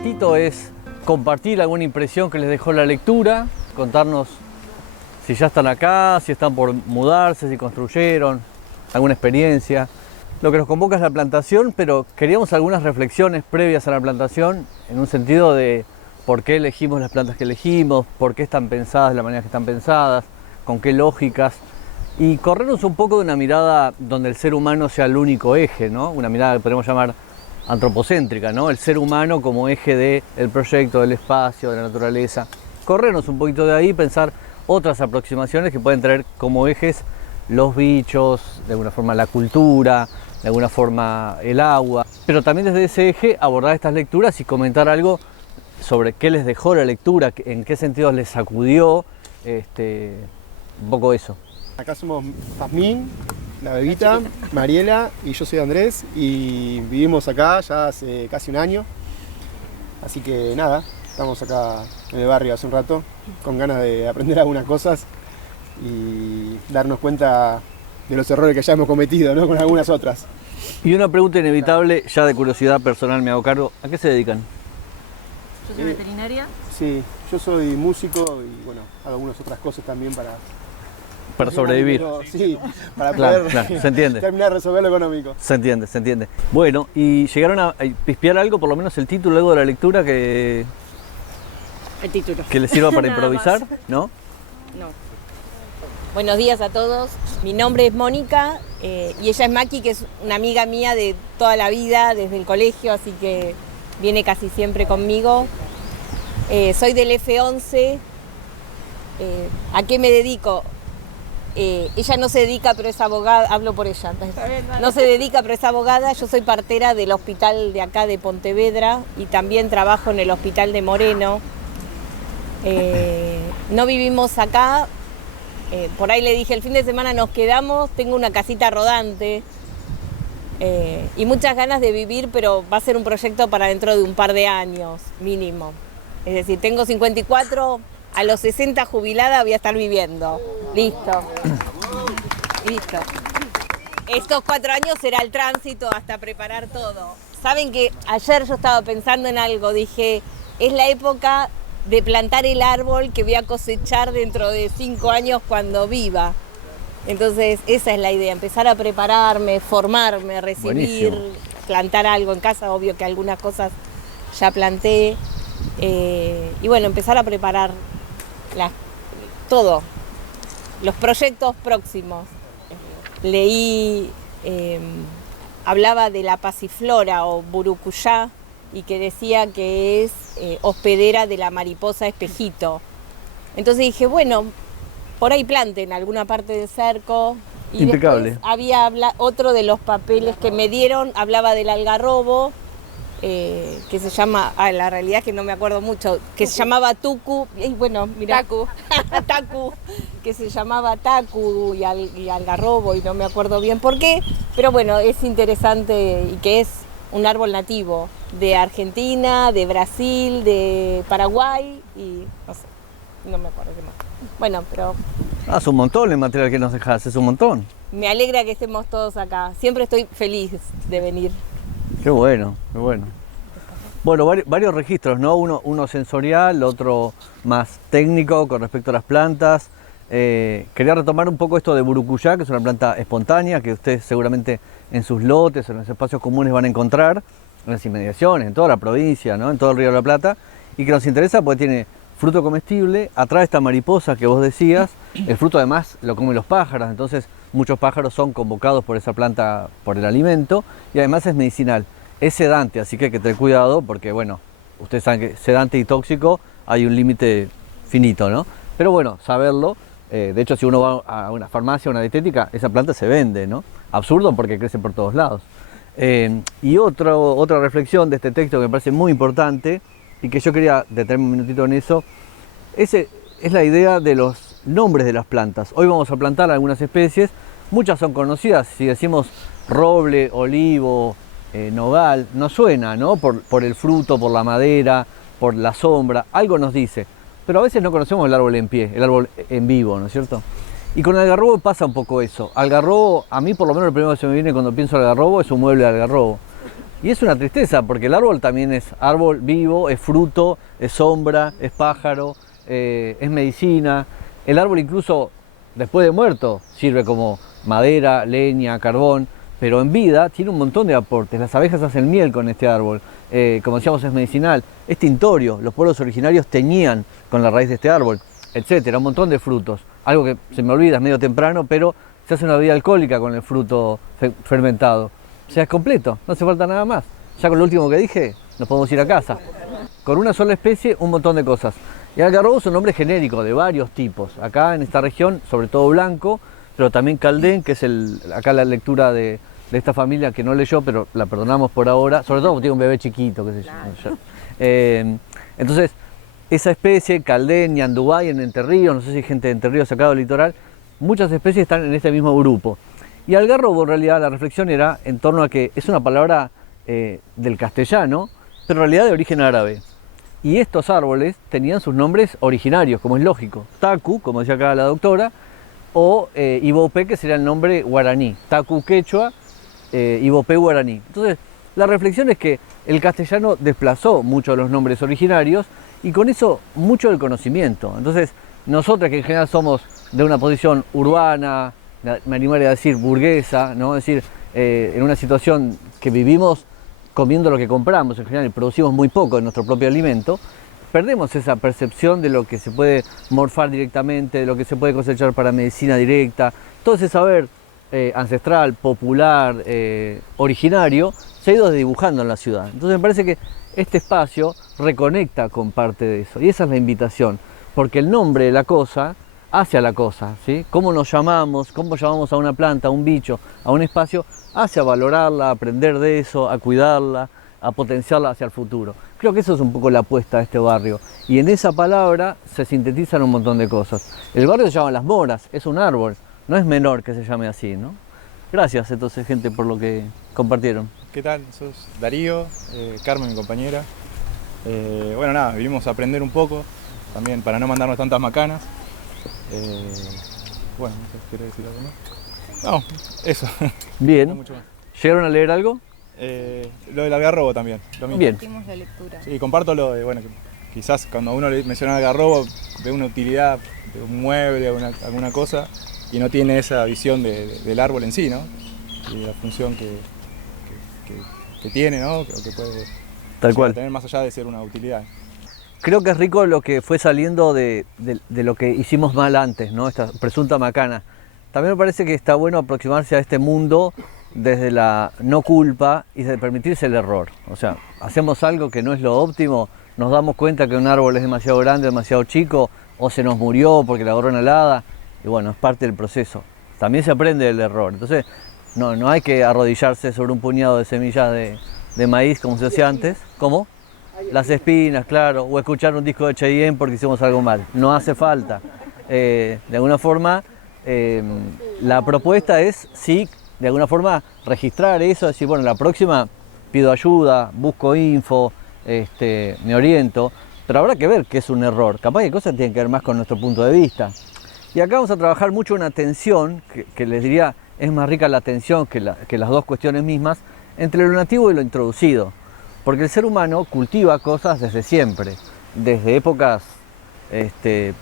ratito es compartir alguna impresión que les dejó la lectura, contarnos si ya están acá, si están por mudarse, si construyeron, alguna experiencia. Lo que nos convoca es la plantación, pero queríamos algunas reflexiones previas a la plantación, en un sentido de por qué elegimos las plantas que elegimos, por qué están pensadas de la manera que están pensadas, con qué lógicas, y corrernos un poco de una mirada donde el ser humano sea el único eje, ¿no? Una mirada que podemos llamar antropocéntrica, ¿no? El ser humano como eje del proyecto, del espacio, de la naturaleza. Corrernos un poquito de ahí, pensar otras aproximaciones que pueden traer como ejes los bichos, de alguna forma la cultura, de alguna forma el agua, pero también desde ese eje abordar estas lecturas y comentar algo sobre qué les dejó la lectura, en qué sentidos les sacudió, un poco eso. Acá somos Jazmín, la bebita, Mariela y yo soy Andrés y vivimos acá ya hace casi un año, así que nada, estamos acá en el barrio hace un rato con ganas de aprender algunas cosas y darnos cuenta de los errores que ya hemos cometido, ¿no? Con algunas otras. Y una pregunta inevitable, ya de curiosidad personal me hago cargo, ¿a qué se dedican? Yo soy veterinaria. Sí, yo soy músico y bueno, hago algunas otras cosas también para sobrevivir. Sí, para Claro, poder claro, se entiende. terminar de resolver lo económico. Se entiende, se entiende. Bueno, ¿y llegaron a pispear algo, por lo menos el título luego de la lectura que El título. les sirva para Nada improvisar? más. ¿No? No. Buenos días a todos. Mi nombre es Mónica y ella es Maki, que es una amiga mía de toda la vida, desde el colegio, así que viene casi siempre conmigo. Soy del F11. ¿A qué me dedico? Ella no se dedica, pero es abogada, hablo por ella. No se dedica, pero es abogada. Yo soy partera del hospital de acá de Pontevedra y también trabajo en el hospital de Moreno. No vivimos acá. Por ahí le dije, el fin de semana nos quedamos, tengo una casita rodante y muchas ganas de vivir, pero va a ser un proyecto para dentro de un par de años mínimo. Es decir, tengo 54, a los 60 jubilada voy a estar viviendo. Listo. Listo. Estos 4 años será el tránsito hasta preparar todo. Saben que ayer yo estaba pensando en algo, dije, es la época de plantar el árbol que voy a cosechar dentro de 5 años cuando viva. Entonces esa es la idea, empezar a prepararme, formarme, recibir, Buenísimo. plantar algo en casa, obvio que algunas cosas ya planté. Y bueno, empezar a preparar todo, los proyectos próximos. Leí, hablaba de la pasiflora o burucuyá, y que decía que es hospedera de la mariposa espejito. Entonces dije, bueno, por ahí planten alguna parte del cerco. Y Impecable. después había otro de los papeles que me dieron, hablaba del algarrobo, que se llama, la realidad es que no me acuerdo mucho, que se llamaba tucu, y bueno, mirá, Tacu. tacu, que se llamaba tacu y algarrobo, y no me acuerdo bien por qué, pero bueno, es interesante y que es un árbol nativo de Argentina, de Brasil, de Paraguay y no sé, no me acuerdo qué más. Bueno, pero Es un montón el material que nos dejás, es un montón. me alegra que estemos todos acá. Siempre estoy feliz de venir. Qué bueno, qué bueno. Bueno, varios registros, ¿no? Uno sensorial, otro más técnico con respecto a las plantas. Quería retomar un poco esto de burucuyá, que es una planta espontánea que ustedes seguramente en sus lotes, en los espacios comunes van a encontrar, en las inmediaciones, en toda la provincia, ¿no? En todo el Río de la Plata, y que nos interesa porque tiene fruto comestible, atrae esta mariposa que vos decías, el fruto además lo comen los pájaros, entonces muchos pájaros son convocados por esa planta por el alimento, y además es medicinal, es sedante, así que hay que tener cuidado porque bueno, ustedes saben que sedante y tóxico hay un límite finito, ¿no? Pero bueno, saberlo. De hecho, si uno va a una farmacia, a una dietética, esa planta se vende, ¿no? Absurdo porque crece por todos lados. Y otra reflexión de este texto que me parece muy importante y que yo quería detenerme un minutito en eso, es la idea de los nombres de las plantas. Hoy vamos a plantar algunas especies, muchas son conocidas, si decimos roble, olivo, nogal, nos suena, ¿no? Por el fruto, por la madera, por la sombra, algo nos dice. Pero a veces no conocemos el árbol en pie, el árbol en vivo, ¿no es cierto? Y con el algarrobo pasa un poco eso. Algarrobo, a mí por lo menos lo primero que se me viene cuando pienso algarrobo es un mueble de algarrobo. Y es una tristeza, porque el árbol también es árbol vivo, es fruto, es sombra, es pájaro, es medicina. El árbol incluso después de muerto sirve como madera, leña, carbón, pero en vida tiene un montón de aportes. Las abejas hacen miel con este árbol, como decíamos es medicinal, es tintorio, los pueblos originarios teñían con la raíz de este árbol, etcétera, un montón de frutos. Algo que se me olvida, es medio temprano, pero se hace una bebida alcohólica con el fruto fermentado. O sea, es completo, no hace falta nada más. Ya con lo último que dije, nos podemos ir a casa. Con una sola especie, un montón de cosas. Y el algarrobo es un nombre genérico de varios tipos. Acá en esta región, sobre todo blanco, pero también caldén, que es acá la lectura de esta familia que no leyó, pero la perdonamos por ahora, sobre todo porque tiene un bebé chiquito, qué sé yo. Entonces, esa especie, caldén, ñandubay en Entre Ríos, no sé si hay gente de Entre Ríos acá del litoral, muchas especies están en este mismo grupo. Y algarrobo, en realidad, la reflexión era en torno a que es una palabra del castellano, pero en realidad de origen árabe. Y estos árboles tenían sus nombres originarios, como es lógico. Tacu, como decía acá la doctora, o Ibopé, que sería el nombre guaraní. Tacu quechua, Ibopé guaraní. Entonces, la reflexión es que el castellano desplazó muchos de los nombres originarios y con eso mucho del conocimiento. Entonces, nosotros que en general somos de una posición urbana, me animaría a decir burguesa, ¿no? Es decir, en una situación que vivimos comiendo lo que compramos en general y producimos muy poco de nuestro propio alimento, perdemos esa percepción de lo que se puede morfar directamente, de lo que se puede cosechar para medicina directa, todo ese saber ancestral, popular, originario, se ha ido dibujando en la ciudad. Entonces me parece que este espacio reconecta con parte de eso y esa es la invitación, porque el nombre de la cosa hacia la cosa, ¿sí? Cómo nos llamamos, cómo llamamos a una planta, a un bicho, a un espacio, hacia valorarla, a aprender de eso, a cuidarla, a potenciarla hacia el futuro. Creo que eso es un poco la apuesta de este barrio. Y en esa palabra se sintetizan un montón de cosas. El barrio se llama Las Moras, es un árbol, no es menor que se llame así, ¿no? Gracias entonces, gente, por lo que compartieron. ¿Qué tal? Sos Darío, Carmen, mi compañera. Bueno, nada, vinimos a aprender un poco, también para no mandarnos tantas macanas. Bueno, no sé, ¿quieres decir algo más? No, eso. Bien. No mucho más. ¿Llegaron a leer algo? Lo del algarrobo también, lo mismo. Bien. La lectura. Sí, comparto lo de, bueno, que quizás cuando uno le menciona algarrobo ve una utilidad de un mueble, alguna cosa, y no tiene esa visión del árbol en sí, ¿no? Y la función que tiene, ¿no? O que puede Tal cual. tener más allá de ser una utilidad. Creo que es rico lo que fue saliendo de lo que hicimos mal antes, ¿no? Esta presunta macana. También me parece que está bueno aproximarse a este mundo desde la no culpa y de permitirse el error. O sea, hacemos algo que no es lo óptimo, nos damos cuenta que un árbol es demasiado grande, demasiado chico, o se nos murió porque la agarró una helada, y bueno, es parte del proceso. También se aprende del error. Entonces, no hay que arrodillarse sobre un puñado de semillas de maíz como se hacía antes. ¿Cómo? Las espinas, claro, o escuchar un disco de Cheyenne porque hicimos algo mal. No hace falta. De alguna forma, la propuesta es, sí, de alguna forma registrar eso, decir, bueno, la próxima pido ayuda, busco info, me oriento, pero habrá que ver qué es un error. Capaz que cosas tienen que ver más con nuestro punto de vista. Y acá vamos a trabajar mucho en atención, que les diría, es más rica la atención que las dos cuestiones mismas, entre lo nativo y lo introducido. Porque el ser humano cultiva cosas desde siempre, desde épocas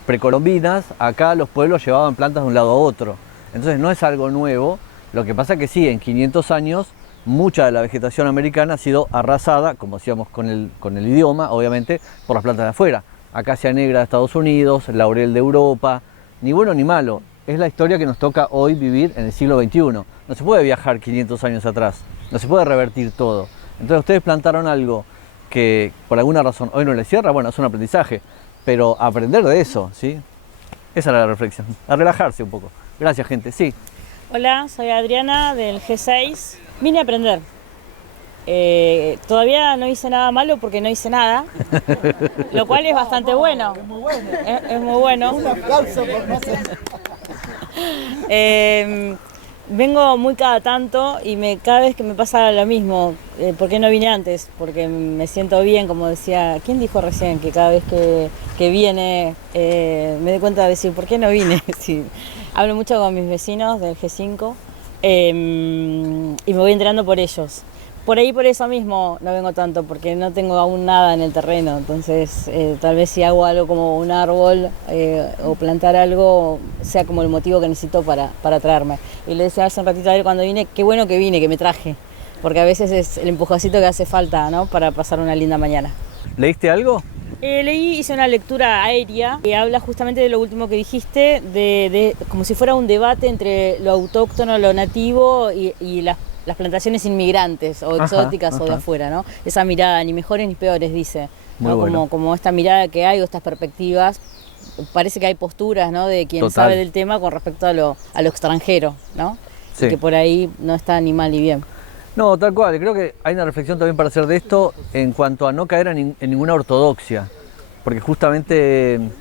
precolombinas, acá los pueblos llevaban plantas de un lado a otro. Entonces no es algo nuevo, lo que pasa que sí, en 500 años mucha de la vegetación americana ha sido arrasada, como decíamos con el idioma, obviamente, por las plantas de afuera. Acacia negra de Estados Unidos, laurel de Europa, ni bueno ni malo, es la historia que nos toca hoy vivir en el siglo XXI. No se puede viajar 500 años atrás, no se puede revertir todo. Entonces ustedes plantaron algo que por alguna razón hoy no les cierra, bueno, es un aprendizaje, pero aprender de eso, ¿sí? Esa era la reflexión, a relajarse un poco. Gracias, gente, sí. Hola, soy Adriana del G6. Vine a aprender. Todavía no hice nada malo porque no hice nada, lo cual es bastante bueno. Es muy bueno. Es muy bueno. Un aplauso por no hacer. Vengo muy cada tanto y cada vez que me pasa lo mismo. ¿Por qué no vine antes? Porque me siento bien, como decía, ¿quién dijo recién? Que cada vez que viene me doy cuenta de decir, ¿por qué no vine? Sí. Hablo mucho con mis vecinos del G5 y me voy enterando por ellos. por ahí por eso mismo no vengo tanto, porque no tengo aún nada en el terreno, entonces tal vez si hago algo como un árbol o plantar algo, sea como el motivo que necesito para traerme. Y le decía hace un ratito a él cuando vine, qué bueno que vine, que me traje, porque a veces es el empujoncito que hace falta, ¿no?, para pasar una linda mañana. ¿Leíste algo? Hice una lectura aérea que habla justamente de lo último que dijiste, de como si fuera un debate entre lo autóctono, lo nativo y las plantaciones inmigrantes o exóticas o de afuera, ¿no? Esa mirada, ni mejores ni peores, dice, ¿no? Bueno. Como esta mirada que hay o estas perspectivas, parece que hay posturas, ¿no?, de quien Total. sabe del tema con respecto a lo extranjero, ¿no? Sí. Y que por ahí no está ni mal ni bien. No, tal cual. Creo que hay una reflexión también para hacer de esto en cuanto a no caer en ninguna ortodoxia. Porque justamente en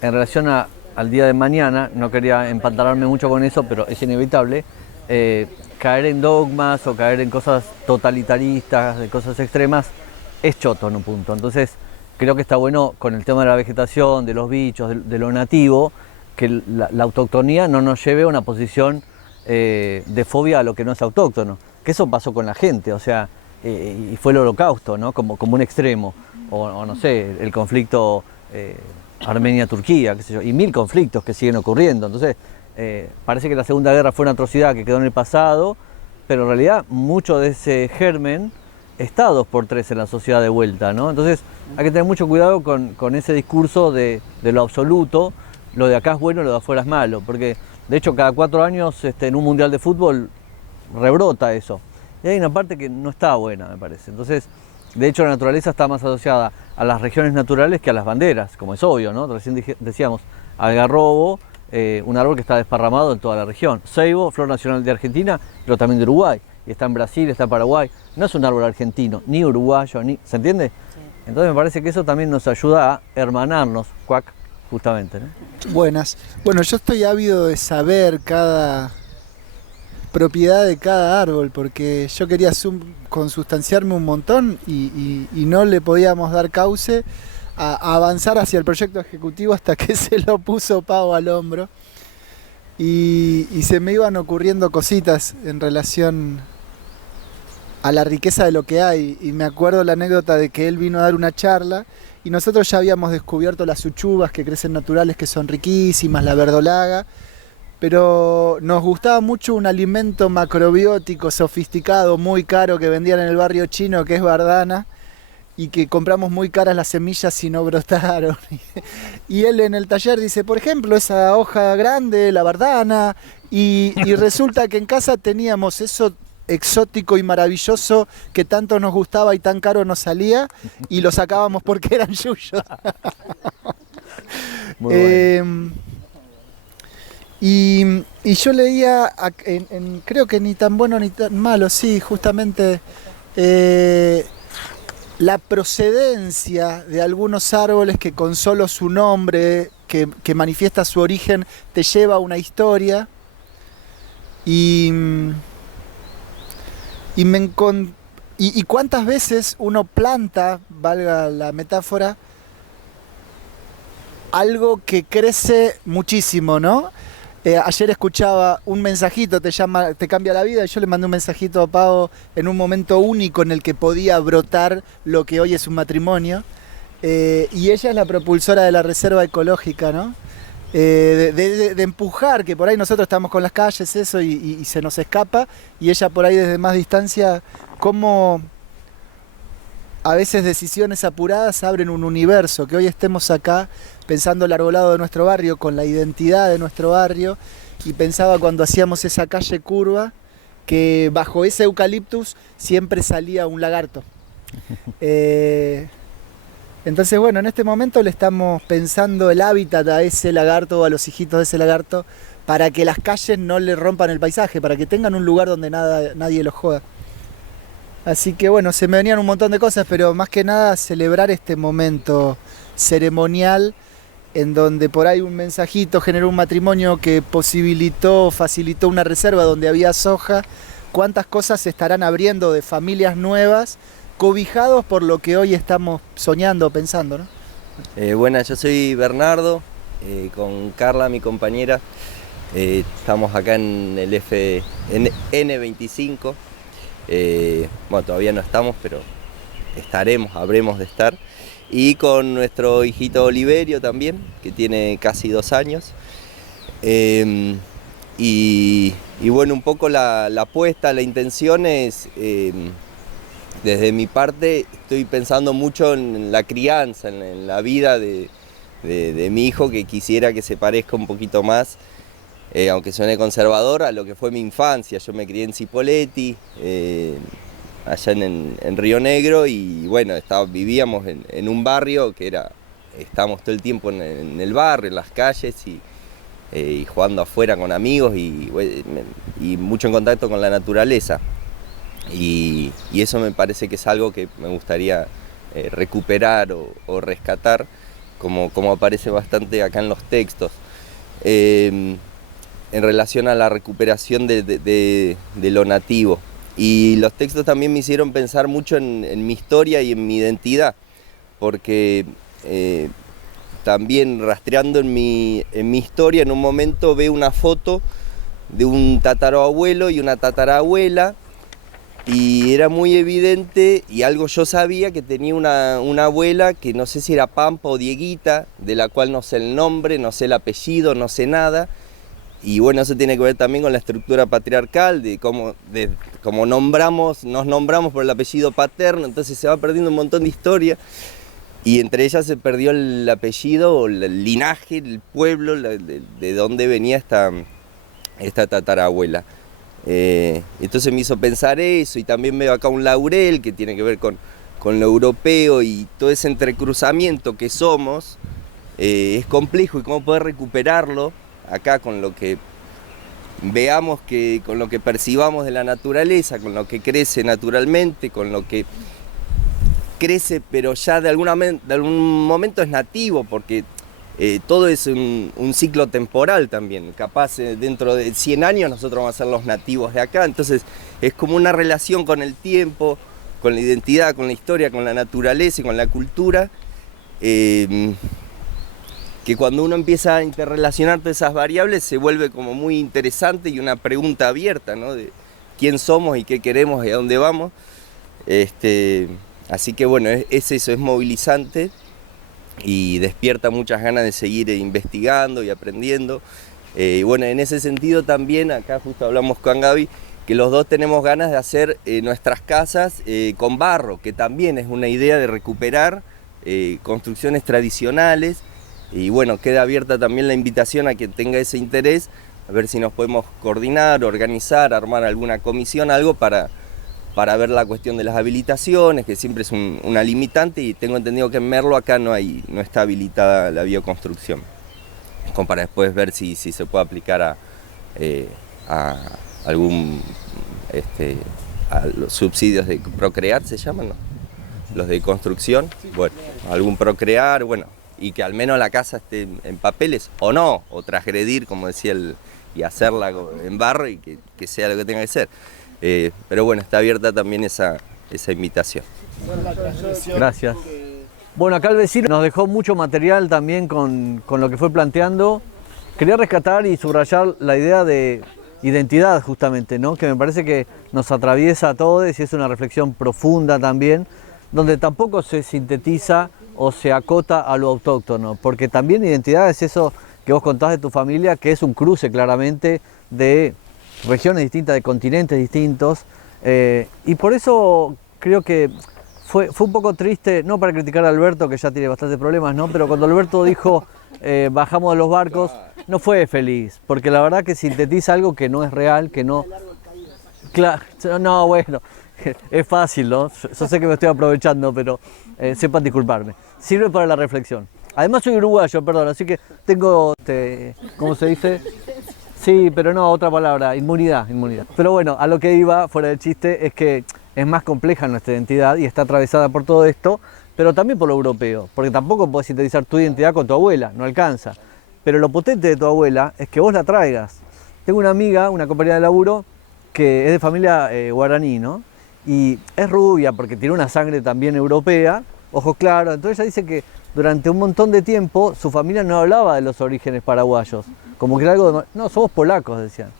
relación al día de mañana, no quería empantanarme mucho con eso, pero es inevitable, caer en dogmas o caer en cosas totalitaristas, de cosas extremas, es choto en un punto. Entonces creo que está bueno con el tema de la vegetación, de los bichos, de lo nativo, que la autoctonía no nos lleve a una posición de fobia a lo que no es autóctono. Que eso pasó con la gente, o sea, y fue el holocausto, ¿no? Como un extremo, o no sé, el conflicto Armenia-Turquía, qué sé yo, y 1000 conflictos que siguen ocurriendo. Entonces, parece que la Segunda Guerra fue una atrocidad que quedó en el pasado, pero en realidad mucho de ese germen está 2x3 en la sociedad de vuelta, ¿no? Entonces, hay que tener mucho cuidado con ese discurso de lo absoluto, lo de acá es bueno, lo de afuera es malo, porque de hecho cada 4 años en un mundial de fútbol rebrota eso. Y hay una parte que no está buena, me parece. Entonces, de hecho, la naturaleza está más asociada a las regiones naturales que a las banderas, como es obvio, ¿no? Recién decíamos, algarrobo, un árbol que está desparramado en toda la región. Ceibo, flor nacional de Argentina, pero también de Uruguay. Y está en Brasil, está en Paraguay. No es un árbol argentino, ni uruguayo, ni... ¿Se entiende? Sí. Entonces me parece que eso también nos ayuda a hermanarnos, cuac, justamente, ¿no? Buenas. Bueno, yo estoy ávido de saber cada propiedad de cada árbol, porque yo quería consustanciarme un montón y no le podíamos dar cauce a avanzar hacia el proyecto ejecutivo hasta que se lo puso Pau al hombro y se me iban ocurriendo cositas en relación a la riqueza de lo que hay, y me acuerdo la anécdota de que él vino a dar una charla y nosotros ya habíamos descubierto las uchuvas que crecen naturales, que son riquísimas, la verdolaga, pero nos gustaba mucho un alimento macrobiótico sofisticado, muy caro, que vendían en el barrio chino, que es bardana, y que compramos muy caras las semillas y no brotaron. Y él en el taller dice, por ejemplo, esa hoja grande, la bardana, y resulta que en casa teníamos eso exótico y maravilloso que tanto nos gustaba y tan caro nos salía, y lo sacábamos porque eran yuyos. Muy bueno. Y yo leía, creo que ni tan bueno ni tan malo, sí, justamente la procedencia de algunos árboles que con solo su nombre, que manifiesta su origen, te lleva a una historia. Y cuántas veces uno planta, valga la metáfora, algo que crece muchísimo, ¿no? Ayer escuchaba un mensajito, te cambia la vida, y yo le mandé un mensajito a Pau en un momento único en el que podía brotar lo que hoy es un matrimonio, y ella es la propulsora de la reserva ecológica, ¿no? De empujar, que por ahí nosotros estamos con las calles, eso, y se nos escapa, y ella por ahí desde más distancia, cómo a veces decisiones apuradas abren un universo, que hoy estemos acá pensando el arbolado de nuestro barrio, con la identidad de nuestro barrio, y pensaba cuando hacíamos esa calle curva, que bajo ese eucaliptus siempre salía un lagarto. Entonces, bueno, en este momento le estamos pensando el hábitat a ese lagarto o a los hijitos de ese lagarto, para que las calles no le rompan el paisaje, para que tengan un lugar donde nadie los joda. Así que bueno, se me venían un montón de cosas, pero más que nada celebrar este momento ceremonial en donde por ahí un mensajito generó un matrimonio que facilitó una reserva donde había soja. Cuántas cosas se estarán abriendo de familias nuevas, cobijados por lo que hoy estamos soñando, pensando, ¿no? Buenas, yo soy Bernardo, con Carla, mi compañera. Estamos acá en el N25. Bueno, todavía no estamos, pero habremos de estar. Y con nuestro hijito Oliverio también, que tiene casi 2 años. Y bueno, un poco la apuesta, la intención es, desde mi parte, estoy pensando mucho en la crianza, en la vida de mi hijo, que quisiera que se parezca un poquito más, aunque suene conservador, a lo que fue mi infancia. Yo me crié en Cipolletti, allá en Río Negro, y bueno, vivíamos en un barrio que estábamos todo el tiempo en el barrio, en las calles, y jugando afuera con amigos y mucho en contacto con la naturaleza. Y eso me parece que es algo que me gustaría recuperar o rescatar, como aparece bastante acá en los textos, en relación a la recuperación de lo nativo. Y los textos también me hicieron pensar mucho en mi historia y en mi identidad, porque también rastreando en mi historia, en un momento veo una foto de un tatarabuelo y una tatarabuela, y era muy evidente, y algo yo sabía, que tenía una abuela que no sé si era Pampa o Dieguita, de la cual no sé el nombre, no sé el apellido, no sé nada. Y bueno, eso tiene que ver también con la estructura patriarcal, de cómo nos nombramos por el apellido paterno, entonces se va perdiendo un montón de historia. Y entre ellas se perdió el apellido o el linaje, el pueblo, de donde venía esta tatarabuela. Entonces me hizo pensar eso, y también veo acá un laurel que tiene que ver con lo europeo, y todo ese entrecruzamiento que somos es complejo, y cómo poder recuperarlo acá con lo que veamos, con lo que percibamos de la naturaleza, con lo que crece naturalmente, con lo que crece pero ya de algún momento es nativo, porque todo es un ciclo temporal también. Capaz dentro de 100 años nosotros vamos a ser los nativos de acá, entonces es como una relación con el tiempo, con la identidad, con la historia, con la naturaleza y con la cultura, que cuando uno empieza a interrelacionar todas esas variables se vuelve como muy interesante, y una pregunta abierta, ¿no? De quién somos y qué queremos y a dónde vamos. Así que bueno, es eso, es movilizante y despierta muchas ganas de seguir investigando y aprendiendo. Y bueno, en ese sentido también, acá justo hablamos con Gaby, que los dos tenemos ganas de hacer nuestras casas con barro, que también es una idea de recuperar construcciones tradicionales. Y bueno, queda abierta también la invitación a quien tenga ese interés, a ver si nos podemos coordinar, organizar, armar alguna comisión, algo para ver la cuestión de las habilitaciones, que siempre es una limitante, y tengo entendido que en Merlo acá no está habilitada la bioconstrucción, como para después ver si se puede aplicar a algún a los subsidios de Procrear, se llaman, ¿no? Los de construcción, bueno, algún Procrear, bueno, y que al menos la casa esté en papeles, o no, o transgredir, como decía y hacerla en barro, y que sea lo que tenga que ser. Pero bueno, está abierta también esa invitación. Gracias. Bueno, acá el vecino nos dejó mucho material también con lo que fue planteando. Quería rescatar y subrayar la idea de identidad, justamente, ¿no? Que me parece que nos atraviesa a todos, y es una reflexión profunda también, donde tampoco se sintetiza o se acota a lo autóctono, porque también identidad es eso que vos contás de tu familia, que es un cruce claramente de regiones distintas, de continentes distintos, y por eso creo que fue un poco triste, no para criticar a Alberto, que ya tiene bastantes problemas, ¿no? Pero cuando Alberto dijo bajamos de los barcos, no fue feliz, porque la verdad que sintetiza algo que no es real, que no... Claro, no, bueno, es fácil, ¿no? Yo sé que me estoy aprovechando, pero sepan disculparme. Sirve para la reflexión. Además soy uruguayo, perdón, así que tengo, ¿cómo se dice? Sí, pero no, otra palabra, inmunidad. Pero bueno, a lo que iba, fuera del chiste, es que es más compleja nuestra identidad y está atravesada por todo esto, pero también por lo europeo, porque tampoco podés sintetizar tu identidad con tu abuela, no alcanza. Pero lo potente de tu abuela es que vos la traigas. Tengo una amiga, una compañera de laburo, que es de familia guaraní, ¿no? Y es rubia porque tiene una sangre también europea, ojos claros. Entonces ella dice que durante un montón de tiempo su familia no hablaba de los orígenes paraguayos, como que era algo de... No, somos polacos, decían.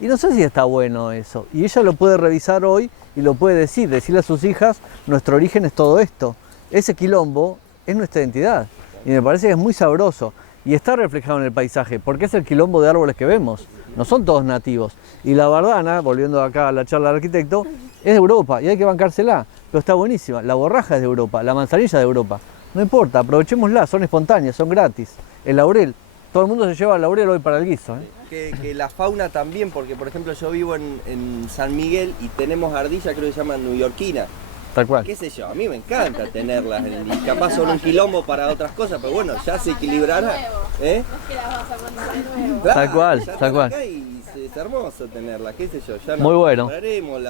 Y no sé si está bueno eso. Y ella lo puede revisar hoy y lo puede decirle a sus hijas, nuestro origen es todo esto. Ese quilombo es nuestra identidad. Y me parece que es muy sabroso. Y está reflejado en el paisaje, porque es el quilombo de árboles que vemos. No son todos nativos. Y la bardana, volviendo acá a la charla del arquitecto, es de Europa y hay que bancársela. Pero está buenísima. La borraja es de Europa, la manzanilla es de Europa. No importa, aprovechémosla, son espontáneas, son gratis. El laurel, todo el mundo se lleva el laurel hoy para el guiso. Que la fauna también, porque por ejemplo yo vivo en San Miguel y tenemos ardillas, creo que se llaman neoyorquinas. Tal cual. Qué sé yo, a mí me encanta tenerlas y capaz son un quilombo para otras cosas, pero bueno, ya se equilibrará. Claro, Tal cual, ya tal cual. acá y es hermoso tenerlas, qué sé yo, ya nos Muy bueno. compraremos,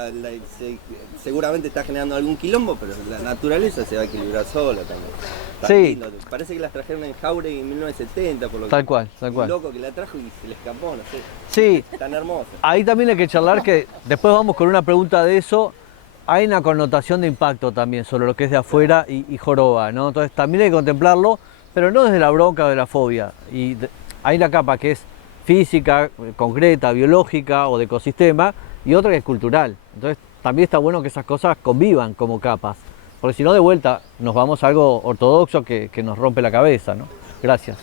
seguramente está generando algún quilombo, pero la naturaleza se va a equilibrar sola también. Está Sí. lindo. Parece que las trajeron en Jauregui en 1970, por lo Tal que cual, tal cual. un loco que la trajo y se le escapó, no sé. Sí, Tan hermosa. ahí también hay que charlar que después vamos con una pregunta de eso. Hay una connotación de impacto también sobre lo que es de afuera y joroba, ¿no? Entonces también hay que contemplarlo, pero no desde la bronca o de la fobia. Hay la capa que es física, concreta, biológica o de ecosistema, y otra que es cultural. Entonces también está bueno que esas cosas convivan como capas, porque si no de vuelta nos vamos a algo ortodoxo que nos rompe la cabeza, ¿no? Gracias.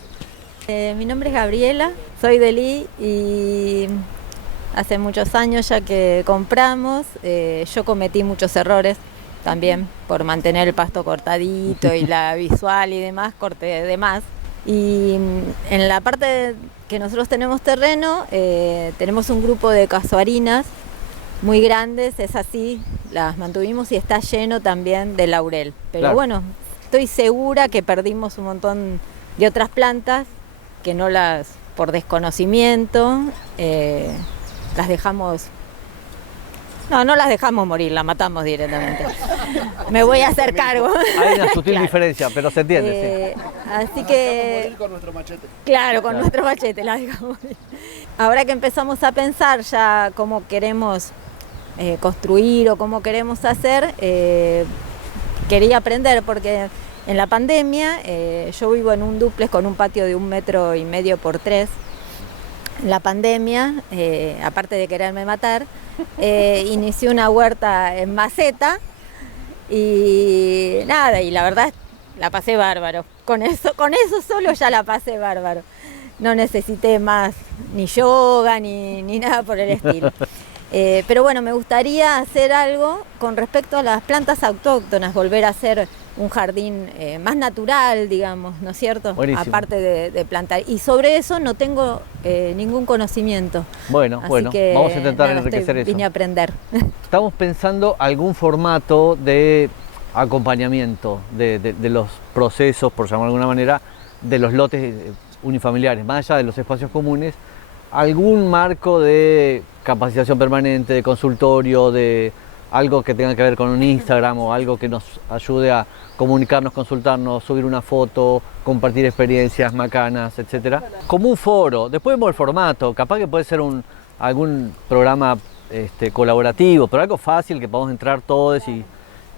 Mi nombre es Gabriela, soy de Lee y hace muchos años ya que compramos. Yo cometí muchos errores también por mantener el pasto cortadito y la visual y demás, corté de más. Y en la parte que nosotros tenemos terreno, tenemos un grupo de casuarinas muy grandes, es así, las mantuvimos y está lleno también de laurel. Pero Claro. bueno, estoy segura que perdimos un montón de otras plantas que no las, por desconocimiento, las dejamos. No las dejamos morir, las matamos directamente. Me voy a hacer cargo. Hay una sutil Claro. diferencia, pero se entiende, sí. Así que, Con nuestro machete. claro, con nuestro machete las dejamos morir. Ahora que empezamos a pensar ya cómo queremos construir o cómo queremos hacer, quería aprender porque en la pandemia yo vivo en un dúplex con un patio de 1,5 metros por 3. En la pandemia, aparte de quererme matar, inicié una huerta en maceta y nada, y la verdad la pasé bárbaro. Con eso solo ya la pasé bárbaro. No necesité más ni yoga ni nada por el estilo. Pero bueno, me gustaría hacer algo con respecto a las plantas autóctonas, volver a hacer un jardín más natural, digamos, ¿no es cierto? Buenísimo. Aparte de plantar. Y sobre eso no tengo ningún conocimiento. Bueno, Así bueno, que, vamos a intentar nada, enriquecer eso. vine a aprender. Estamos pensando algún formato de acompañamiento de los procesos, por llamarlo de alguna manera, de los lotes unifamiliares, más allá de los espacios comunes, algún marco de capacitación permanente, de consultorio, de algo que tenga que ver con un Instagram o algo que nos ayude a comunicarnos, consultarnos, subir una foto, compartir experiencias macanas, etcétera. Como un foro, después vemos el formato, capaz que puede ser algún programa colaborativo, pero algo fácil que podamos entrar todos y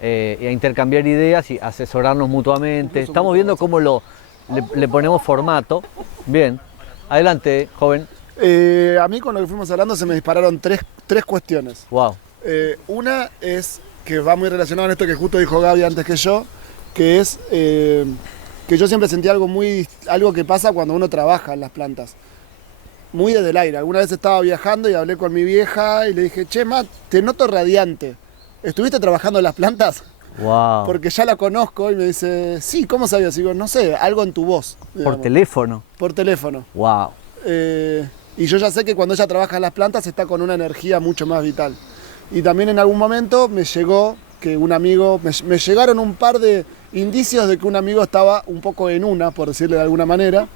a intercambiar ideas y asesorarnos mutuamente. Estamos viendo cómo le ponemos formato. Bien, adelante, joven. A mí con lo que fuimos hablando se me dispararon tres cuestiones. Wow. Una es que va muy relacionado con esto que justo dijo Gaby antes que yo, que es que yo siempre sentí algo que pasa cuando uno trabaja en las plantas. Muy desde el aire. Alguna vez estaba viajando y hablé con mi vieja y le dije, che, Ma, te noto radiante. ¿Estuviste trabajando en las plantas? Wow. Porque ya la conozco y me dice, sí, ¿cómo sabías? Y digo, no sé, algo en tu voz. Por digamos. teléfono. Por teléfono. Wow. Y yo ya sé que cuando ella trabaja en las plantas está con una energía mucho más vital. Y también en algún momento me llegó que un amigo, me llegaron un par de indicios de que un amigo estaba un poco en una, por decirle de alguna manera.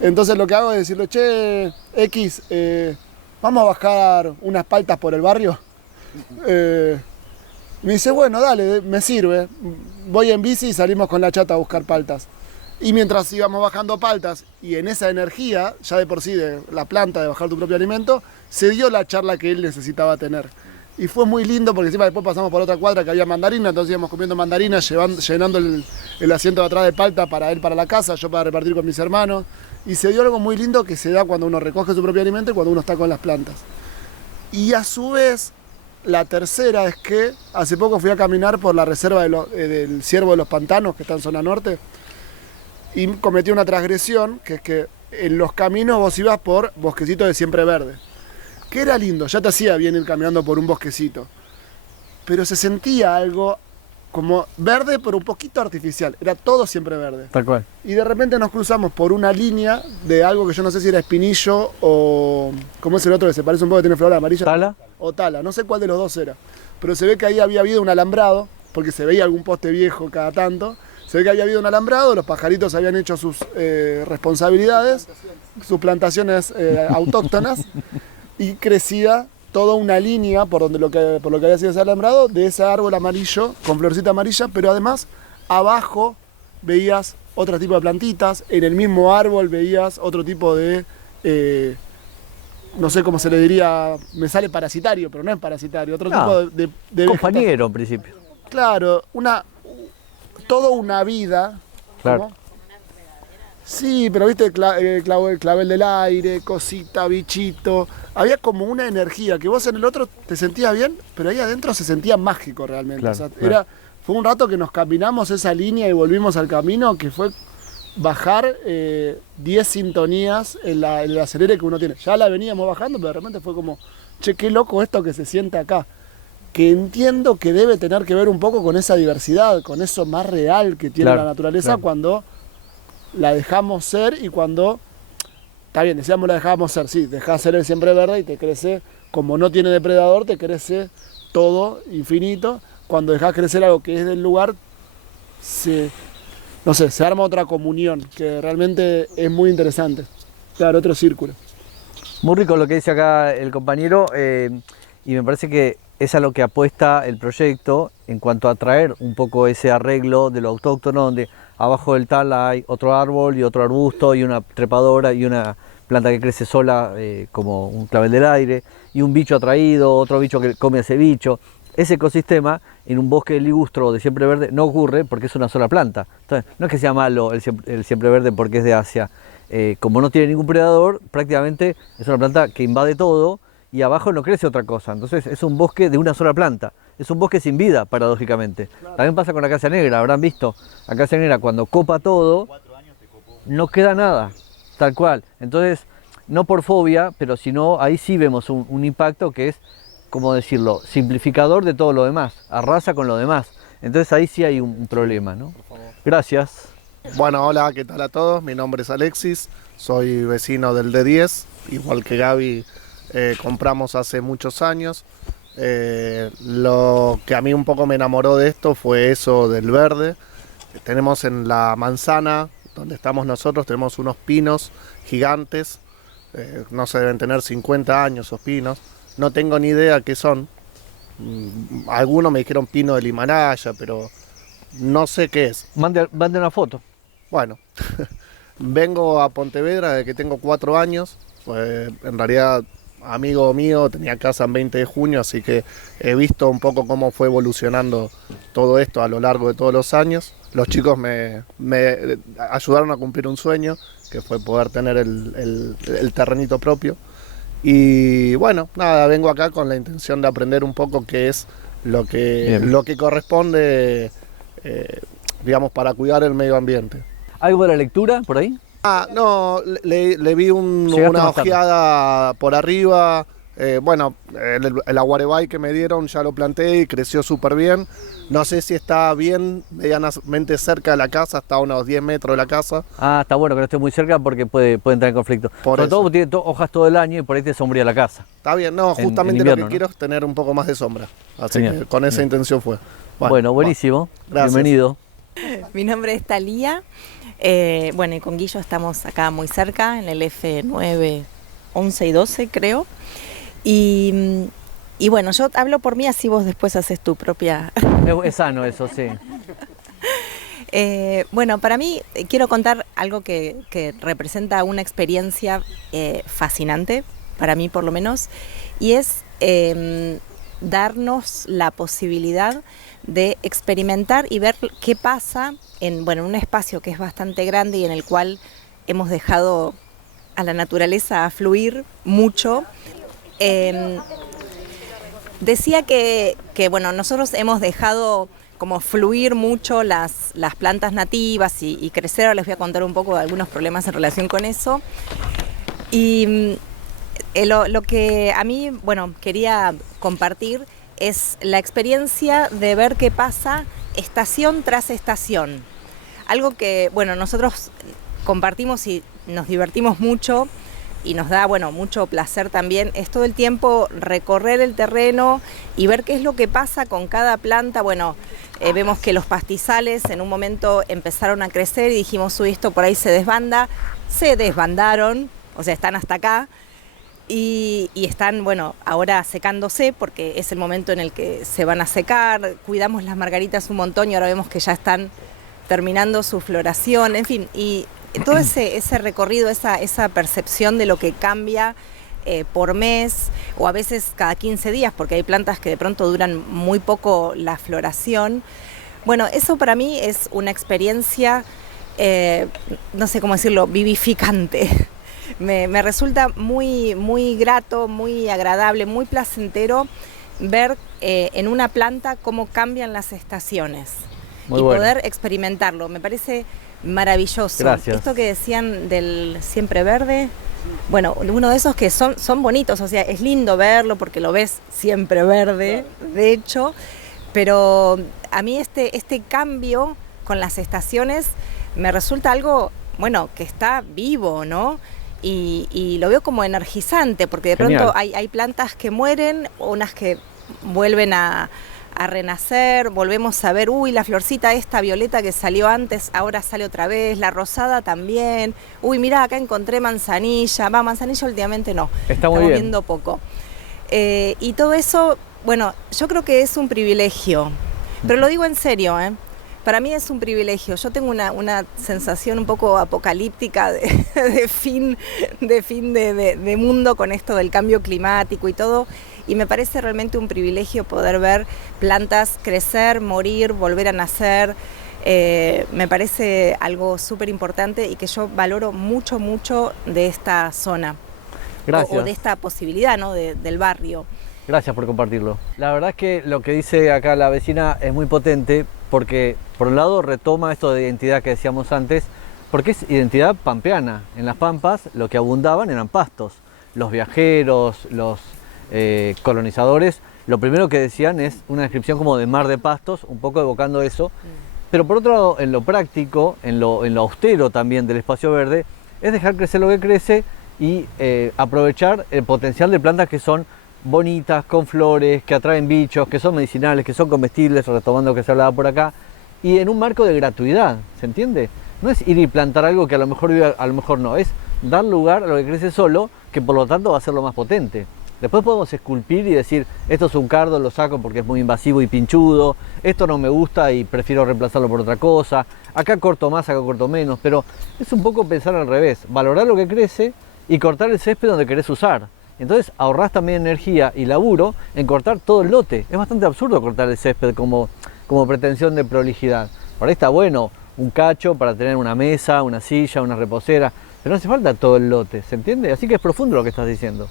Entonces lo que hago es decirle, che, X, vamos a bajar unas paltas por el barrio. Me dice, bueno, dale, me sirve. Voy en bici y salimos con la chata a buscar paltas. Y mientras íbamos bajando paltas y en esa energía, ya de por sí de la planta, de bajar tu propio alimento, se dio la charla que él necesitaba tener. Y fue muy lindo porque encima después pasamos por otra cuadra que había mandarina, entonces íbamos comiendo mandarina, llenando el asiento de atrás de palta para él para la casa, yo para repartir con mis hermanos. Y se dio algo muy lindo que se da cuando uno recoge su propio alimento y cuando uno está con las plantas. Y a su vez, la tercera es que hace poco fui a caminar por la reserva del Ciervo de los Pantanos, que está en zona norte, y cometí una transgresión, que es que en los caminos vos ibas por bosquecitos de siempre verde. Que era lindo, ya te hacía bien ir caminando por un bosquecito. Pero se sentía algo como verde, pero un poquito artificial. Era todo siempre verde. Tal cual. Y de repente nos cruzamos por una línea de algo que yo no sé si era espinillo o... ¿Cómo es el otro que se parece un poco, que tiene flor amarilla? ¿Tala? O tala, no sé cuál de los dos era. Pero se ve que ahí había habido un alambrado, porque se veía algún poste viejo cada tanto. Se ve que había habido un alambrado, los pajaritos habían hecho sus responsabilidades, sus plantaciones autóctonas, y crecía toda una línea por lo que había sido ese alambrado, de ese árbol amarillo, con florcita amarilla, pero además abajo veías otro tipo de plantitas, en el mismo árbol veías otro tipo de, no sé cómo se le diría, me sale parasitario, pero no es parasitario, otro tipo de compañero en principio. Claro, toda una vida. Claro. ¿Cómo? Sí, pero viste el clavel del aire, cosita, bichito. Había como una energía que vos en el otro te sentías bien, pero ahí adentro se sentía mágico realmente. Claro, O sea, claro. fue un rato que nos caminamos esa línea y volvimos al camino, que fue bajar 10 sintonías en el acelere que uno tiene. Ya la veníamos bajando, pero de repente fue como, che, qué loco esto que se siente acá. Que entiendo que debe tener que ver un poco con esa diversidad, con eso más real que tiene Claro, la naturaleza, claro. cuando la dejamos ser y cuando, está bien, decíamos la dejamos ser, sí, dejás ser el siempre verde y te crece, como no tiene depredador, te crece todo infinito. Cuando dejás crecer algo que es del lugar, se arma otra comunión, que realmente es muy interesante. Claro, otro círculo. Muy rico lo que dice acá el compañero, y me parece que es a lo que apuesta el proyecto en cuanto a traer un poco ese arreglo de lo autóctono, donde abajo del tala hay otro árbol y otro arbusto y una trepadora y una planta que crece sola como un clavel del aire, y un bicho atraído, otro bicho que come ese bicho. Ese ecosistema en un bosque ligustro de siempre verde no ocurre porque es una sola planta. Entonces, no es que sea malo el siempre verde porque es de Asia. Como no tiene ningún predador, prácticamente es una planta que invade todo y abajo no crece otra cosa. Entonces es un bosque de una sola planta. Es un bosque sin vida, paradójicamente. También pasa con la acacia negra, habrán visto. La acacia negra cuando copa todo, no queda nada, tal cual. Entonces, no por fobia, pero sino ahí sí vemos un impacto que es, ¿cómo decirlo?, simplificador de todo lo demás, arrasa con lo demás. Entonces ahí sí hay un problema, ¿no? Gracias. Bueno, hola, ¿qué tal a todos? Mi nombre es Alexis, soy vecino del D10, igual que Gaby, compramos hace muchos años. Lo que a mí un poco me enamoró de esto fue eso del verde. Tenemos en la manzana, donde estamos nosotros, tenemos unos pinos gigantes, no se deben tener 50 años esos pinos. No tengo ni idea qué son. Algunos me dijeron pino del Himalaya, pero no sé qué es. Mande una foto. Bueno, vengo a Pontevedra desde que tengo 4 años. Pues, en realidad, amigo mío tenía casa en 20 de junio, así que he visto un poco cómo fue evolucionando todo esto a lo largo de todos los años. Los chicos me ayudaron a cumplir un sueño, que fue poder tener el terrenito propio. Y bueno, nada, vengo acá con la intención de aprender un poco qué es lo que corresponde, digamos, para cuidar el medio ambiente. ¿Algo de la lectura por ahí? No, le vi Llegaste una más tarde. ojeada por arriba. Bueno, el aguarebay que me dieron ya lo planté y creció súper bien. No sé si está bien, medianamente cerca de la casa, hasta a unos 10 metros de la casa. Está bueno que no esté muy cerca porque puede entrar en conflicto. Sobre todo porque tiene hojas todo el año y por ahí te sombría la casa. Está bien, no, En justamente invierno, lo que quiero es tener un poco más de sombra. Así Genial. que con esa intención fue. Bueno, buenísimo. Gracias. Bienvenido. Mi nombre es Talía. Bueno, y con Guillo estamos acá muy cerca, en el F9, 11 y 12, creo. Y bueno, yo hablo por mí, así vos después haces tu propia... Es sano eso, sí. Bueno, para mí quiero contar algo que representa una experiencia fascinante, para mí por lo menos, y es darnos la posibilidad de experimentar y ver qué pasa en un espacio que es bastante grande y en el cual hemos dejado a la naturaleza fluir mucho. Decía que bueno, nosotros hemos dejado como fluir mucho las plantas nativas y crecer. Ahora les voy a contar un poco de algunos problemas en relación con eso. Y lo que a mí, bueno, quería compartir es la experiencia de ver qué pasa estación tras estación. Algo que, bueno, nosotros compartimos y nos divertimos mucho y nos da, bueno, mucho placer también, es todo el tiempo recorrer el terreno y ver qué es lo que pasa con cada planta. Bueno, vemos que los pastizales en un momento empezaron a crecer y dijimos, uy, esto por ahí se desbanda. Se desbandaron, o sea, están hasta acá. Y están, bueno, ahora secándose porque es el momento en el que se van a secar. Cuidamos las margaritas un montón y ahora vemos que ya están terminando su floración, en fin. Y todo ese recorrido, esa percepción de lo que cambia por mes o a veces cada 15 días, porque hay plantas que de pronto duran muy poco la floración. Bueno, eso para mí es una experiencia, no sé cómo decirlo, vivificante. Me resulta muy, muy grato, muy agradable, muy placentero ver en una planta cómo cambian las estaciones Muy y bueno. poder experimentarlo. Me parece maravilloso. Gracias. Esto que decían del siempre verde, bueno, uno de esos que son bonitos, o sea, es lindo verlo porque lo ves siempre verde, de hecho, pero a mí este cambio con las estaciones me resulta algo, bueno, que está vivo, ¿no? Y lo veo como energizante, porque de Genial. pronto hay plantas que mueren, unas que vuelven a renacer, volvemos a ver, uy, la florcita esta violeta que salió antes, ahora sale otra vez, la rosada también, uy, mirá, acá encontré manzanilla, manzanilla últimamente no, Está muy estamos bien. viendo poco. Y todo eso, bueno, yo creo que es un privilegio, pero lo digo en serio, para mí es un privilegio. Yo tengo una sensación un poco apocalíptica de fin de mundo con esto del cambio climático y todo, y me parece realmente un privilegio poder ver plantas crecer, morir, volver a nacer. Me parece algo súper importante y que yo valoro mucho, mucho de esta zona. Gracias. O de esta posibilidad, ¿no? del barrio. Gracias por compartirlo. La verdad es que lo que dice acá la vecina es muy potente porque, por un lado, retoma esto de identidad que decíamos antes, porque es identidad pampeana. En las pampas lo que abundaban eran pastos. Los viajeros, los colonizadores, lo primero que decían es una descripción como de mar de pastos, un poco evocando eso. Pero por otro lado, en lo práctico, en lo austero también del espacio verde, es dejar crecer lo que crece y aprovechar el potencial de plantas que son bonitas, con flores, que atraen bichos, que son medicinales, que son comestibles, retomando lo que se hablaba por acá, y en un marco de gratuidad, ¿se entiende? No es ir y plantar algo que a lo mejor vive, a lo mejor no, es dar lugar a lo que crece solo, que por lo tanto va a ser lo más potente. Después podemos esculpir y decir, esto es un cardo, lo saco porque es muy invasivo y pinchudo, esto no me gusta y prefiero reemplazarlo por otra cosa, acá corto más, acá corto menos, pero es un poco pensar al revés, valorar lo que crece y cortar el césped donde querés usar. Entonces ahorrás también energía y laburo en cortar todo el lote. Es bastante absurdo cortar el césped como pretensión de prolijidad. Por ahí está bueno un cacho para tener una mesa, una silla, una reposera, pero no hace falta todo el lote, ¿se entiende? Así que es profundo lo que estás diciendo.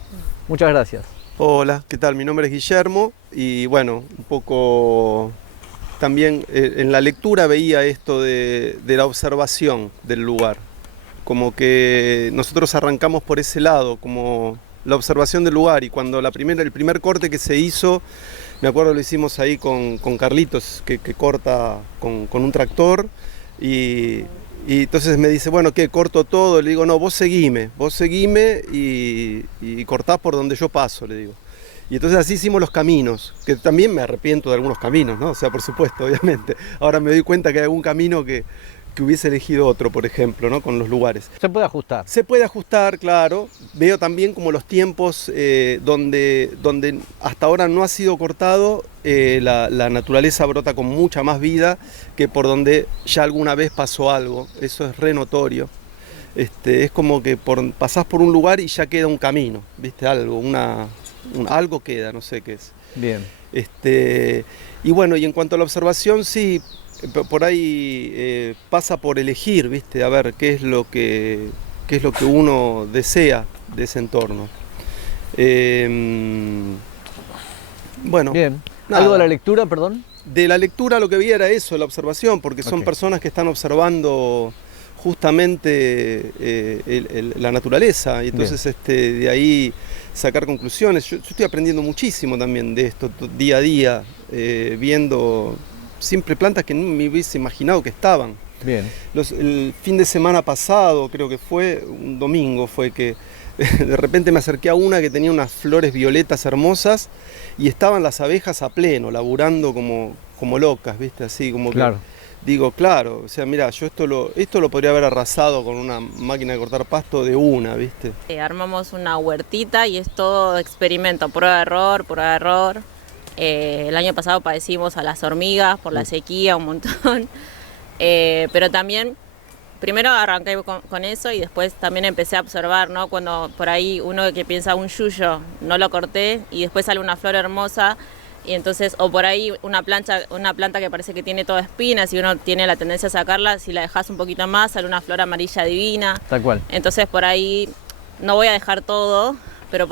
Muchas gracias. Hola, ¿qué tal? Mi nombre es Guillermo y bueno, un poco también en la lectura veía esto de la observación del lugar, como que nosotros arrancamos por ese lado, como la observación del lugar, y cuando el primer corte que se hizo, me acuerdo lo hicimos ahí con Carlitos, que corta con un tractor, y entonces me dice, bueno, ¿qué? ¿Corto todo? Le digo, no, vos seguime y cortás por donde yo paso, le digo. Y entonces así hicimos los caminos, que también me arrepiento de algunos caminos, ¿no? O sea, por supuesto, obviamente. Ahora me doy cuenta que hay algún camino que hubiese elegido otro, por ejemplo, ¿no? Con los lugares. Se puede ajustar. Se puede ajustar, claro. Veo también como los tiempos donde hasta ahora no ha sido cortado, la naturaleza brota con mucha más vida que por donde ya alguna vez pasó algo. Eso es re notorio. Es como que pasás por un lugar y ya queda un camino, ¿viste? Algo queda, no sé qué es. Bien. Y bueno, y en cuanto a la observación, sí, por ahí pasa por elegir, ¿viste? A ver qué es lo que uno desea de ese entorno. Bueno, Bien. nada. ¿Algo de la lectura, perdón? De la lectura lo que vi era eso, la observación, porque son Ok. personas que están observando justamente la naturaleza y entonces de ahí sacar conclusiones. Yo estoy aprendiendo muchísimo también de esto día a día, viendo siempre plantas que no me hubiese imaginado que estaban. Bien. El fin de semana pasado, creo que fue, un domingo fue que de repente me acerqué a una que tenía unas flores violetas hermosas y estaban las abejas a pleno, laburando como locas, ¿viste? Así como Claro. que digo, claro, o sea, mira, yo esto lo podría haber arrasado con una máquina de cortar pasto de una, ¿viste? Armamos una huertita y es todo experimento, prueba-error, prueba-error. El año pasado padecimos a las hormigas por la sequía un montón, pero también primero arranqué con eso y después también empecé a observar, ¿no? Cuando por ahí uno que piensa un yuyo, no lo corté y después sale una flor hermosa y entonces, o por ahí una planta que parece que tiene toda espinas y uno tiene la tendencia a sacarla, si la dejas un poquito más sale una flor amarilla divina. Tal cual. Entonces por ahí no voy a dejar todo, pero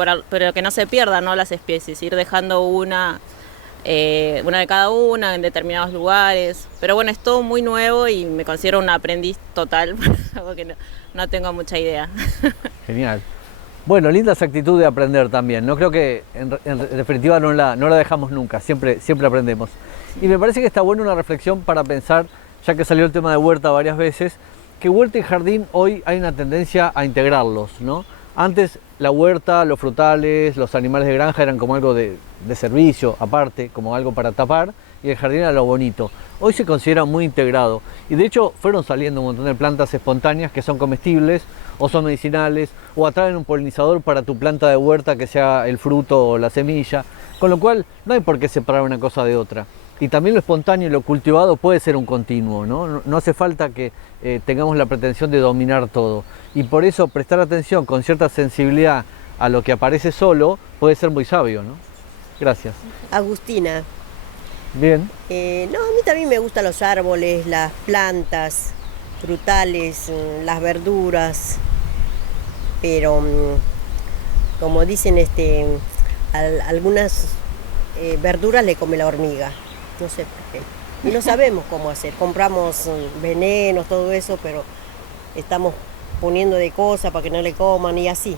que no se pierdan, ¿no? Las especies, ir dejando una de cada una en determinados lugares. Pero bueno, es todo muy nuevo y me considero una aprendiz total, porque no tengo mucha idea. Genial. Bueno, linda esa actitud de aprender también. No creo que en definitiva no la dejamos nunca, siempre aprendemos. Y me parece que está buena una reflexión para pensar, ya que salió el tema de huerta varias veces, que huerta y jardín hoy hay una tendencia a integrarlos, ¿no? Antes la huerta, los frutales, los animales de granja eran como algo de servicio aparte, como algo para tapar, y el jardín era lo bonito. Hoy se considera muy integrado y de hecho fueron saliendo un montón de plantas espontáneas que son comestibles o son medicinales o atraen un polinizador para tu planta de huerta que sea el fruto o la semilla, con lo cual no hay por qué separar una cosa de otra. Y también lo espontáneo y lo cultivado puede ser un continuo, ¿no? No hace falta que tengamos la pretensión de dominar todo. Y por eso prestar atención con cierta sensibilidad a lo que aparece solo puede ser muy sabio, ¿no? Gracias. Agustina. Bien. No, a mí también me gustan los árboles, las plantas, frutales, las verduras, pero como dicen, algunas verduras le come la hormiga. No sé por qué. Y no sabemos cómo hacer. Compramos venenos, todo eso, pero estamos poniendo de cosas para que no le coman y así.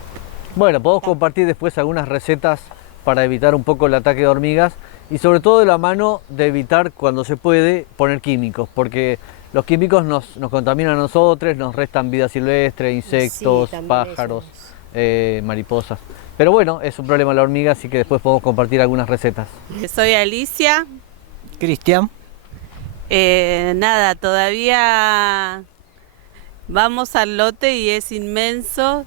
Bueno, podemos compartir después algunas recetas para evitar un poco el ataque de hormigas y sobre todo de la mano de evitar cuando se puede poner químicos, porque los químicos nos contaminan a nosotros, nos restan vida silvestre, insectos, Sí, pájaros, mariposas. Pero bueno, es un problema la hormiga, así que después podemos compartir algunas recetas. Soy Alicia. Cristian. Nada, todavía vamos al lote y es inmenso.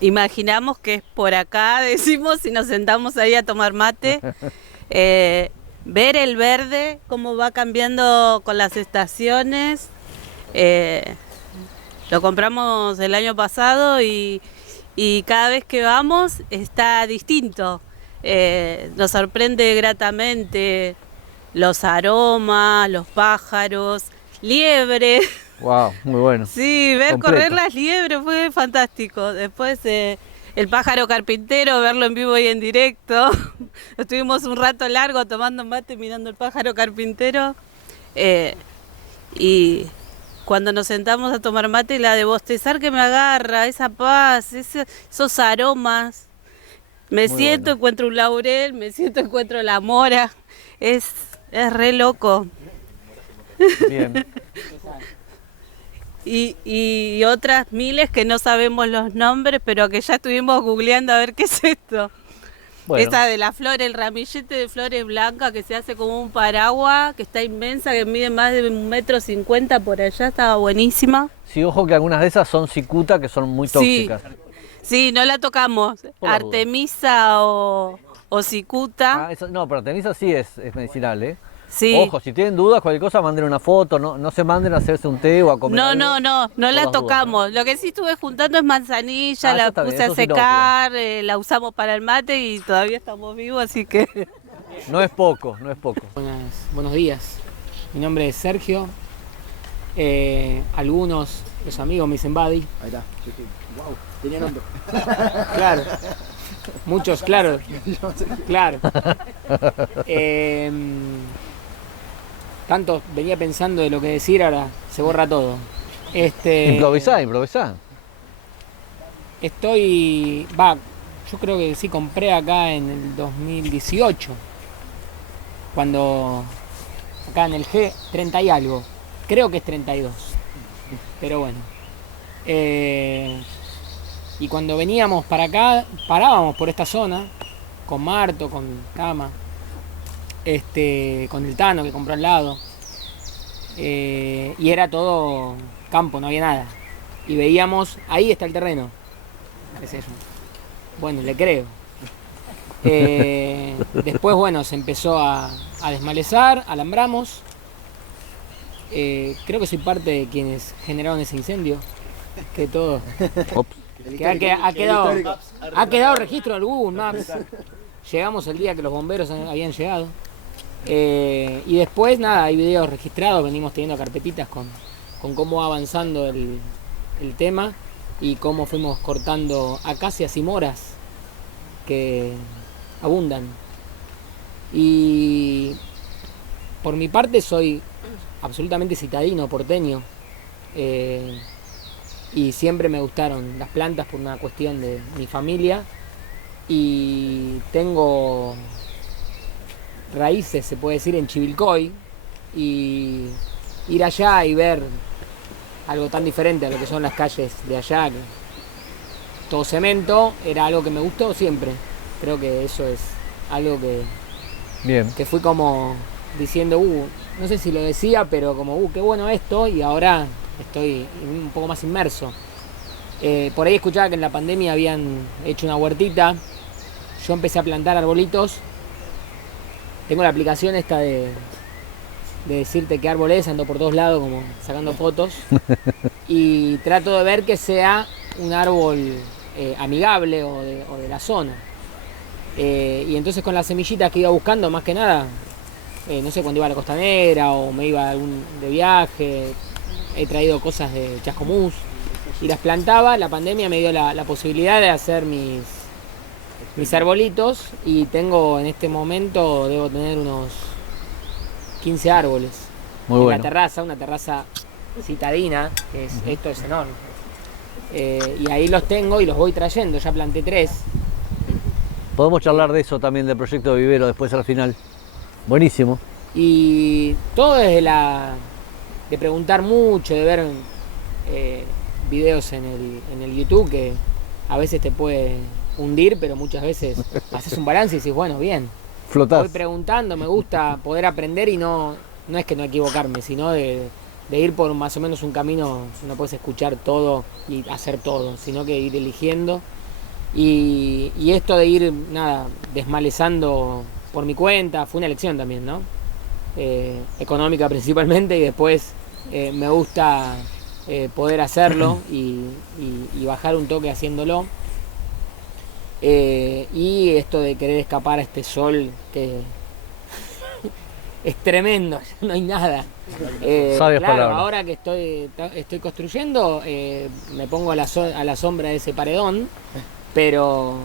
Imaginamos que es por acá, decimos, y nos sentamos ahí a tomar mate. Ver el verde, cómo va cambiando con las estaciones. Lo compramos el año pasado y cada vez que vamos está distinto. Nos sorprende gratamente los aromas, los pájaros, liebre. Wow, muy bueno. Sí, ver Completo. correr las liebres fue fantástico. Después el pájaro carpintero, verlo en vivo y en directo. Estuvimos un rato largo tomando mate, mirando el pájaro carpintero. Y cuando nos sentamos a tomar mate, la de bostezar que me agarra, esa paz, esos aromas. Me Muy siento, bueno. encuentro un laurel, me siento, encuentro la mora. Es re loco. Bien. Y otras miles que no sabemos los nombres, pero que ya estuvimos googleando a ver qué es esto. Bueno. Esa de la flor, el ramillete de flores blancas que se hace como un paraguas, que está inmensa, que mide más de 1,50 m por allá, estaba buenísima. Sí, ojo que algunas de esas son cicuta, que son muy tóxicas. Sí, no la tocamos. Por la duda. Artemisa o cicuta. No, pero Artemisa sí es medicinal, ¿eh? Sí. Ojo, si tienen dudas, cualquier cosa, manden una foto, no se manden a hacerse un té o a comer No, algo. no la Por las dudas, tocamos. Lo que sí estuve juntando es manzanilla, Ah, la eso está bien, puse a eso sí lo secar, la usamos para el mate y todavía estamos vivos, así que... No es poco, no es poco. Buenos días. Mi nombre es Sergio. Algunos, los amigos me dicen Buddy. Ahí está. Wow, tenía nombre. Claro. Muchos, claro. Claro. Tanto venía pensando de lo que decir, ahora se borra todo. Improvisá. Yo creo que sí compré acá en el 2018. Cuando acá en el G 30 y algo. Creo que es 32. Pero bueno. Y cuando veníamos para acá, parábamos por esta zona, con Marto, con Cama, con el Tano que compró al lado. Y era todo campo, no había nada. Y veíamos, ahí está el terreno. ¿Qué es eso? Bueno, le creo. Después, bueno, se empezó a desmalezar, alambramos. Creo que soy parte de quienes generaron ese incendio. Que todo. Que ha quedado registro en Google Maps. Llegamos el día que los bomberos habían llegado. Y después, nada, hay videos registrados, venimos teniendo carpetitas con cómo va avanzando el tema y cómo fuimos cortando acacias y moras que abundan. Y por mi parte soy absolutamente citadino, porteño. Y siempre me gustaron las plantas por una cuestión de mi familia. Y tengo raíces, se puede decir, en Chivilcoy. Y ir allá y ver algo tan diferente a lo que son las calles de allá, que todo cemento, era algo que me gustó siempre. Creo que eso es algo que fui como diciendo, no sé si lo decía, pero como, qué bueno esto, y ahora estoy un poco más inmerso. Por ahí escuchaba que en la pandemia habían hecho una huertita. Yo empecé a plantar arbolitos. Tengo la aplicación esta de decirte qué árbol es, ando por todos lados como sacando fotos. Y trato de ver que sea un árbol amigable o de la zona. Y entonces con las semillitas que iba buscando, más que nada, no sé, cuando iba a la Costanera o me iba de viaje, he traído cosas de Chascomús y las plantaba. La pandemia me dio la posibilidad de hacer mis arbolitos y tengo en este momento, debo tener unos 15 árboles. Muy en bueno. la terraza, una terraza citadina, que esto es enorme. Y ahí los tengo y los voy trayendo, ya planté 3. Podemos charlar de eso también, del proyecto de vivero, después al final. Buenísimo. Y todo desde de preguntar mucho, de ver videos en el YouTube, que a veces te puede hundir, pero muchas veces haces un balance y dices, bueno, bien. Flotás. Voy preguntando, me gusta poder aprender y no es que no equivocarme, sino de ir por más o menos un camino. No puedes escuchar todo y hacer todo, sino que ir eligiendo. Y esto de ir, desmalezando por mi cuenta, fue una elección también, ¿no? Económica principalmente, y después me gusta poder hacerlo y bajar un toque haciéndolo. Y esto de querer escapar a este sol que es tremendo, no hay nada. Sabias claro, palabras. ahora que estoy construyendo, me pongo a la sombra de ese paredón, pero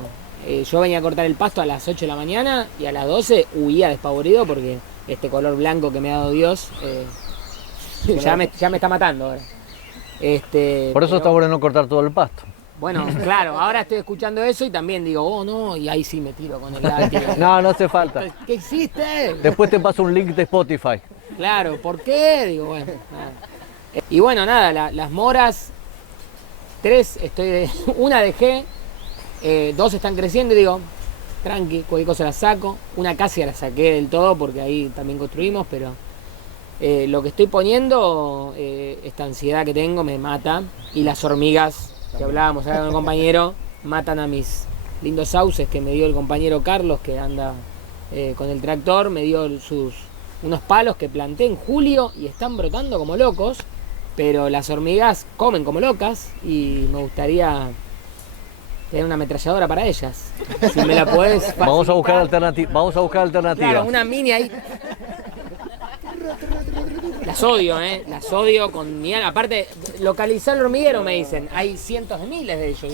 yo venía a cortar el pasto a las 8 de la mañana y a las 12 huía despavorido porque este color blanco que me ha dado Dios ya me está matando ahora. Por eso está bueno no cortar todo el pasto. Bueno, claro, ahora estoy escuchando eso y también digo, oh no, y ahí sí me tiro con el látigo. No hace falta. ¿Qué hiciste? Después te paso un link de Spotify. Claro, ¿por qué? Digo, bueno, nada. Y bueno, nada, las moras, 3, una dejé, 2 están creciendo y digo, tranqui, cualquier cosa la saco. Una acacia la saqué del todo porque ahí también construimos, pero lo que estoy poniendo, esta ansiedad que tengo me mata. Y las hormigas, que hablábamos acá con el compañero, matan a mis lindos sauces que me dio el compañero Carlos, que anda con el tractor, me dio unos palos que planté en julio y están brotando como locos, pero las hormigas comen como locas y me gustaría tener una ametralladora para ellas. Si me la podés facilitar. Vamos a buscar alternativas. Claro, una mini ahí. Las odio con mi alma. Aparte, localizar el hormiguero, me dicen, hay cientos de miles de ellos.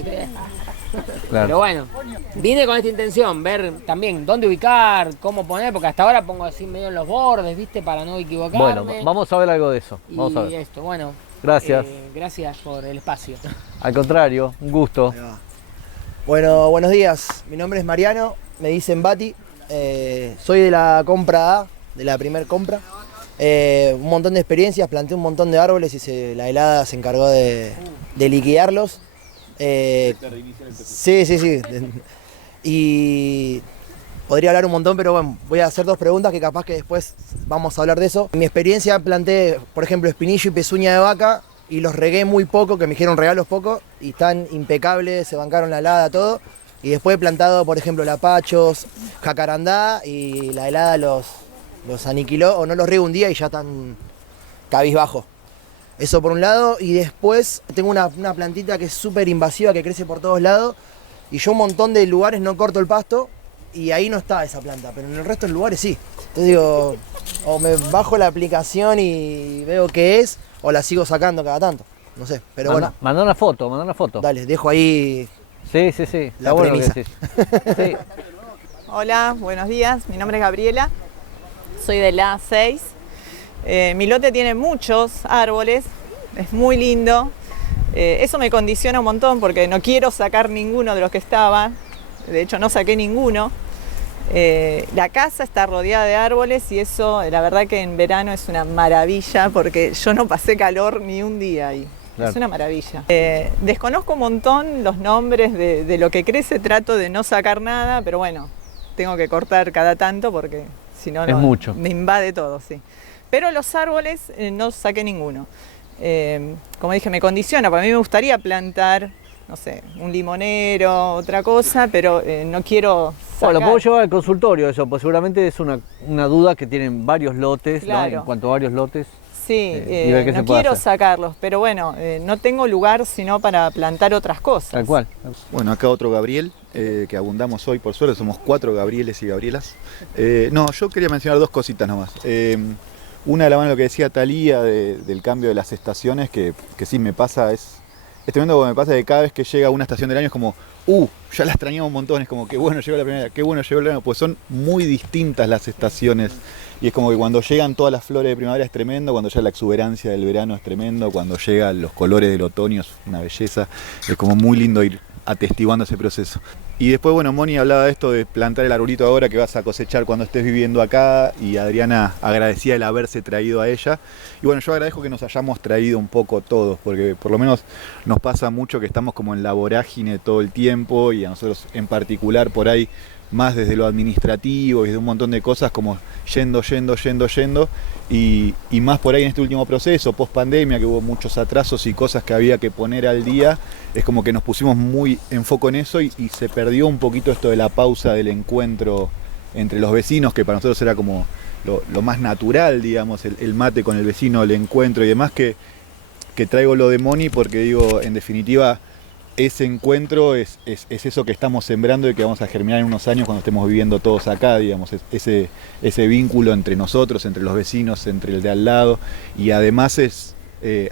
Claro. Pero bueno, vine con esta intención, ver también dónde ubicar, cómo poner, porque hasta ahora pongo así medio en los bordes, ¿viste? Para no equivocarme. Bueno, vamos a ver algo de eso. Vamos a Y ver. esto, bueno. Gracias. Gracias por el espacio. Al contrario, un gusto. Bueno, buenos días. Mi nombre es Mariano, me dicen Bati. Soy de la compra A, de la primer compra. Un montón de experiencias, planté un montón de árboles y la helada se encargó de liquidarlos. Sí. Y podría hablar un montón, pero bueno, voy a hacer 2 preguntas que capaz que después vamos a hablar de eso. En mi experiencia planté, por ejemplo, espinillo y pezuña de vaca y los regué muy poco, que me dijeron regalos poco, y están impecables, se bancaron la helada, todo. Y después he plantado, por ejemplo, lapachos, jacarandá y la helada los aniquiló o no los riego un día y ya están cabizbajo. Eso por un lado, y después tengo una plantita que es súper invasiva, que crece por todos lados, y yo un montón de lugares no corto el pasto, y ahí no está esa planta, pero en el resto de los lugares sí. Entonces digo, o me bajo la aplicación y veo qué es, o la sigo sacando cada tanto, no sé, pero bueno. Mandá una foto. Dale, dejo ahí. Sí. La premisa. Sí. Hola, buenos días, mi nombre es Gabriela, soy de la 6. Mi lote tiene muchos árboles, es muy lindo. Eso me condiciona un montón porque no quiero sacar ninguno de los que estaban, de hecho no saqué ninguno. La casa está rodeada de árboles y eso la verdad que en verano es una maravilla porque yo no pasé calor ni un día ahí. Claro. Es una maravilla. Desconozco un montón los nombres de lo que crece, trato de no sacar nada, pero bueno, tengo que cortar cada tanto porque si no, Es mucho. me invade todo, sí. Pero los árboles no saqué ninguno. Como dije, me condiciona, para mí me gustaría plantar, no sé, un limonero, otra cosa, pero no quiero sacar. Bueno, lo puedo llevar al consultorio eso, pues seguramente es una duda que tienen varios lotes, Claro. ¿no? En cuanto a varios lotes. Sí, y ver qué se no puede quiero hacer. sacarlos, pero bueno, no tengo lugar sino para plantar otras cosas. Tal cual. Bueno, acá otro Gabriel, que abundamos hoy, por suerte somos 4 Gabrieles y Gabrielas. No, yo quería mencionar 2 cositas nomás. Una de la mano de lo que decía Talía del cambio de las estaciones, que sí me pasa, es tremendo porque me pasa que cada vez que llega una estación del año es como, ya la extrañamos un montón, es como, qué bueno llegó la primera, qué bueno llegó el verano, pues son muy distintas las estaciones. Y es como que cuando llegan todas las flores de primavera es tremendo, cuando llega la exuberancia del verano es tremendo, cuando llegan los colores del otoño es una belleza, es como muy lindo ir atestiguando ese proceso. Y después, bueno, Moni hablaba de esto de plantar el arbolito ahora que vas a cosechar cuando estés viviendo acá, y Adriana agradecía el haberse traído a ella. Y bueno, yo agradezco que nos hayamos traído un poco todos, porque por lo menos nos pasa mucho que estamos como en la vorágine todo el tiempo, y a nosotros en particular por ahí más desde lo administrativo y de un montón de cosas como yendo, y más por ahí en este último proceso, post pandemia, que hubo muchos atrasos y cosas que había que poner al día, es como que nos pusimos muy en foco en eso y se perdió un poquito esto de la pausa del encuentro entre los vecinos, que para nosotros era como lo más natural, digamos, el mate con el vecino, el encuentro y demás, que traigo lo de Moni porque digo, en definitiva, ese encuentro es eso que estamos sembrando y que vamos a germinar en unos años cuando estemos viviendo todos acá, digamos, ese vínculo entre nosotros, entre los vecinos, entre el de al lado, y además es,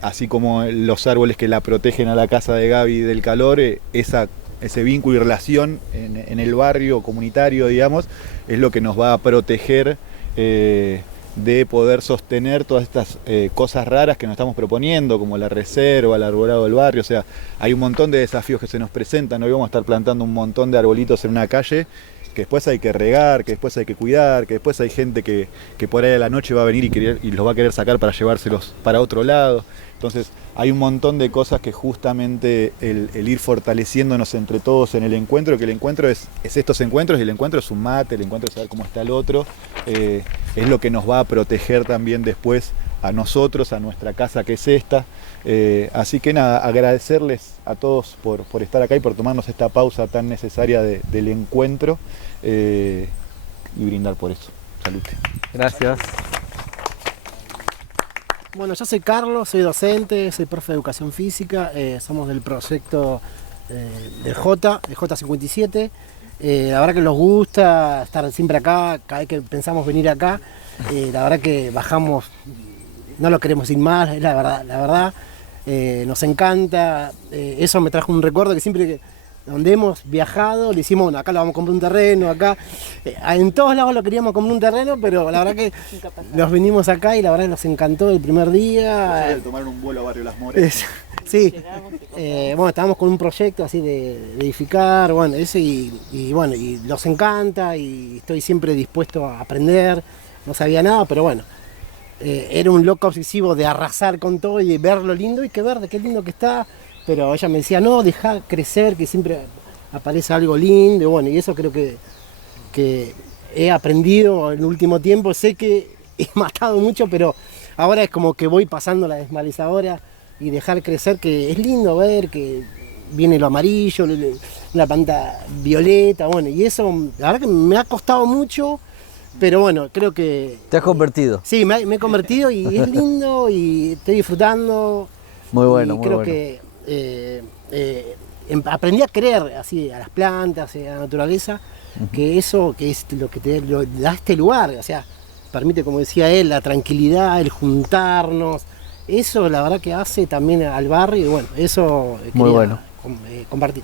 así como los árboles que la protegen a la casa de Gaby del calor, ese vínculo y relación en el barrio comunitario, digamos, es lo que nos va a proteger de poder sostener todas estas cosas raras que nos estamos proponiendo, como la reserva, el arbolado del barrio. O sea, hay un montón de desafíos que se nos presentan. Hoy vamos a estar plantando un montón de arbolitos en una calle que después hay que regar, que después hay que cuidar, que después hay gente que por ahí a la noche va a venir y los va a querer sacar para llevárselos para otro lado. Entonces hay un montón de cosas que justamente el ir fortaleciéndonos entre todos en el encuentro, que el encuentro es estos encuentros, y el encuentro es un mate, el encuentro es saber cómo está el otro, es lo que nos va a proteger también después a nosotros, a nuestra casa que es esta. Así que nada, agradecerles a todos por estar acá y por tomarnos esta pausa tan necesaria del encuentro, y brindar por eso. Salud. Gracias. Bueno, yo soy Carlos, soy docente, soy profe de educación física, somos del proyecto del J57. La verdad que nos gusta estar siempre acá, cada vez que pensamos venir acá, la verdad que bajamos, no lo queremos ir más, es la verdad, nos encanta, eso me trajo un recuerdo que siempre donde hemos viajado, le hicimos, bueno, acá lo vamos a comprar un terreno, acá, en todos lados lo queríamos comprar un terreno, pero la verdad que nos vinimos acá y la verdad nos encantó el primer día. Tomaron un vuelo a Barrio Las Mores. Sí, bueno, estábamos con un proyecto así de edificar, bueno, eso y bueno, y nos encanta y estoy siempre dispuesto a aprender, no sabía nada, pero bueno, era un loco obsesivo de arrasar con todo y ver lo lindo y qué verde, qué lindo que está. Pero ella me decía, no, deja crecer, que siempre aparece algo lindo, y bueno, y eso creo que he aprendido en el último tiempo. Sé que he matado mucho, pero ahora es como que voy pasando la desmalezadora y dejar crecer, que es lindo ver que viene lo amarillo, la planta violeta, bueno, y eso la verdad que me ha costado mucho, pero bueno, creo que... ¿Te has convertido? Sí, me he convertido y es lindo y estoy disfrutando. Muy bueno, y muy creo bueno. que aprendí a creer así a las plantas, a la naturaleza, que eso que es lo que te da este lugar, o sea, permite, como decía él, la tranquilidad, el juntarnos, eso la verdad que hace también al barrio y bueno, eso Muy bueno. Compartir.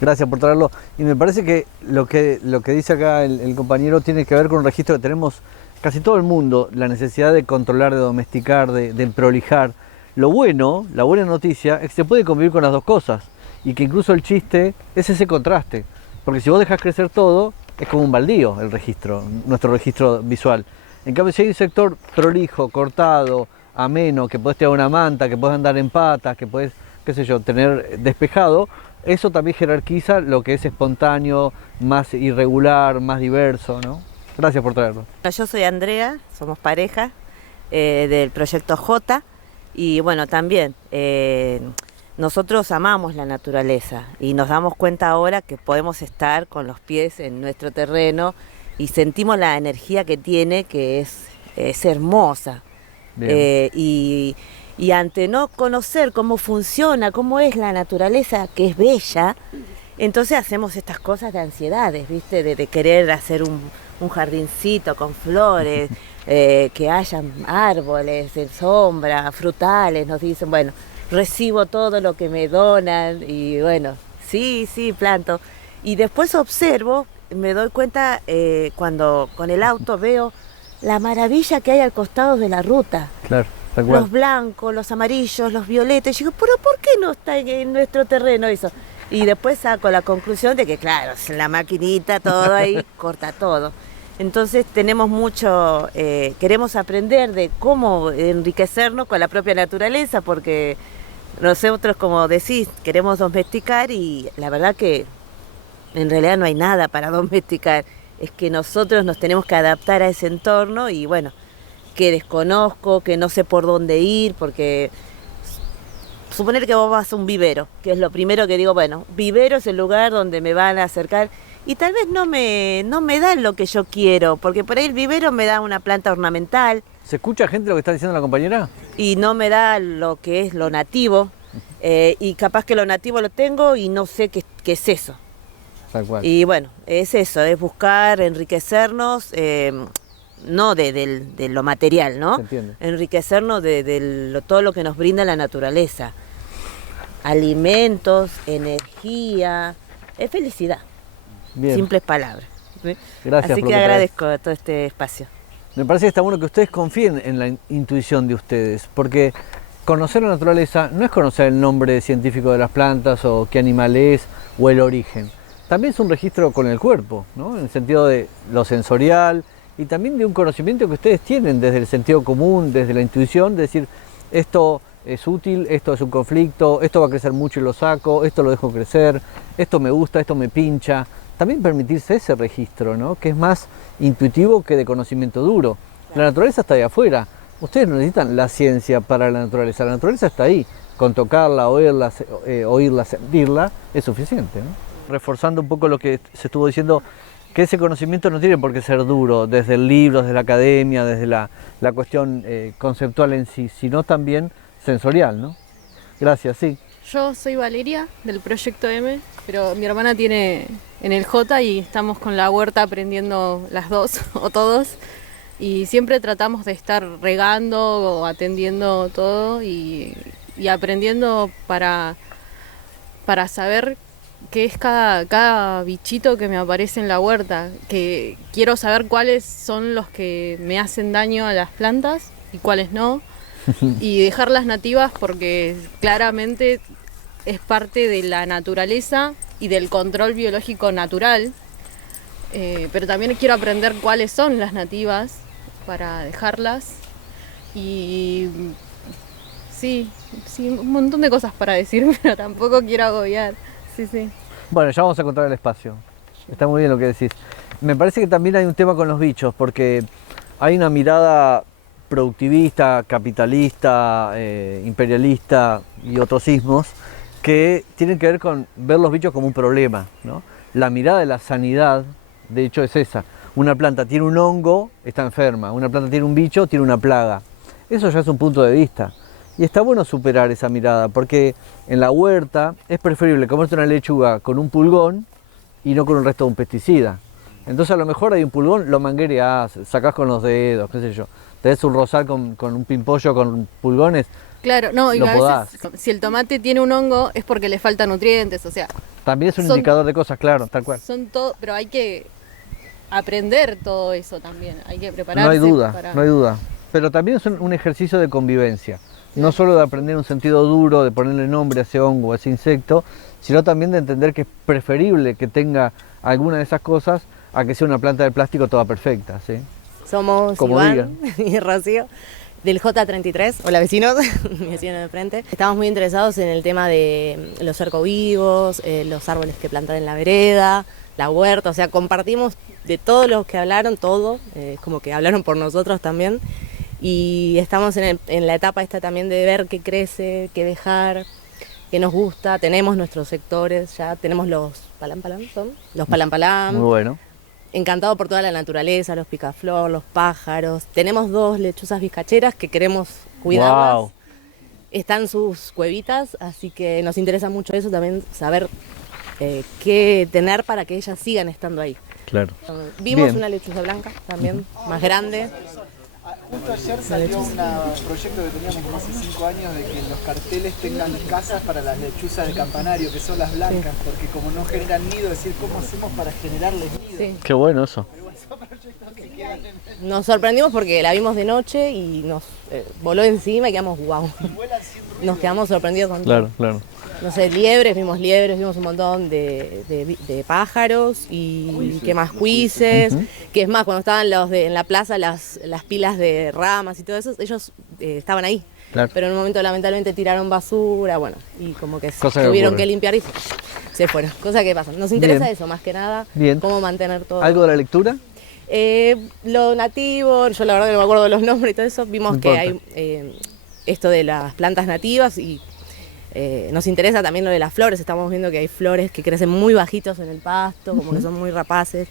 Gracias por traerlo. Y me parece que lo que dice acá el compañero tiene que ver con un registro que tenemos casi todo el mundo, la necesidad de controlar, de domesticar, de prolijar. Lo bueno, la buena noticia es que se puede convivir con las dos cosas y que incluso el chiste es ese contraste, porque si vos dejas crecer todo, es como un baldío el registro, nuestro registro visual. En cambio, si hay un sector prolijo, cortado, ameno, que podés tirar una manta, que podés andar en patas, que podés, qué sé yo, tener despejado, eso también jerarquiza lo que es espontáneo, más irregular, más diverso, ¿no? Gracias por traerlo. Yo soy Andrea, somos pareja del proyecto J. Y bueno, también nosotros amamos la naturaleza y nos damos cuenta ahora que podemos estar con los pies en nuestro terreno y sentimos la energía que tiene, que es hermosa. Y ante no conocer cómo funciona, cómo es la naturaleza, que es bella, entonces hacemos estas cosas de ansiedades, ¿viste? De querer hacer un jardincito con flores. Que hayan árboles de sombra, frutales, nos dicen, bueno, recibo todo lo que me donan y bueno, sí, planto. Y después observo, me doy cuenta cuando con el auto veo la maravilla que hay al costado de la ruta. Claro, tal cual. Los blancos, los amarillos, los violetas. Y digo, pero ¿por qué no está en nuestro terreno eso? Y después saco la conclusión de que, claro, la maquinita, todo ahí, corta todo. Entonces tenemos mucho, queremos aprender de cómo enriquecernos con la propia naturaleza, porque nosotros, como decís, queremos domesticar y la verdad que en realidad no hay nada para domesticar, es que nosotros nos tenemos que adaptar a ese entorno y bueno, que desconozco, que no sé por dónde ir, porque suponer que vos vas a un vivero, que es lo primero que digo, bueno, vivero es el lugar donde me van a acercar. Y tal vez no me dan lo que yo quiero, porque por ahí el vivero me da una planta ornamental. ¿Se escucha gente lo que está diciendo la compañera? Y no me da lo que es lo nativo, y capaz que lo nativo lo tengo y no sé qué es eso. Tal cual. Y bueno, es eso, es buscar enriquecernos, no de lo material, ¿no? Se entiende. Enriquecernos todo lo que nos brinda la naturaleza. Alimentos, energía, es felicidad. Bien. Simples palabras. Gracias Así por lo que que agradezco todo este espacio. Me parece que está bueno que ustedes confíen en la intuición de ustedes, porque conocer la naturaleza no es conocer el nombre científico de las plantas o qué animal es o el origen. También es un registro con el cuerpo, ¿no? En el sentido de lo sensorial y también de un conocimiento que ustedes tienen desde el sentido común, desde la intuición, de decir, esto es útil, esto es un conflicto, esto va a crecer mucho y lo saco, esto lo dejo crecer, esto me gusta, esto me pincha. También permitirse ese registro, ¿no? Que es más intuitivo que de conocimiento duro. La naturaleza está ahí afuera. Ustedes no necesitan la ciencia para la naturaleza está ahí. Con tocarla, oírla, sentirla, es suficiente, ¿no? Reforzando un poco lo que se estuvo diciendo, que ese conocimiento no tiene por qué ser duro, desde el libro, desde la academia, desde la cuestión conceptual en sí, sino también sensorial, ¿no? Gracias, sí. Yo soy Valeria, del Proyecto M, pero mi hermana tiene en el J y estamos con la huerta aprendiendo las dos o todos. Y siempre tratamos de estar regando o atendiendo todo y aprendiendo para saber qué es cada bichito que me aparece en la huerta, que quiero saber cuáles son los que me hacen daño a las plantas y cuáles no, y dejar las nativas porque claramente es parte de la naturaleza y del control biológico natural, pero también quiero aprender cuáles son las nativas para dejarlas y sí, un montón de cosas para decir, pero tampoco quiero agobiar. Sí. Bueno, ya vamos a encontrar el espacio. Está muy bien lo que decís. Me parece que también hay un tema con los bichos, porque hay una mirada productivista, capitalista, imperialista y otros ismos que tienen que ver con ver los bichos como un problema, ¿no? La mirada de la sanidad, de hecho, es esa. Una planta tiene un hongo, está enferma. Una planta tiene un bicho, tiene una plaga. Eso ya es un punto de vista. Y está bueno superar esa mirada, porque en la huerta es preferible comerte una lechuga con un pulgón y no con el resto de un pesticida. Entonces a lo mejor hay un pulgón, lo manguereás, sacás con los dedos, qué sé yo. Tenés un rosal con un pimpollo con pulgones. Claro, no, y lo a podás. veces si el tomate tiene un hongo es porque le faltan nutrientes, o sea. También es un indicador de cosas, claro, tal cual. Son todo, pero hay que aprender todo eso también, hay que prepararse. No hay duda, para... no hay duda. Pero también es un ejercicio de convivencia. No solo de aprender un sentido duro, de ponerle nombre a ese hongo, a ese insecto, sino también de entender que es preferible que tenga alguna de esas cosas a que sea una planta de plástico toda perfecta, ¿sí? Somos Como Iván digan. y Rocío del J33. Hola vecinos, mi vecino de frente. Estamos muy interesados en el tema de los cercovivos, los árboles que plantan en la vereda, la huerta, o sea, compartimos de todos los que hablaron, todo, es como que hablaron por nosotros también. Y estamos en la etapa esta también de ver qué crece, qué dejar, qué nos gusta. Tenemos nuestros sectores, ya tenemos los palam-palam, ¿son? Los palam-palam. Muy bueno. Encantado por toda la naturaleza, los picaflor, los pájaros. Tenemos 2 lechuzas vizcacheras que queremos cuidarlas. Wow. Están sus cuevitas, así que nos interesa mucho eso también, saber qué tener para que ellas sigan estando ahí. Claro. Vimos Bien. una lechuza blanca también, más grande. Justo ayer salió un proyecto que teníamos como hace 5 años de que los carteles tengan casas para las lechuzas de campanario, que son las blancas, porque como no generan nido, decir cómo hacemos para generarles nido. Qué bueno eso. Nos sorprendimos porque la vimos de noche y nos voló encima y quedamos guau. Nos quedamos sorprendidos con Claro, todo. claro. No sé, liebres, vimos un montón de pájaros y qué más, cuises, que es más, cuando estaban en la plaza las pilas de ramas y todo eso, ellos estaban ahí. Claro. Pero en un momento lamentablemente tiraron basura, bueno, y como que Cosa que tuvieron ocurre. que limpiar y se fueron. Cosa que pasa. Nos interesa Bien. eso, más que nada, Bien. cómo mantener todo. ¿Algo de la lectura? Lo nativo, yo la verdad que no me acuerdo de los nombres y todo eso, vimos No que importa. hay esto de las plantas nativas y nos interesa también lo de las flores, estamos viendo que hay flores que crecen muy bajitos en el pasto, como que son muy rapaces.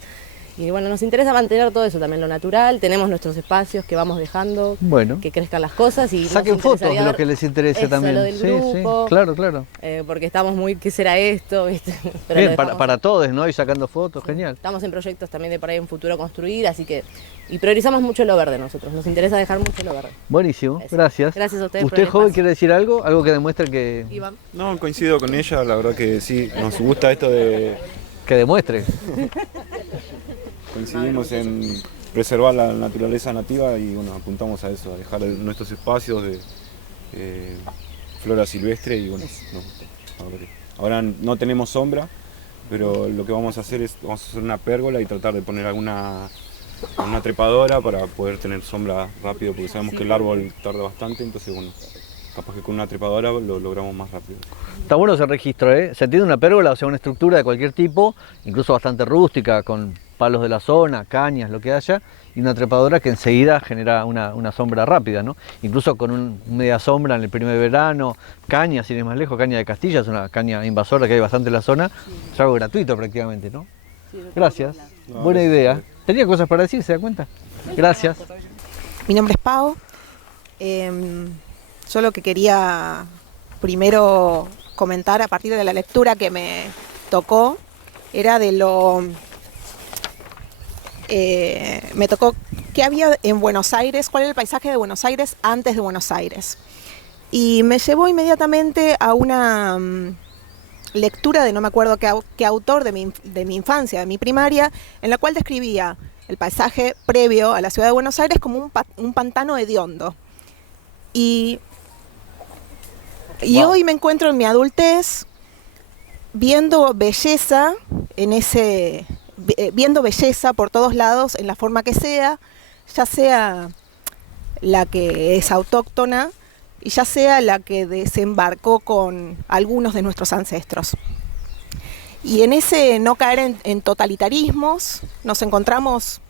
Y bueno, nos interesa mantener todo eso, también lo natural, tenemos nuestros espacios que vamos dejando, Bueno. que crezcan las cosas y Saquen nos fotos de interesaría lo ver que les interese eso, también. lo del Sí, grupo, sí, claro, claro. porque estamos muy, ¿qué será esto? ¿Viste? Pero Bien, lo dejamos. para todos, ¿no? Y sacando fotos, genial. Estamos en proyectos también de por ahí un futuro construir, así que, y priorizamos mucho lo verde nosotros, nos interesa dejar mucho lo verde. Buenísimo, Eso. gracias. Gracias a ustedes por ¿Usted el joven espacio. quiere decir algo? Algo que demuestre que... Iván. No, coincido con ella, la verdad que sí, nos gusta esto de... Que demuestre. Coincidimos en preservar la naturaleza nativa y bueno, apuntamos a eso, a dejar nuestros espacios de flora silvestre y bueno, nos gusta, la verdad que- ahora no tenemos sombra, pero lo que vamos a hacer es, vamos a hacer una pérgola y tratar de poner una trepadora para poder tener sombra rápido, porque sabemos que el árbol tarda bastante, entonces bueno, capaz que con una trepadora lo logramos más rápido. Está bueno ese registro, ¿eh? Se entiende una pérgola, o sea, una estructura de cualquier tipo, incluso bastante rústica, con palos de la zona, cañas, lo que haya, y una trepadora que enseguida genera una sombra rápida, ¿no? Incluso con media sombra en el primer verano, caña, sin ir más lejos, caña de Castilla, es una caña invasora que hay bastante en la zona, es algo gratuito prácticamente, ¿no? Gracias, buena idea. Tenía cosas para decir, ¿se da cuenta? Gracias. Mi nombre es Pau. Yo lo que quería primero comentar a partir de la lectura que me tocó era de lo... me tocó qué había en Buenos Aires, cuál era el paisaje de Buenos Aires antes de Buenos Aires. Y me llevó inmediatamente a lectura de no me acuerdo qué autor de mi infancia, de mi primaria, en la cual describía el paisaje previo a la ciudad de Buenos Aires como un pantano hediondo. Y Wow. hoy me encuentro en mi adultez viendo belleza viendo belleza por todos lados, en la forma que sea, ya sea la que es autóctona y ya sea la que desembarcó con algunos de nuestros ancestros. Y en ese no caer en totalitarismos, nos encontramos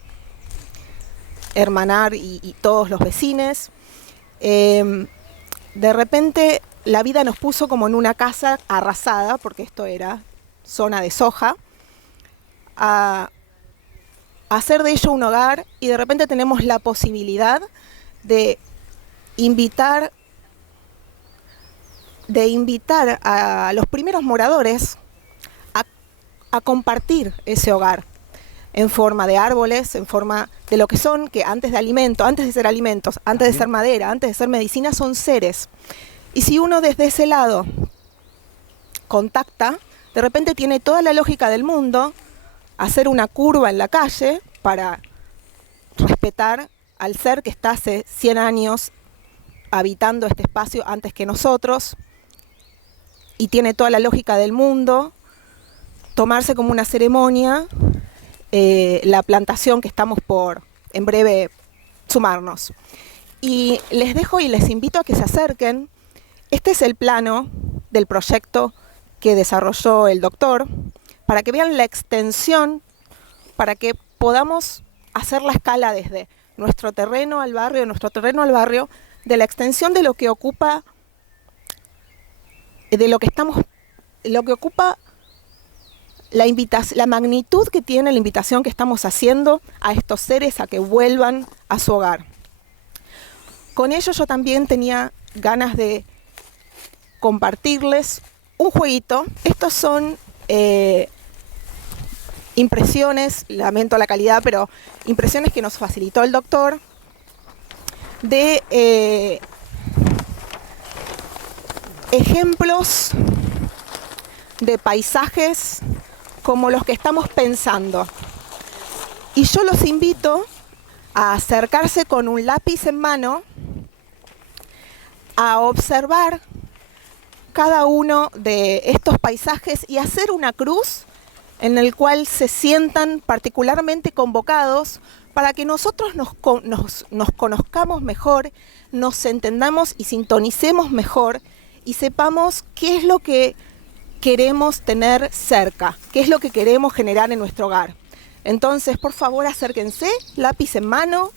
hermanar y todos los vecinos. De repente la vida nos puso como en una casa arrasada, porque esto era zona de soja, a hacer de ello un hogar, y de repente tenemos la posibilidad de invitar a los primeros moradores a compartir ese hogar en forma de árboles, en forma de lo que son, que antes de ser alimentos, antes de ser madera, antes de ser medicina, son seres. Y si uno desde ese lado contacta, de repente tiene toda la lógica del mundo hacer una curva en la calle para respetar al ser que está hace 100 años habitando este espacio antes que nosotros, y tiene toda la lógica del mundo tomarse como una ceremonia la plantación que estamos por en breve sumarnos. Y les dejo y les invito a que se acerquen. Este es el plano del proyecto que desarrolló el doctor, para que vean la extensión, para que podamos hacer la escala desde nuestro terreno al barrio, de la extensión de lo que ocupa, la magnitud que tiene la invitación que estamos haciendo a estos seres a que vuelvan a su hogar. Con ello yo también tenía ganas de compartirles un jueguito. Estos son impresiones, lamento la calidad, pero impresiones que nos facilitó el doctor de ejemplos de paisajes como los que estamos pensando. Y yo los invito a acercarse con un lápiz en mano a observar cada uno de estos paisajes y hacer una cruz en el cual se sientan particularmente convocados para que nosotros nos conozcamos mejor, nos entendamos y sintonicemos mejor y sepamos qué es lo que queremos tener cerca, qué es lo que queremos generar en nuestro hogar. Entonces, por favor, acérquense, lápiz en mano,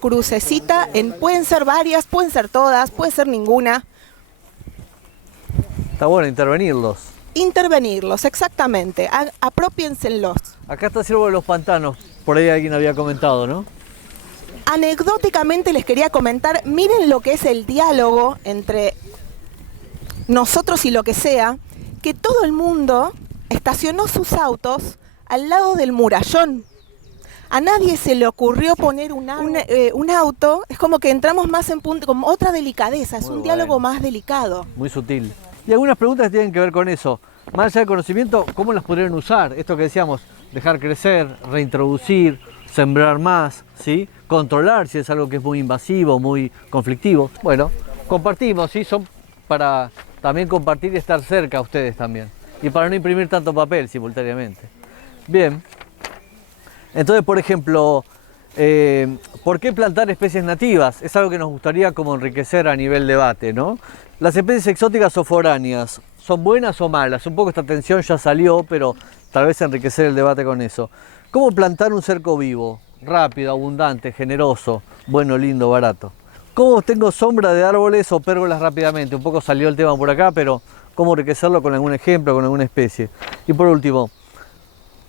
crucecita, pueden ser varias, pueden ser todas, puede ser ninguna. Está bueno intervenirlos. Intervenirlos, exactamente, apropiénselos. Acá está Ciervo de los Pantanos, por ahí alguien había comentado, ¿no? Anecdóticamente les quería comentar, miren lo que es el diálogo entre nosotros y lo que sea, que todo el mundo estacionó sus autos al lado del murallón. A nadie se le ocurrió poner un auto, es como que entramos más en punto, como otra delicadeza, es un diálogo más delicado. Muy sutil. Y algunas preguntas que tienen que ver con eso. Más allá del conocimiento, ¿cómo las podrían usar? Esto que decíamos, dejar crecer, reintroducir, sembrar más, ¿sí? Controlar si es algo que es muy invasivo, muy conflictivo. Bueno, compartimos, ¿sí? Son para también compartir y estar cerca a ustedes también. Y para no imprimir tanto papel simultáneamente. Bien. Entonces, por ejemplo, ¿por qué plantar especies nativas? Es algo que nos gustaría como enriquecer a nivel debate, ¿no? Las especies exóticas o foráneas, ¿son buenas o malas? Un poco esta tensión ya salió, pero tal vez enriquecer el debate con eso. ¿Cómo plantar un cerco vivo? Rápido, abundante, generoso, bueno, lindo, barato. ¿Cómo obtengo sombra de árboles o pérgolas rápidamente? Un poco salió el tema por acá, pero ¿cómo enriquecerlo con algún ejemplo, con alguna especie? Y por último,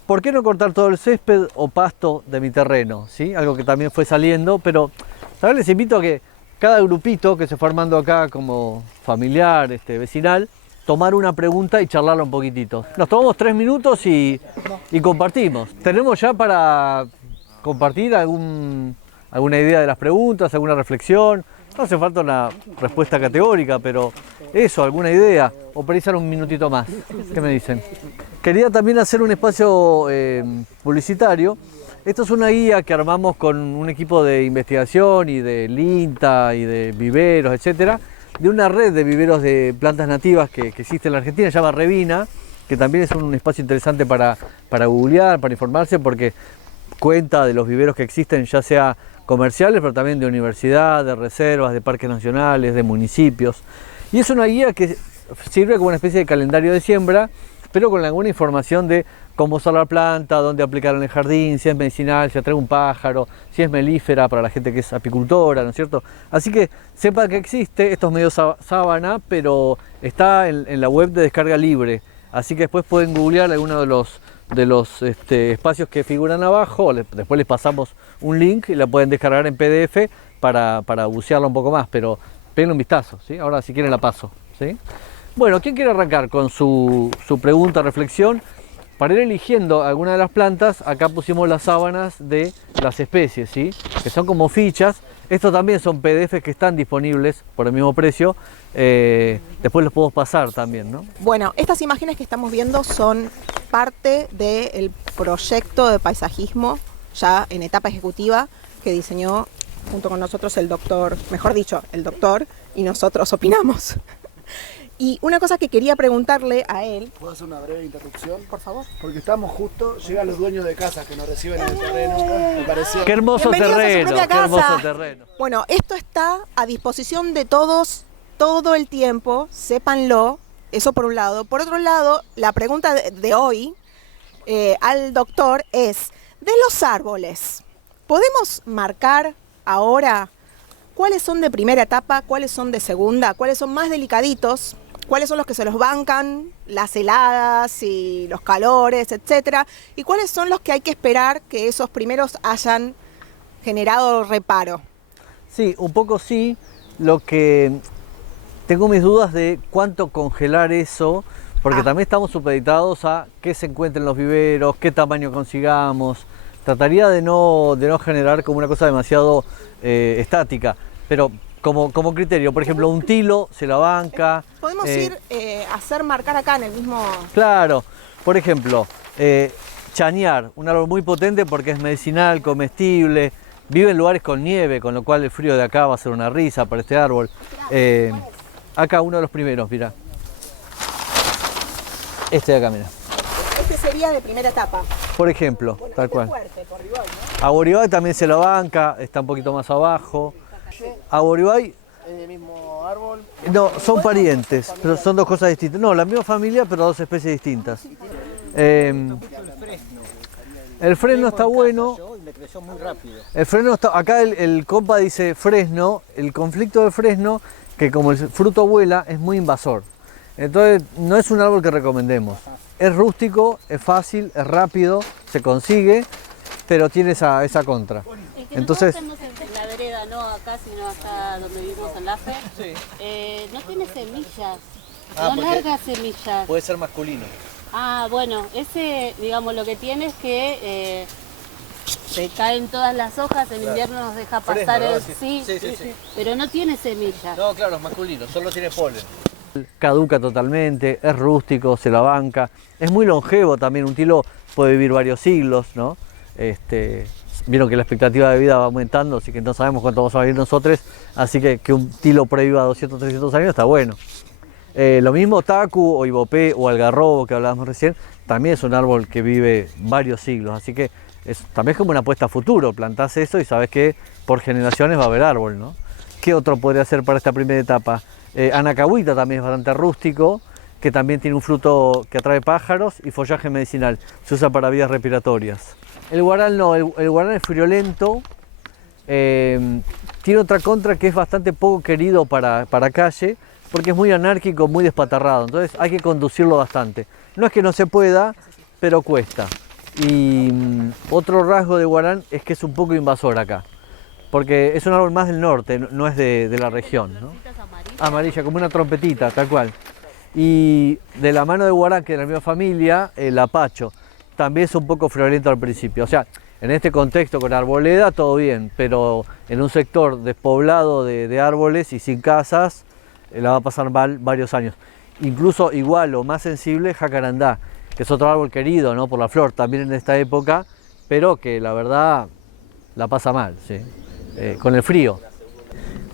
¿por qué no cortar todo el césped o pasto de mi terreno? ¿Sí? Algo que también fue saliendo, pero tal vez les invito a que cada grupito que se fue armando acá como familiar, vecinal, tomar una pregunta y charlarla un poquitito. Nos tomamos 3 minutos y compartimos. ¿Tenemos ya para compartir alguna idea de las preguntas, alguna reflexión? No hace falta una respuesta categórica, pero eso, alguna idea, o pensar un minutito más. ¿Qué me dicen? Quería también hacer un espacio publicitario. Esto es una guía que armamos con un equipo de investigación y del INTA y de viveros, etcétera, de una red de viveros de plantas nativas que existe en la Argentina, se llama Revina, que también es un espacio interesante para googlear, para informarse, porque cuenta de los viveros que existen, ya sea comerciales, pero también de universidad, de reservas, de parques nacionales, de municipios. Y es una guía que sirve como una especie de calendario de siembra, pero con alguna información de cómo usar la planta, dónde aplicarla en el jardín, si es medicinal, si atrae un pájaro, si es melífera para la gente que es apicultora, ¿no es cierto? Así que sepa que existe, esto es medio sábana, pero está en la web de descarga libre. Así que después pueden googlear alguno de los espacios que figuran abajo, después les pasamos un link y la pueden descargar en PDF para bucearla un poco más, pero peguen un vistazo, ¿sí? Ahora si quieren la paso, ¿sí? Bueno, ¿quién quiere arrancar con su pregunta, reflexión? Para ir eligiendo alguna de las plantas, acá pusimos las sábanas de las especies, ¿sí? Que son como fichas. Estos también son PDFs que están disponibles por el mismo precio. Después los podemos pasar también, ¿no? Bueno, estas imágenes que estamos viendo son parte del proyecto de paisajismo ya en etapa ejecutiva que diseñó junto con nosotros el doctor, mejor dicho, el doctor, y nosotros opinamos. Y una cosa que quería preguntarle a él... ¿Puedo hacer una breve interrupción? Por favor. Porque estamos justo, llegan los dueños de casa que nos reciben en el terreno. Me pareció... ¡Qué hermoso terreno! ¡Qué hermoso terreno! Bueno, esto está a disposición de todos todo el tiempo, sépanlo, eso por un lado. Por otro lado, la pregunta de hoy al doctor es, de los árboles, ¿podemos marcar ahora cuáles son de primera etapa, cuáles son de segunda, cuáles son más delicaditos? ¿Cuáles son los que se los bancan, las heladas y los calores, etcétera? ¿Y cuáles son los que hay que esperar que esos primeros hayan generado reparo? Sí, un poco sí. Lo que tengo mis dudas de cuánto congelar eso, porque también estamos supeditados a qué se encuentra en los viveros, qué tamaño consigamos. Trataría de no generar como una cosa demasiado estática, pero como criterio, por ejemplo, un tilo se la banca. Podemos ir a hacer marcar acá en el mismo... Claro, por ejemplo, chañar, un árbol muy potente porque es medicinal, comestible, vive en lugares con nieve, con lo cual el frío de acá va a ser una risa para este árbol. Acá uno de los primeros, mira. Este de acá, mira. Este sería de primera etapa. Por ejemplo, bueno, tal cual. Fuerte, por Ribay, ¿no? Aboribay también se la banca, está un poquito más abajo. Aboribay... ¿Es del mismo árbol? No, son parientes, pero son dos cosas distintas. No, la misma familia, pero dos especies distintas. El fresno está bueno. El fresno está, acá el compa dice fresno, el conflicto del fresno, que como el fruto vuela, es muy invasor. Entonces, no es un árbol que recomendemos. Es rústico, es fácil, es rápido, se consigue, pero tiene esa contra. Es que entonces, nosotros estamos en la vereda, no acá, sino acá donde vivimos en la fe. Sí. No tiene semillas, no larga semillas. puede ser masculino. Ah, bueno, ese, digamos, lo que tiene es que se caen todas las hojas, en invierno nos deja pasar el... Sí, pero no tiene semillas. No, claro, es masculino, solo tiene polen. Caduca totalmente, es rústico, se la banca, es muy longevo también, un tilo puede vivir varios siglos, ¿no? Vieron que la expectativa de vida va aumentando, así que no sabemos cuánto vamos a vivir nosotros, así que un tilo previva 200, 300 años está bueno. Lo mismo tacu o ibopé o algarrobo que hablábamos recién, también es un árbol que vive varios siglos, así que también es como una apuesta a futuro, plantás eso y sabes que por generaciones va a haber árbol, ¿no? ¿Qué otro podría hacer para esta primera etapa? Anacahuita también es bastante rústico, que también tiene un fruto que atrae pájaros y follaje medicinal, se usa para vías respiratorias. El guarán no, el guarán es friolento, tiene otra contra que es bastante poco querido para calle, porque es muy anárquico, muy despatarrado, entonces hay que conducirlo bastante. No es que no se pueda, pero cuesta. Y otro rasgo de guarán es que es un poco invasor acá, porque es un árbol más del norte, no es de la región, ¿no? Amarilla, como una trompetita, tal cual. Y de la mano de guarán, que es de la misma familia, el apacho, también es un poco friolento al principio. O sea, En este contexto con arboleda todo bien, pero en un sector despoblado de árboles y sin casas, la va a pasar mal varios años. Incluso igual o más sensible jacarandá, que es otro árbol querido, ¿no?, por la flor también en esta época, pero que la verdad la pasa mal, ¿sí? Con el frío.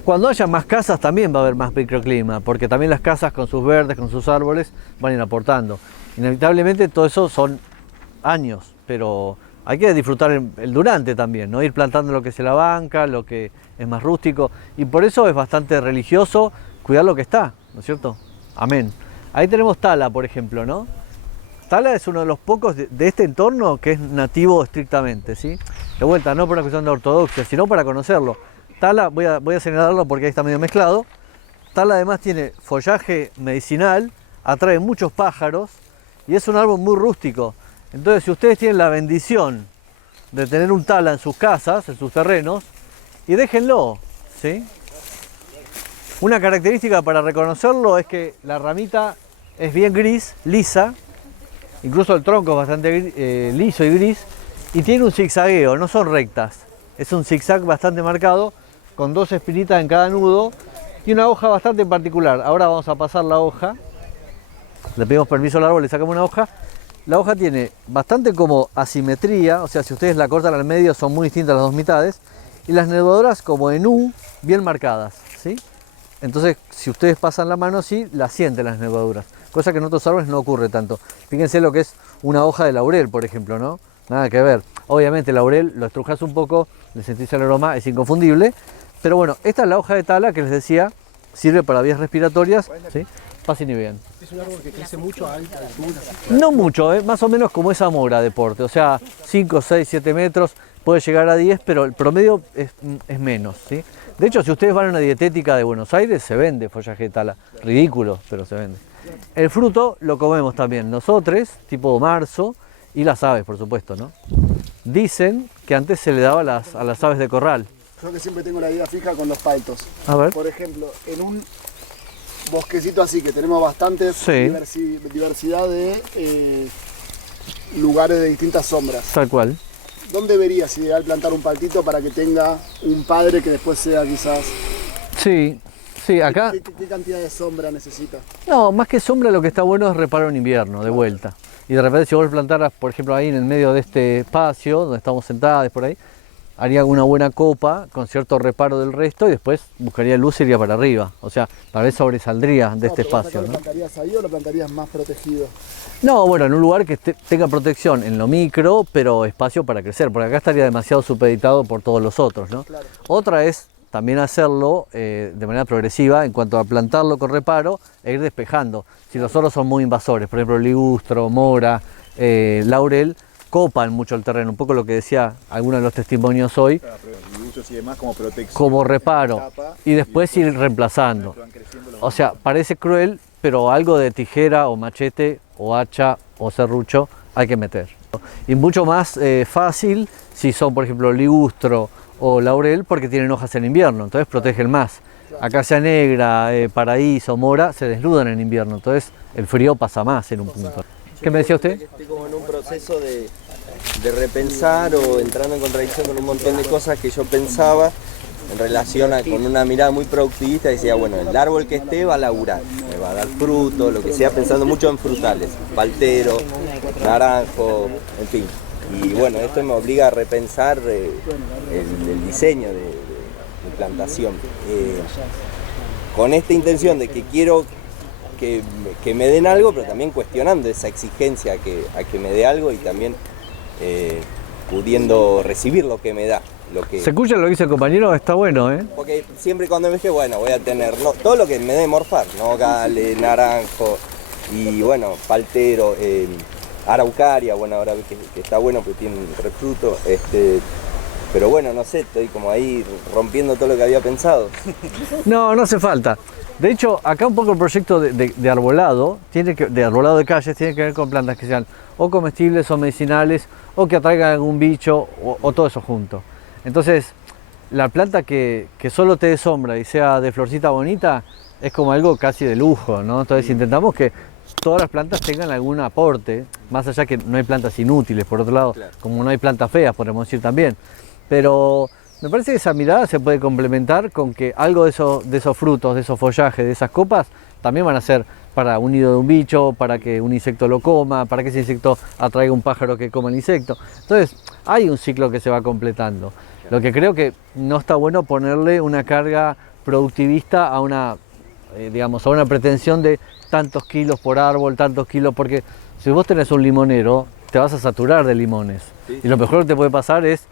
Cuando haya más casas también va a haber más microclima, porque también las casas con sus verdes, con sus árboles, van a ir aportando. Inevitablemente todo eso son años, pero hay que disfrutar el durante también, ¿no? Ir plantando lo que se la banca, lo que es más rústico, y por eso es bastante religioso cuidar lo que está, ¿no es cierto? Amén. Ahí tenemos tala, por ejemplo, ¿no? Tala es uno de los pocos de este entorno que es nativo estrictamente, ¿sí? De vuelta, no por una cuestión de ortodoxia, sino para conocerlo. Tala, voy a señalarlo porque ahí está medio mezclado. Tala además tiene follaje medicinal, atrae muchos pájaros y es un árbol muy rústico. Entonces, si ustedes tienen la bendición de tener un tala en sus casas, en sus terrenos, y déjenlo, ¿sí? Una característica para reconocerlo es que la ramita es bien gris, lisa, incluso el tronco es bastante liso y gris, y tiene un zigzagueo, no son rectas. Es un zigzag bastante marcado, con 2 espinitas en cada nudo y una hoja bastante particular. Ahora vamos a pasar la hoja, le pedimos permiso al árbol, le sacamos una hoja. La hoja tiene bastante como asimetría, o sea, si ustedes la cortan al medio son muy distintas las dos mitades, y las nervaduras como en U, bien marcadas, ¿sí? Entonces, si ustedes pasan la mano así, las sienten las nervaduras, cosa que en otros árboles no ocurre tanto. Fíjense lo que es una hoja de laurel, por ejemplo, ¿no? Nada que ver. Obviamente el laurel lo estrujas un poco, le sentís el aroma, es inconfundible, pero bueno, esta es la hoja de tala que les decía, sirve para vías respiratorias, ¿sí? Pasen y vean. Es un árbol que crece mucho a alta altura. No mucho, más o menos como esa mora de porte, o sea, 5, 6, 7 metros, puede llegar a 10, pero el promedio es menos, ¿sí? De hecho, si ustedes van a una dietética de Buenos Aires, se vende follaje de tala, ridículo, pero se vende. El fruto lo comemos también nosotros, tipo marzo, y las aves, por supuesto, ¿no? Dicen que antes se le daba a las aves de corral. Yo que siempre tengo la idea fija con los paltos. A ver. Por ejemplo, en un bosquecito así que tenemos bastante diversidad de lugares de distintas sombras. Tal cual. ¿Dónde verías ideal plantar un paltito para que tenga un padre que después sea quizás? Sí, acá... ¿Qué cantidad de sombra necesita? No, más que sombra lo que está bueno es reparar en invierno, de vuelta. Y de repente si vos plantaras, por ejemplo, ahí en el medio de este espacio, donde estamos sentados por ahí, haría una buena copa con cierto reparo del resto y después buscaría luz y iría para arriba. O sea, tal vez sobresaldría de este espacio, ¿no? ¿Lo plantarías ahí o lo plantarías más protegido? No, bueno, en un lugar que tenga protección en lo micro, pero espacio para crecer, porque acá estaría demasiado supeditado por todos los otros, ¿no? Claro. Otra es también hacerlo de manera progresiva en cuanto a plantarlo con reparo e ir despejando. Si los otros son muy invasores, por ejemplo, ligustro, mora, laurel, copan mucho el terreno, un poco lo que decía algunos de los testimonios hoy, y demás como protección, como reparo, y después ir reemplazando. O sea, parece cruel, pero algo de tijera o machete o hacha o serrucho hay que meter. Y mucho más fácil si son, por ejemplo, ligustro o laurel, porque tienen hojas en invierno, entonces protegen más. Acacia negra, paraíso, mora, se desnudan en invierno, entonces el frío pasa más en un punto. ¿Qué me decía usted? Estoy como en un proceso de repensar o entrando en contradicción con un montón de cosas que yo pensaba en relación con una mirada muy productivista. Decía, bueno, el árbol que esté va a laburar, me va a dar fruto, lo que sea, pensando mucho en frutales, paltero, naranjo, en fin. Y bueno, esto me obliga a repensar el diseño de plantación. Con esta intención de que quiero que me den algo, pero también cuestionando esa exigencia a que me dé algo y también pudiendo recibir lo que me da. ¿Se escucha lo que dice el compañero? Está bueno, ¿eh? Porque siempre cuando me dije, bueno, voy a tener todo lo que me dé morfar, nogales, naranjo y bueno, paltero, araucaria, bueno, ahora ves que está bueno porque tiene refruto, pero bueno, no sé, estoy como ahí rompiendo todo lo que había pensado. No hace falta. De hecho, acá un poco el proyecto de arbolado, de arbolado de calles, tiene que ver con plantas que sean o comestibles o medicinales, o que atraigan algún bicho, o todo eso junto. Entonces, la planta que solo te dé sombra y sea de florcita bonita, es como algo casi de lujo, ¿no? Entonces intentamos que todas las plantas tengan algún aporte, más allá que no hay plantas inútiles, por otro lado, como no hay plantas feas, podemos decir también. Pero me parece que esa mirada se puede complementar con que algo de esos frutos, de esos follajes, de esas copas, también van a ser para un nido de un bicho, para que un insecto lo coma, para que ese insecto atraiga un pájaro que coma el insecto. Entonces, hay un ciclo que se va completando. Lo que creo que no está bueno ponerle una carga productivista a una, digamos, a una pretensión de tantos kilos por árbol, tantos kilos, porque si vos tenés un limonero, te vas a saturar de limones. Y lo mejor que te puede pasar es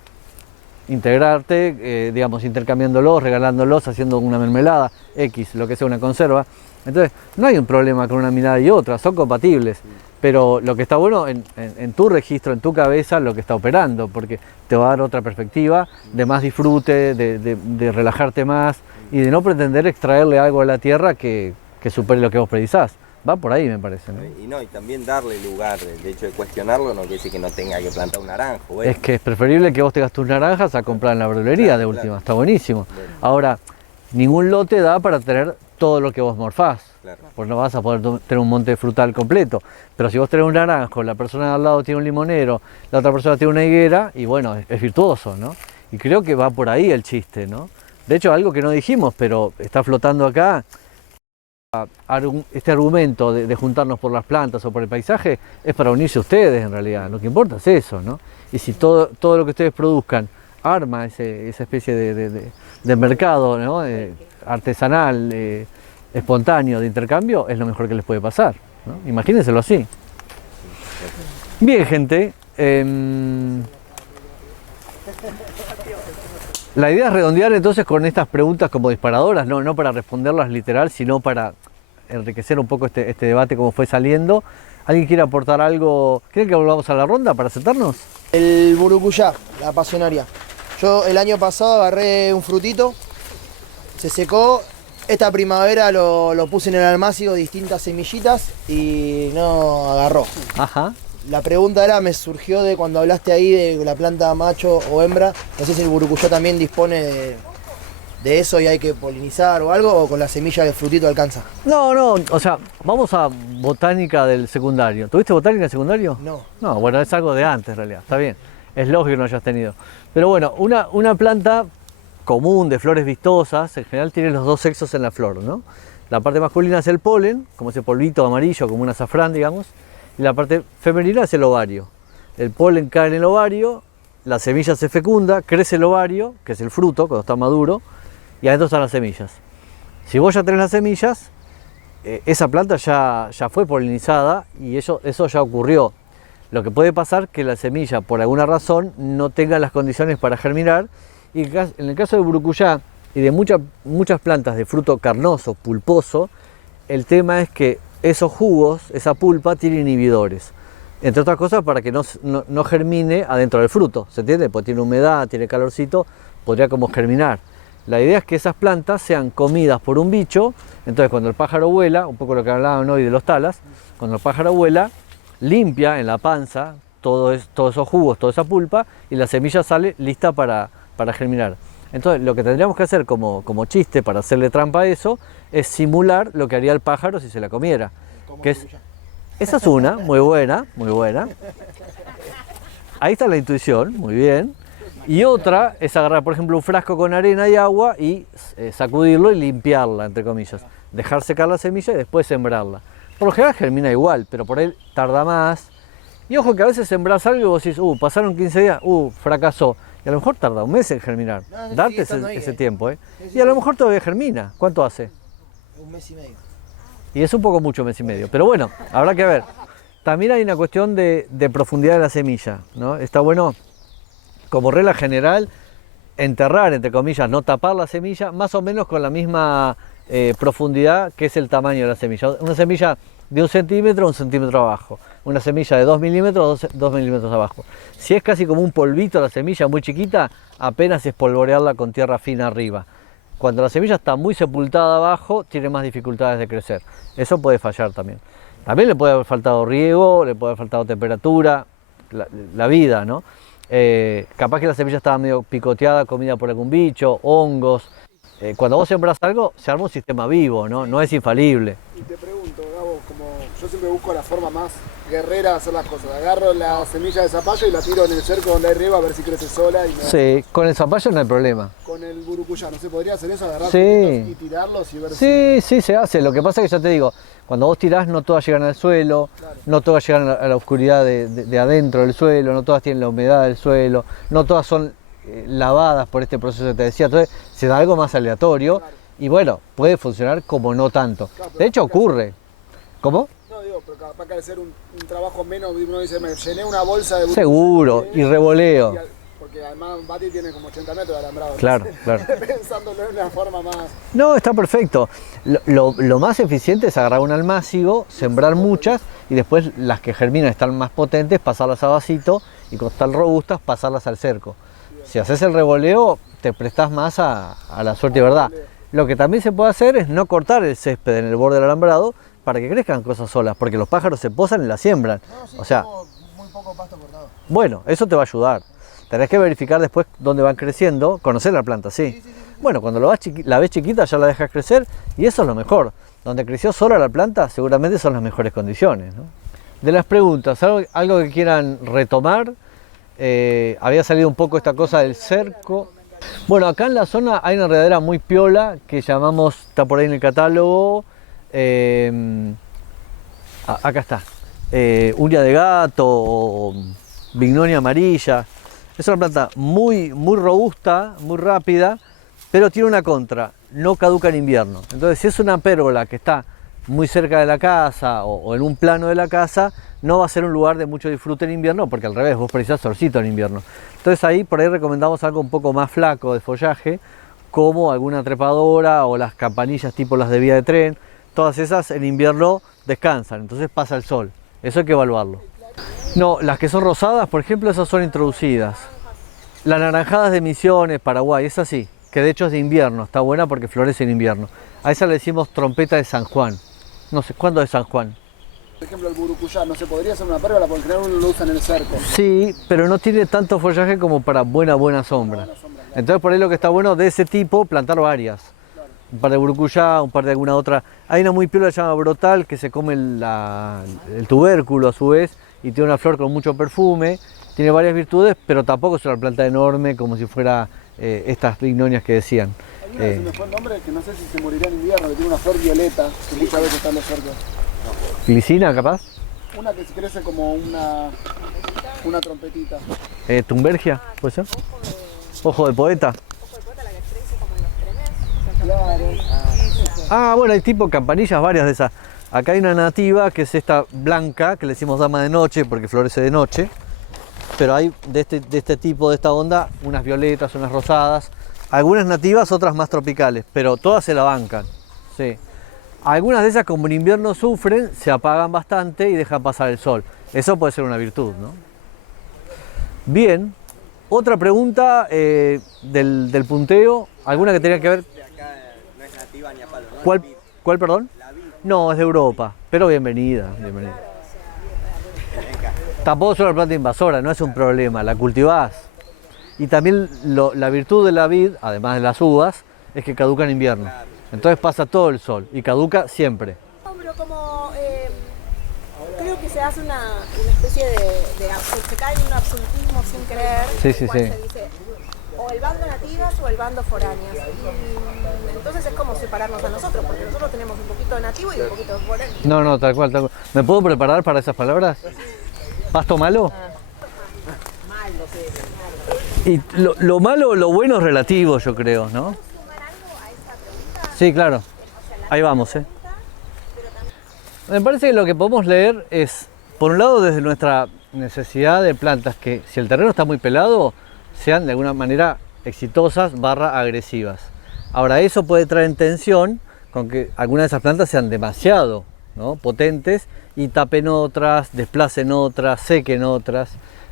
integrarte, digamos, intercambiándolos, regalándolos, haciendo una mermelada, X, lo que sea, una conserva. Entonces, no hay un problema con una mirada y otra, son compatibles. Pero lo que está bueno en tu registro, en tu cabeza, lo que está operando, porque te va a dar otra perspectiva de más disfrute, de relajarte más y de no pretender extraerle algo a la tierra que supere lo que vos precisás. Va por ahí, me parece, ¿no? Y también darle lugar, el hecho de cuestionarlo no quiere decir que no tenga que plantar un naranjo. Bueno. Es que es preferible que vos te gastes tus naranjas a comprar en la verdulería de última, está buenísimo. Bueno. Ahora, ningún lote da para tener todo lo que vos morfás, pues no vas a poder tener un monte frutal completo. Pero si vos tenés un naranjo, la persona de al lado tiene un limonero, la otra persona tiene una higuera, y bueno, es virtuoso, ¿no? Y creo que va por ahí el chiste, ¿no? De hecho, algo que no dijimos, pero está flotando acá, este argumento de juntarnos por las plantas o por el paisaje es para unirse a ustedes en realidad, lo que importa es eso, ¿no? Y si todo lo que ustedes produzcan arma esa especie de mercado, ¿no? Artesanal, espontáneo, de intercambio, es lo mejor que les puede pasar, ¿no? Imagínenselo así. Bien, gente, la idea es redondear entonces con estas preguntas como disparadoras, no para responderlas literal, sino para enriquecer un poco este debate como fue saliendo. ¿Alguien quiere aportar algo? ¿Creen que volvamos a la ronda para sentarnos? El burucuyá, la pasionaria. Yo el año pasado agarré un frutito, se secó, esta primavera lo puse en el almácigo, distintas semillitas y no agarró. Ajá. La pregunta era, me surgió de cuando hablaste ahí de la planta macho o hembra, no sé si el burucuyá también dispone de eso y hay que polinizar o algo, o con la semilla del frutito alcanza. No, o sea, vamos a botánica del secundario. ¿Tuviste botánica del secundario? No. No, bueno, es algo de antes en realidad, está bien. Es lógico que no hayas tenido. Pero bueno, una planta común de flores vistosas, en general tiene los dos sexos en la flor, ¿no? La parte masculina es el polen, como ese polvito amarillo, como un azafrán, digamos, y la parte femenina es el ovario. El polen cae en el ovario, la semilla se fecunda, crece el ovario, que es el fruto cuando está maduro, y adentro están las semillas. Si vos ya tenés las semillas, esa planta ya fue polinizada y eso ya ocurrió. Lo que puede pasar es que la semilla, por alguna razón, no tenga las condiciones para germinar, y en el caso de burucuyá y de muchas plantas de fruto carnoso, pulposo, el tema es que esos jugos, esa pulpa, tiene inhibidores. Entre otras cosas para que no germine adentro del fruto, ¿se entiende? Porque tiene humedad, tiene calorcito, podría como germinar. La idea es que esas plantas sean comidas por un bicho, entonces cuando el pájaro vuela, un poco lo que hablaban hoy de los talas, cuando el pájaro vuela, limpia en la panza todos esos jugos, toda esa pulpa, y la semilla sale lista para germinar. Entonces lo que tendríamos que hacer como chiste para hacerle trampa a eso, es simular lo que haría el pájaro si se la comiera. Esa es una, muy buena, muy buena. Ahí está la intuición, muy bien. Y otra es agarrar, por ejemplo, un frasco con arena y agua y sacudirlo y limpiarla, entre comillas. Dejar secar la semilla y después sembrarla. Por lo general germina igual, pero por ahí tarda más. Y ojo que a veces sembrás algo y vos decís, pasaron 15 días, fracasó. Y a lo mejor tarda un mes en germinar. Darte ese tiempo, ¿eh? Y a lo mejor todavía germina. ¿Cuánto hace? Un mes y medio. Y es un poco mucho, mes y medio. Pero bueno, habrá que ver. También hay una cuestión de profundidad de la semilla, ¿no? Está bueno, como regla general, enterrar, entre comillas, no tapar la semilla, más o menos con la misma profundidad que es el tamaño de la semilla. Una semilla de 1 centímetro, 1 centímetro abajo. Una semilla de 2 milímetros, 2 milímetros abajo. Si es casi como un polvito la semilla, muy chiquita, apenas espolvorearla con tierra fina arriba. Cuando la semilla está muy sepultada abajo, tiene más dificultades de crecer. Eso puede fallar también. También le puede haber faltado riego, le puede haber faltado temperatura, la vida, ¿no? Capaz que la semilla estaba medio picoteada, comida por algún bicho, hongos. Cuando vos sembrás algo, se arma un sistema vivo, ¿no? No es infalible. Y te pregunto, Gabo, como Yo siempre busco la forma más guerrera de hacer las cosas. Agarro la semilla de zapallo y la tiro en el cerco donde hay riego a ver si crece sola. Y Sí, con el zapallo no hay problema. Con el burucuyá, ¿no se podría hacer eso? Agarrar Sí. y tirarlos y ver Sí, se hace. Lo que pasa es que ya te digo, cuando vos tirás no todas llegan al suelo, no todas llegan a la oscuridad de adentro del suelo, no todas tienen la humedad del suelo, no todas son lavadas por este proceso que te decía. Entonces se da algo más aleatorio y bueno, puede funcionar como no tanto. De hecho ocurre. ¿Cómo? No, digo, pero capaz que al ser un trabajo menos, uno dice, me llené una bolsa de burucuyá. Seguro, y revoleo. Porque además Bati tiene como 80 metros de alambrado. Claro, claro. Pensándolo en una forma más... No, está perfecto. Lo más eficiente es agarrar un almácigo, sembrar muchas y después las que germinan están más potentes, pasarlas a vasito y cuando están robustas, pasarlas al cerco. Si haces el revoleo, te prestás más a la suerte y verdad. Lo que también se puede hacer es no cortar el césped en el borde del alambrado para que crezcan cosas solas, porque los pájaros se posan y la siembran. O sea, Muy poco pasto cortado. bueno, eso te va a ayudar. Tenés que verificar después dónde van creciendo, conocer la planta, sí. Bueno, cuando la ves chiquita ya la dejas crecer y eso es lo mejor. Donde creció sola la planta seguramente son las mejores condiciones, ¿no? De las preguntas, algo que quieran retomar. Había salido un poco esta cosa del cerco. Bueno, acá en la zona hay una enredadera muy piola que llamamos, está por ahí en el catálogo, acá está, uña de gato o bignonia amarilla. Es una planta muy robusta, muy rápida, pero tiene una contra, no caduca en invierno. Entonces, si es una pérgola que está muy cerca de la casa o en un plano de la casa, no va a ser un lugar de mucho disfrute en invierno, porque al revés, vos precisás solcito en invierno. Entonces ahí por ahí recomendamos algo un poco más flaco de follaje, como alguna trepadora o las campanillas tipo las de vía de tren. Todas esas en invierno descansan, entonces pasa el sol. Eso hay que evaluarlo. No, las que son rosadas, por ejemplo, esas son introducidas. Las naranjadas de Misiones, Paraguay, esa sí, que de hecho es de invierno, está buena porque florece en invierno. A esa le decimos trompeta de San Juan. No sé, ¿cuándo es San Juan? Por ejemplo, el burucuyá, ¿no se podría hacer una pérgola? Porque en general uno lo usa en el cerco. Sí, pero no tiene tanto follaje como para buena sombra. Entonces por ahí lo que está bueno de ese tipo, plantar varias. Un par de burucuyá, un par de alguna otra. Hay una muy piola que se llama brotal, que se come el tubérculo a su vez y tiene una flor con mucho perfume. Tiene varias virtudes, pero tampoco es una planta enorme como si fuera estas bignonias que decían. Hay una que se me fue el nombre, que no sé si se morirá en invierno, que tiene una flor violeta, que muchas veces está en los cercos. ¿Glicina capaz? Una que crece como una trompetita. ¿Tumbergia? ¿Puede ser? Ojo de poeta. Claro. Ah, bueno, hay tipo campanillas, varias de esas. Acá hay una nativa que es esta blanca, que le decimos dama de noche porque florece de noche. Pero hay de este tipo, de esta onda, unas violetas, unas rosadas. Algunas nativas, otras más tropicales, pero todas se la bancan. Sí. Algunas de esas, como en invierno sufren, se apagan bastante y dejan pasar el sol. Eso puede ser una virtud, ¿no? Bien. Otra pregunta del punteo. ¿Alguna que tenga que ver? No es nativa ni a palo, ¿no? ¿Cuál, perdón? No, es de Europa, pero bienvenida. Tampoco es una planta invasora, no es un problema, la cultivás. Y también la virtud de la vid, además de las uvas, es que caduca en invierno. Entonces pasa todo el sol y caduca siempre. No, pero como creo que se hace una especie se cae en un absolutismo sin creer. Sí. Se dice o el bando nativas o el bando foráneas. Y entonces es como separarnos a nosotros, porque nosotros tenemos un poquito de nativo y un poquito de foráneo. No, tal cual. ¿Me puedo preparar para esas palabras? ¿Pasto malo? Y lo malo, lo bueno es relativo, yo creo, ¿no? Sí, claro. Ahí vamos, ¿eh? Me parece que lo que podemos leer es, por un lado, desde nuestra necesidad de plantas, que si el terreno está muy pelado, sean de alguna manera exitosas / agresivas. Ahora, eso puede traer en tensión con que algunas de esas plantas sean demasiado, ¿no?, potentes y tapen otras, desplacen otras, sequen otras.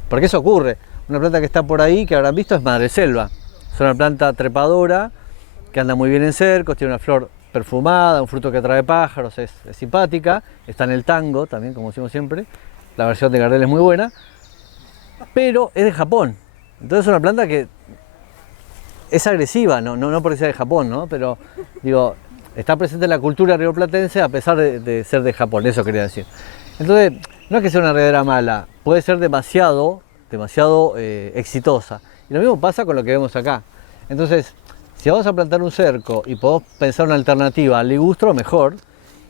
Porque eso ocurre. Una planta que está por ahí, que habrán visto, es madreselva. Es una planta trepadora que anda muy bien en cercos, tiene una flor perfumada, un fruto que atrae pájaros, es simpática. Está en el tango también, como decimos siempre. La versión de Gardel es muy buena, pero es de Japón. Entonces es una planta que es agresiva, no porque sea de Japón, ¿no? Pero digo, está presente en la cultura rioplatense a pesar de ser de Japón, eso quería decir. Entonces, no es que sea una enredadera mala, puede ser demasiado exitosa. Y lo mismo pasa con lo que vemos acá. Entonces, si vamos a plantar un cerco y podemos pensar una alternativa al ligustro, mejor.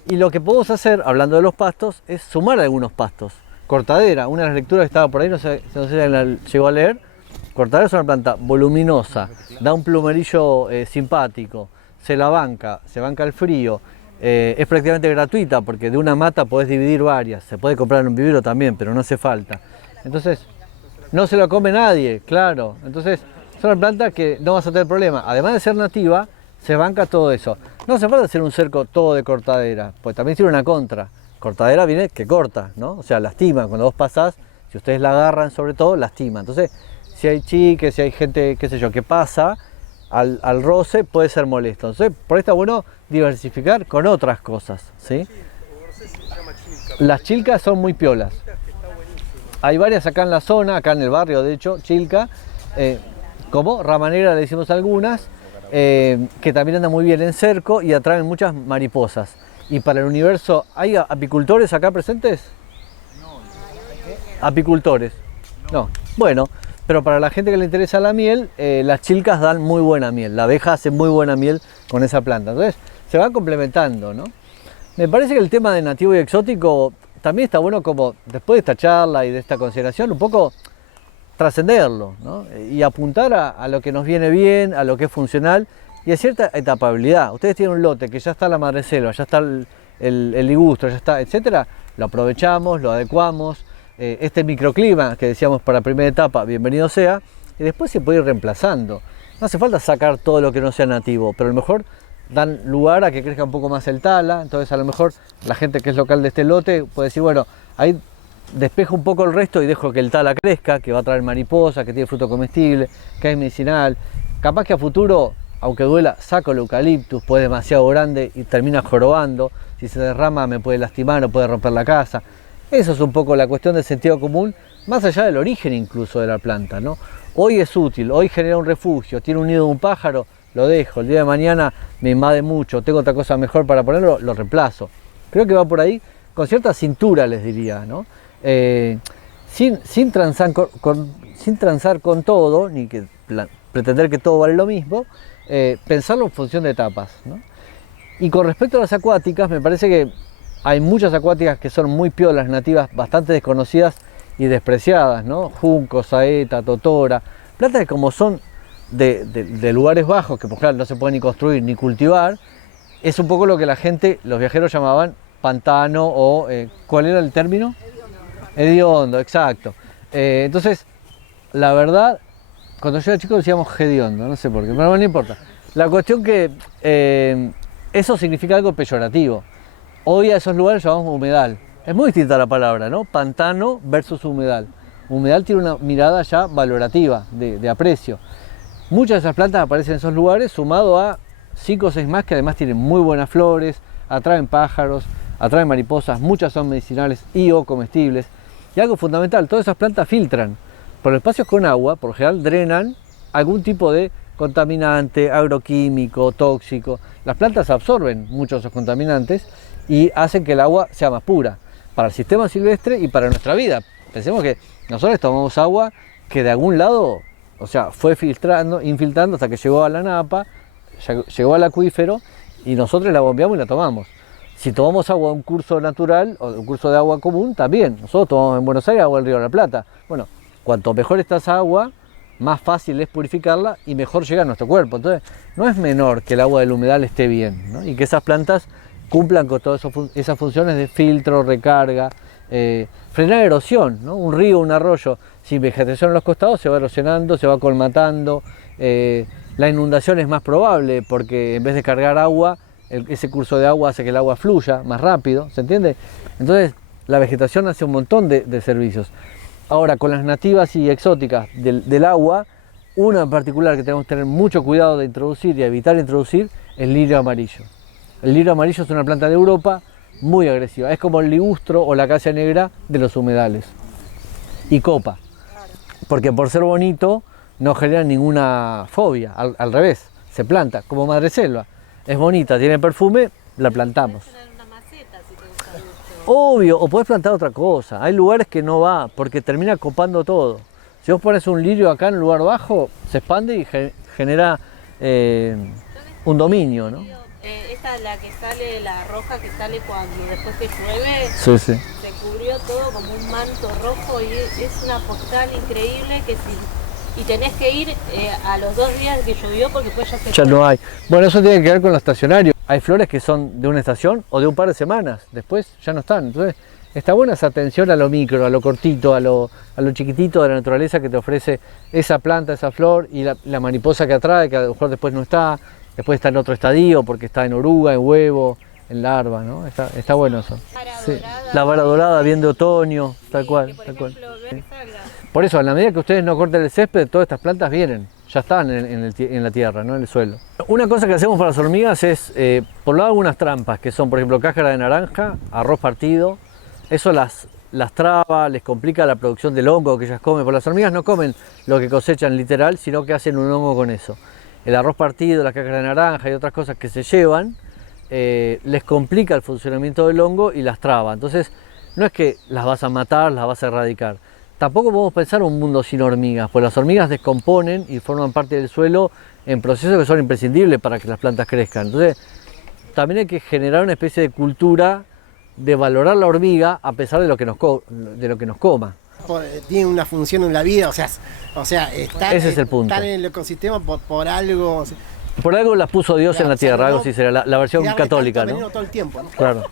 Y lo que podemos hacer, hablando de los pastos, es sumar algunos pastos. Cortadera, una de las lecturas que estaba por ahí, no sé si la llegó a leer. Cortadera es una planta voluminosa, da un plumerillo simpático, se la banca, se banca el frío, es prácticamente gratuita porque de una mata podés dividir varias, se puede comprar en un vivero también, pero no hace falta. Entonces, no se la come nadie, claro. Entonces, es una planta que no vas a tener problema. Además de ser nativa, se banca todo eso. No hace falta hacer un cerco todo de cortadera, pues también tiene una contra. Cortadera viene que corta, ¿no? O sea, lastima. Cuando vos pasás, si ustedes la agarran sobre todo, lastima. Entonces, si hay chiques, si hay gente, qué sé yo, que pasa, al roce puede ser molesto. Entonces, por ahí está bueno diversificar con otras cosas, ¿sí? Las chilcas son muy piolas. Hay varias acá en la zona, acá en el barrio, de hecho, chilca. Como rama negra le decimos algunas, que también andan muy bien en cerco y atraen muchas mariposas. Y para el universo, ¿hay apicultores acá presentes? ¿Apicultores? No. Bueno, pero para la gente que le interesa la miel, las chilcas dan muy buena miel. La abeja hace muy buena miel con esa planta. Entonces, se van complementando, ¿no? Me parece que el tema de nativo y exótico también está bueno, como después de esta charla y de esta consideración, un poco trascenderlo, ¿no? Y apuntar a lo que nos viene bien, a lo que es funcional y a cierta etapabilidad. Ustedes tienen un lote que ya está la madreselva, ya está el ligustro, ya está, etcétera, lo aprovechamos, lo adecuamos, este microclima que decíamos para primera etapa, bienvenido sea, y después se puede ir reemplazando. No hace falta sacar todo lo que no sea nativo, pero a lo mejor dan lugar a que crezca un poco más el tala. Entonces a lo mejor la gente que es local de este lote puede decir, bueno, ahí despejo un poco el resto y dejo que el tala crezca, que va a traer mariposa, que tiene fruto comestible, que es medicinal. Capaz que a futuro, aunque duela, saco el eucaliptus, pues es demasiado grande y termina jorobando. Si se derrama me puede lastimar o puede romper la casa. Eso es un poco la cuestión del sentido común, más allá del origen incluso de la planta, ¿no? Hoy es útil, hoy genera un refugio, tiene un nido de un pájaro, lo dejo. El día de mañana me invade mucho, tengo otra cosa mejor para ponerlo, lo reemplazo. Creo que va por ahí, con cierta cintura les diría, ¿no? Sin transar con todo, ni que pretender que todo vale lo mismo, pensarlo en función de etapas, ¿no? Y con respecto a las acuáticas, me parece que hay muchas acuáticas que son muy piolas, nativas, bastante desconocidas y despreciadas, ¿no? Junco, saeta, totora, plantas que como son de lugares bajos, que por ejemplo no se pueden ni construir ni cultivar, es un poco lo que la gente, los viajeros llamaban pantano o, ¿cuál era el término? Hediondo, exacto. Entonces, la verdad, cuando yo era chico decíamos hediondo, no sé por qué, pero no importa. La cuestión que eso significa algo peyorativo. Hoy a esos lugares llamamos humedal. Es muy distinta la palabra, ¿no? Pantano versus humedal. Humedal tiene una mirada ya valorativa, de aprecio. Muchas de esas plantas aparecen en esos lugares, sumado a 5 o 6 más que además tienen muy buenas flores, atraen pájaros, atraen mariposas, muchas son medicinales y o comestibles. Y algo fundamental, todas esas plantas filtran. Por los espacios con agua, por lo general, drenan algún tipo de contaminante, agroquímico, tóxico. Las plantas absorben muchos de esos contaminantes y hacen que el agua sea más pura para el sistema silvestre y para nuestra vida. Pensemos que nosotros tomamos agua que de algún lado, o sea, fue infiltrando hasta que llegó a la napa, llegó al acuífero y nosotros la bombeamos y la tomamos. Si tomamos agua de un curso natural o de un curso de agua común, también. Nosotros tomamos en Buenos Aires agua del Río de la Plata. Bueno, cuanto mejor está esa agua, más fácil es purificarla y mejor llega a nuestro cuerpo. Entonces, no es menor que el agua del humedal esté bien, ¿no? Y que esas plantas cumplan con todas esas funciones de filtro, recarga, frenar erosión, ¿no? Un río, un arroyo sin vegetación en los costados se va erosionando, se va colmatando. La inundación es más probable porque en vez de cargar agua, ese curso de agua hace que el agua fluya más rápido, ¿se entiende? Entonces la vegetación hace un montón de servicios. Ahora, con las nativas y exóticas del agua, una en particular que tenemos que tener mucho cuidado de introducir y evitar introducir es el lirio amarillo. El lirio amarillo es una planta de Europa muy agresiva, es como el ligustro o la acacia negra de los humedales. Y copa, porque por ser bonito no genera ninguna fobia, al revés, se planta como madreselva. es bonita, tiene perfume, la plantamos. Obvio, o podés plantar otra cosa. Hay lugares que no va, porque termina copando todo. Si vos pones un lirio acá en un lugar bajo, se expande y genera un dominio, ¿no? Esta es la que sale, la roja que sale cuando después que llueve, Sí. se cubrió todo como un manto rojo y es una postal increíble que y tenés que ir a los 2 días que llovió porque después ya se Ya fue. no hay. Bueno, eso tiene que ver con lo estacionario. Hay flores que son de una estación o de un par de semanas, después ya no están. Entonces, está buena esa atención a lo micro, a lo cortito, a lo chiquitito de la naturaleza que te ofrece esa planta, esa flor y la mariposa que atrae, que a lo mejor después no está, después está en otro estadio porque está en oruga, en huevo, en larva, ¿no? Está bueno eso. Sí. La vara dorada, bien de otoño, tal cual, tal cual. Sí. Por eso, a la medida que ustedes no corten el césped, todas estas plantas vienen, ya están en la tierra, ¿no? En el suelo. Una cosa que hacemos para las hormigas es, por lo lado, algunas trampas, que son, por ejemplo, cáscara de naranja, arroz partido. Eso las traba, les complica la producción del hongo que ellas comen, porque las hormigas no comen lo que cosechan literal, sino que hacen un hongo con eso. El arroz partido, la cáscara de naranja y otras cosas que se llevan, les complica el funcionamiento del hongo y las traba. Entonces, no es que las vas a matar, las vas a erradicar. Tampoco podemos pensar un mundo sin hormigas, pues las hormigas descomponen y forman parte del suelo en procesos que son imprescindibles para que las plantas crezcan. Entonces, también hay que generar una especie de cultura de valorar la hormiga a pesar de lo que nos coma. Tiene una función en la vida, o sea están, Ese es el punto. Están en el ecosistema por algo. O sea, Por algo las puso Dios en la tierra, algo así será, la versión tirarle católica, tanto ¿no? veneno todo el tiempo, ¿no? Claro.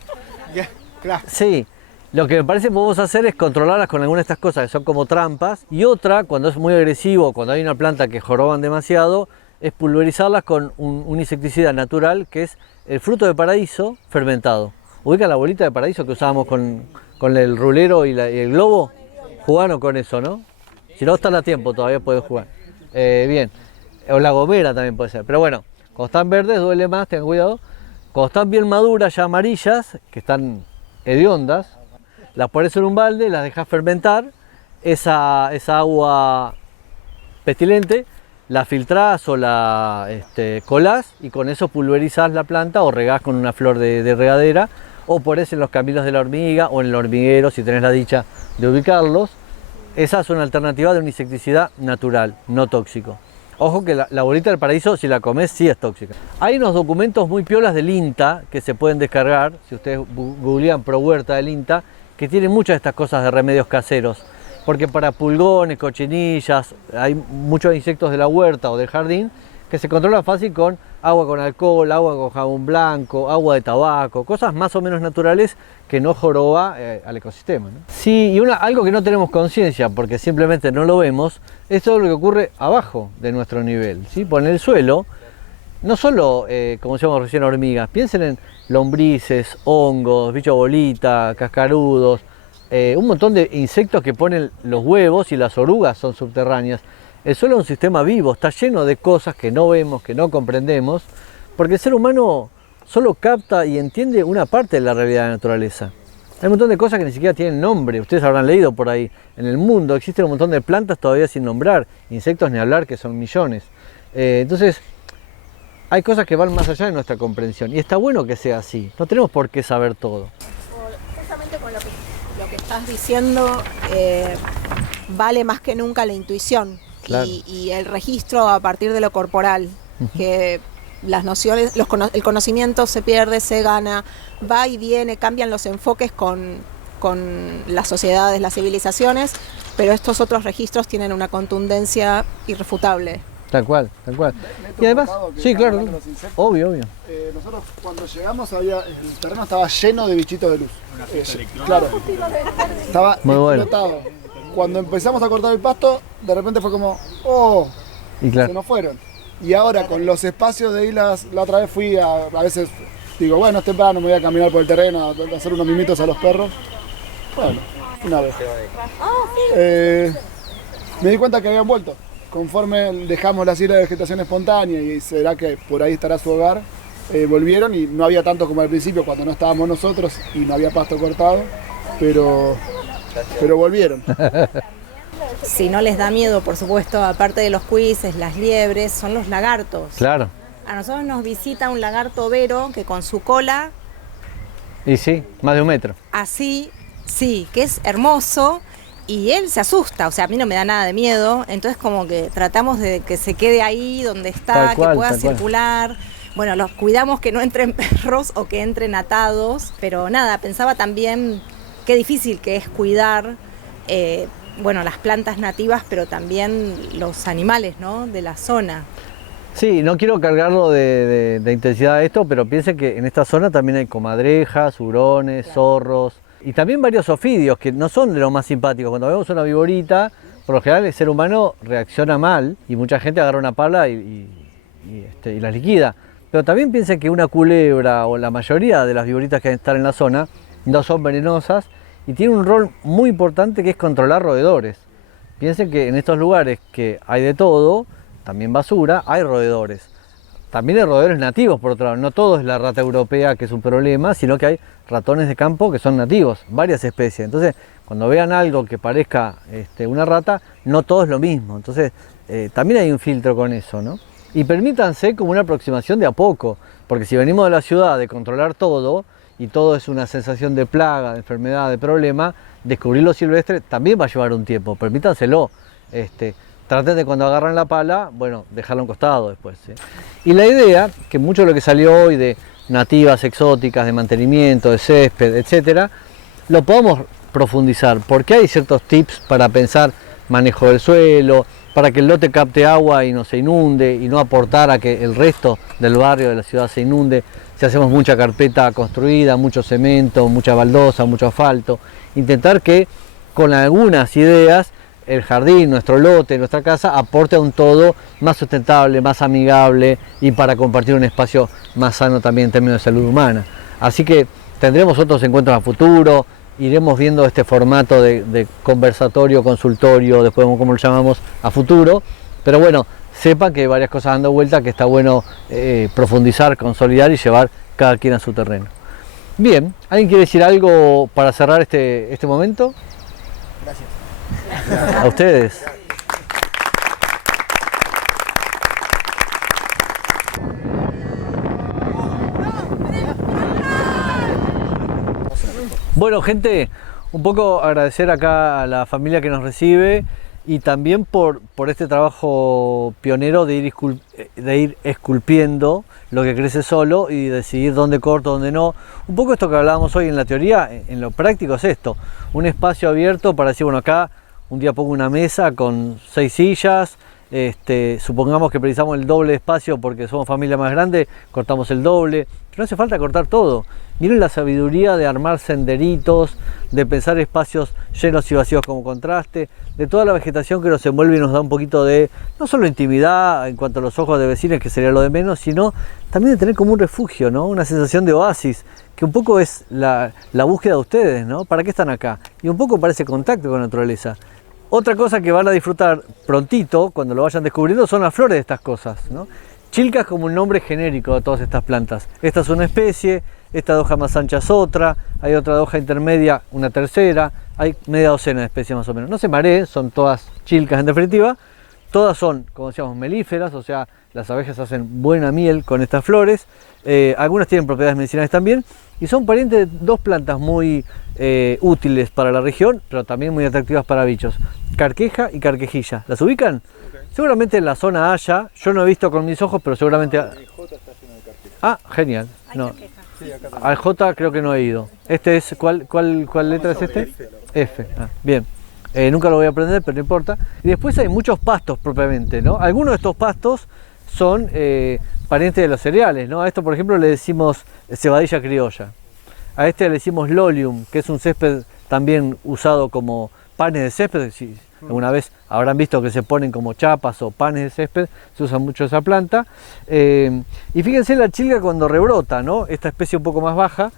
Claro. Sí, lo que me parece que podemos hacer es controlarlas con algunas de estas cosas que son como trampas, y otra, cuando es muy agresivo, cuando hay una planta que joroban demasiado, es pulverizarlas con un insecticida natural que es el fruto de paraíso fermentado. ¿Ubican la bolita de paraíso que usábamos con el rulero y el globo? Jugaron con eso, ¿no? Si no están a tiempo, todavía pueden jugar. Bien, o la gomera también puede ser, pero bueno, cuando están verdes duele más, tengan cuidado. Cuando están bien maduras, ya amarillas, que están hediondas, las pones en un balde, las dejas fermentar, esa agua pestilente, la filtrás o la colás y con eso pulverizás la planta o regás con una flor de regadera o ponés en los caminos de la hormiga o en el hormiguero si tenés la dicha de ubicarlos. Esa es una alternativa de un insecticida natural, no tóxico. Ojo que la bolita del paraíso, si la comés, sí es tóxica. Hay unos documentos muy piolas del INTA que se pueden descargar, si ustedes googlean Pro Huerta del INTA, que tienen muchas de estas cosas de remedios caseros. Porque para pulgones, cochinillas, hay muchos insectos de la huerta o del jardín que se controlan fácil con agua con alcohol, agua con jabón blanco, agua de tabaco, cosas más o menos naturales que no joroba al ecosistema, ¿no? Sí, y algo que no tenemos conciencia porque simplemente no lo vemos, es todo lo que ocurre abajo de nuestro nivel, ¿sí? Por en el suelo, no solo, como decíamos recién, hormigas, piensen en lombrices, hongos, bicho bolita, cascarudos, un montón de insectos que ponen los huevos y las orugas son subterráneas. El suelo es un sistema vivo, está lleno de cosas que no vemos, que no comprendemos, porque el ser humano solo capta y entiende una parte de la realidad de la naturaleza. Hay un montón de cosas que ni siquiera tienen nombre, ustedes habrán leído por ahí. En el mundo existen un montón de plantas todavía sin nombrar, insectos ni hablar, que son millones. Entonces, hay cosas que van más allá de nuestra comprensión y está bueno que sea así, no tenemos por qué saber todo. Justamente con lo que estás diciendo, vale más que nunca la intuición. Claro. Y el registro a partir de lo corporal, que las nociones, el conocimiento se pierde, se gana, va y viene, cambian los enfoques con las sociedades, las civilizaciones, pero estos otros registros tienen una contundencia irrefutable. Tal cual, tal cual. Y además, sí, claro, obvio. Nosotros cuando llegamos el terreno estaba lleno de bichitos de luz. Claro, estaba muy explotado. Bueno. Cuando empezamos a cortar el pasto, de repente fue como, y claro, se nos fueron. Y ahora con los espacios de islas, la otra vez fui a veces digo, bueno, es temprano, me voy a caminar por el terreno, a hacer unos mimitos a los perros. Bueno, una vez. Me di cuenta que habían vuelto. Conforme dejamos las islas de vegetación espontánea y será que por ahí estará su hogar, volvieron y no había tanto como al principio cuando no estábamos nosotros y no había pasto cortado, pero volvieron. Si no les da miedo, por supuesto, aparte de los cuises, las liebres, son los lagartos. Claro. A nosotros nos visita un lagarto vero que con su cola, Y sí, más de 1 metro. así, sí, que es hermoso, y él se asusta, o sea, a mí no me da nada de miedo, entonces como que tratamos de que se quede ahí donde está, Tal cual, que pueda tal cual. circular. Bueno, los cuidamos que no entren perros o que entren atados, pero nada, pensaba también qué difícil que es cuidar, bueno, las plantas nativas, pero también los animales, ¿no?, de la zona. Sí, no quiero cargarlo de intensidad a esto, pero piensen que en esta zona también hay comadrejas, hurones, zorros y también varios ofidios que no son de los más simpáticos. Cuando vemos una viborita, por lo general el ser humano reacciona mal y mucha gente agarra una pala y las liquida. Pero también piensen que una culebra o la mayoría de las viboritas que están en la zona no son venenosas y tienen un rol muy importante que es controlar roedores. Piensen que en estos lugares que hay de todo, también basura, hay roedores. También hay roedores nativos, por otro lado. No todo es la rata europea, que es un problema, sino que hay ratones de campo que son nativos, varias especies. Entonces, cuando vean algo que parezca una rata, no todo es lo mismo. Entonces, también hay un filtro con eso, ¿no? Y permítanse como una aproximación de a poco, porque si venimos de la ciudad de controlar todo, y todo es una sensación de plaga, de enfermedad, de problema, descubrir lo silvestre también va a llevar un tiempo, permítanselo. Traten de cuando agarran la pala, bueno, dejarlo a un costado después, ¿sí? Y la idea, que mucho de lo que salió hoy de nativas, exóticas, de mantenimiento, de césped, etcétera, lo podamos profundizar, porque hay ciertos tips para pensar manejo del suelo, para que el lote capte agua y no se inunde y no aportar a que el resto del barrio, de la ciudad se inunde. Si hacemos mucha carpeta construida, mucho cemento, mucha baldosa, mucho asfalto, intentar que con algunas ideas el jardín, nuestro lote, nuestra casa aporte a un todo más sustentable, más amigable y para compartir un espacio más sano también en términos de salud humana. Así que tendremos otros encuentros a futuro, iremos viendo este formato de conversatorio, consultorio, después cómo lo llamamos, a futuro, pero bueno, sepan que hay varias cosas dando vuelta que está bueno profundizar, consolidar y llevar cada quien a su terreno. Bien, ¿alguien quiere decir algo para cerrar este momento? Gracias. A ustedes. Bueno, gente, un poco agradecer acá a la familia que nos recibe y también por este trabajo pionero de ir esculpiendo lo que crece solo y decidir dónde corto, dónde no. Un poco esto que hablábamos hoy en la teoría, en lo práctico es esto, un espacio abierto para decir, bueno, acá un día pongo una mesa con 6 sillas, supongamos que precisamos el doble de espacio porque somos familia más grande, cortamos el doble, pero no hace falta cortar todo. Miren la sabiduría de armar senderitos, de pensar espacios llenos y vacíos como contraste, de toda la vegetación que nos envuelve y nos da un poquito de, no solo intimidad en cuanto a los ojos de vecinos, que sería lo de menos, sino también de tener como un refugio, ¿no? Una sensación de oasis, que un poco es la búsqueda de ustedes, ¿no? ¿Para qué están acá? Y un poco para ese contacto con la naturaleza. Otra cosa que van a disfrutar prontito, cuando lo vayan descubriendo, son las flores de estas cosas, ¿no? Chilca es como un nombre genérico de todas estas plantas. Esta es una especie, esta de hoja más ancha es otra, hay otra de hoja intermedia, una tercera, hay media docena de especies más o menos. No se mareen, son todas chilcas en definitiva, todas son, como decíamos, melíferas, o sea, las abejas hacen buena miel con estas flores, algunas tienen propiedades medicinales también, y son parientes de 2 plantas muy útiles para la región, pero también muy atractivas para bichos, carqueja y carquejilla. ¿Las ubican? Okay. Seguramente en la zona haya, yo no he visto con mis ojos, pero seguramente... Ah, genial. No. Al J creo que no he ido. Este es, ¿cuál letra es este? F. Ah, bien. Nunca lo voy a aprender, pero no importa. Y después hay muchos pastos propiamente, ¿no? Algunos de estos pastos son parientes de los cereales, ¿no? A esto, por ejemplo, le decimos cebadilla criolla. A este le decimos lolium, que es un césped también usado como panes de césped. Si alguna vez habrán visto que se ponen como chapas o panes de césped, se usa mucho esa planta. Y fíjense la chilca cuando rebrota, ¿no? Esta especie un poco más baja,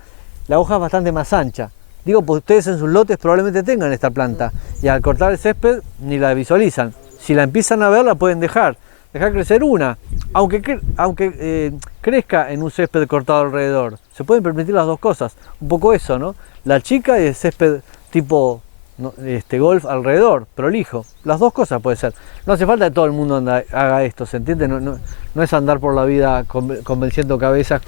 la hoja es bastante más ancha. Digo, pues ustedes en sus lotes probablemente tengan esta planta y al cortar el césped ni la visualizan. Si la empiezan a ver, la pueden dejar crecer una, aunque crezca en un césped cortado alrededor. Se pueden permitir las dos cosas, un poco eso, ¿no? La chica y el césped tipo golf alrededor, prolijo. Las dos cosas puede ser. No hace falta que todo el mundo haga esto, ¿se entiende? No es andar por la vida convenciendo cabezas,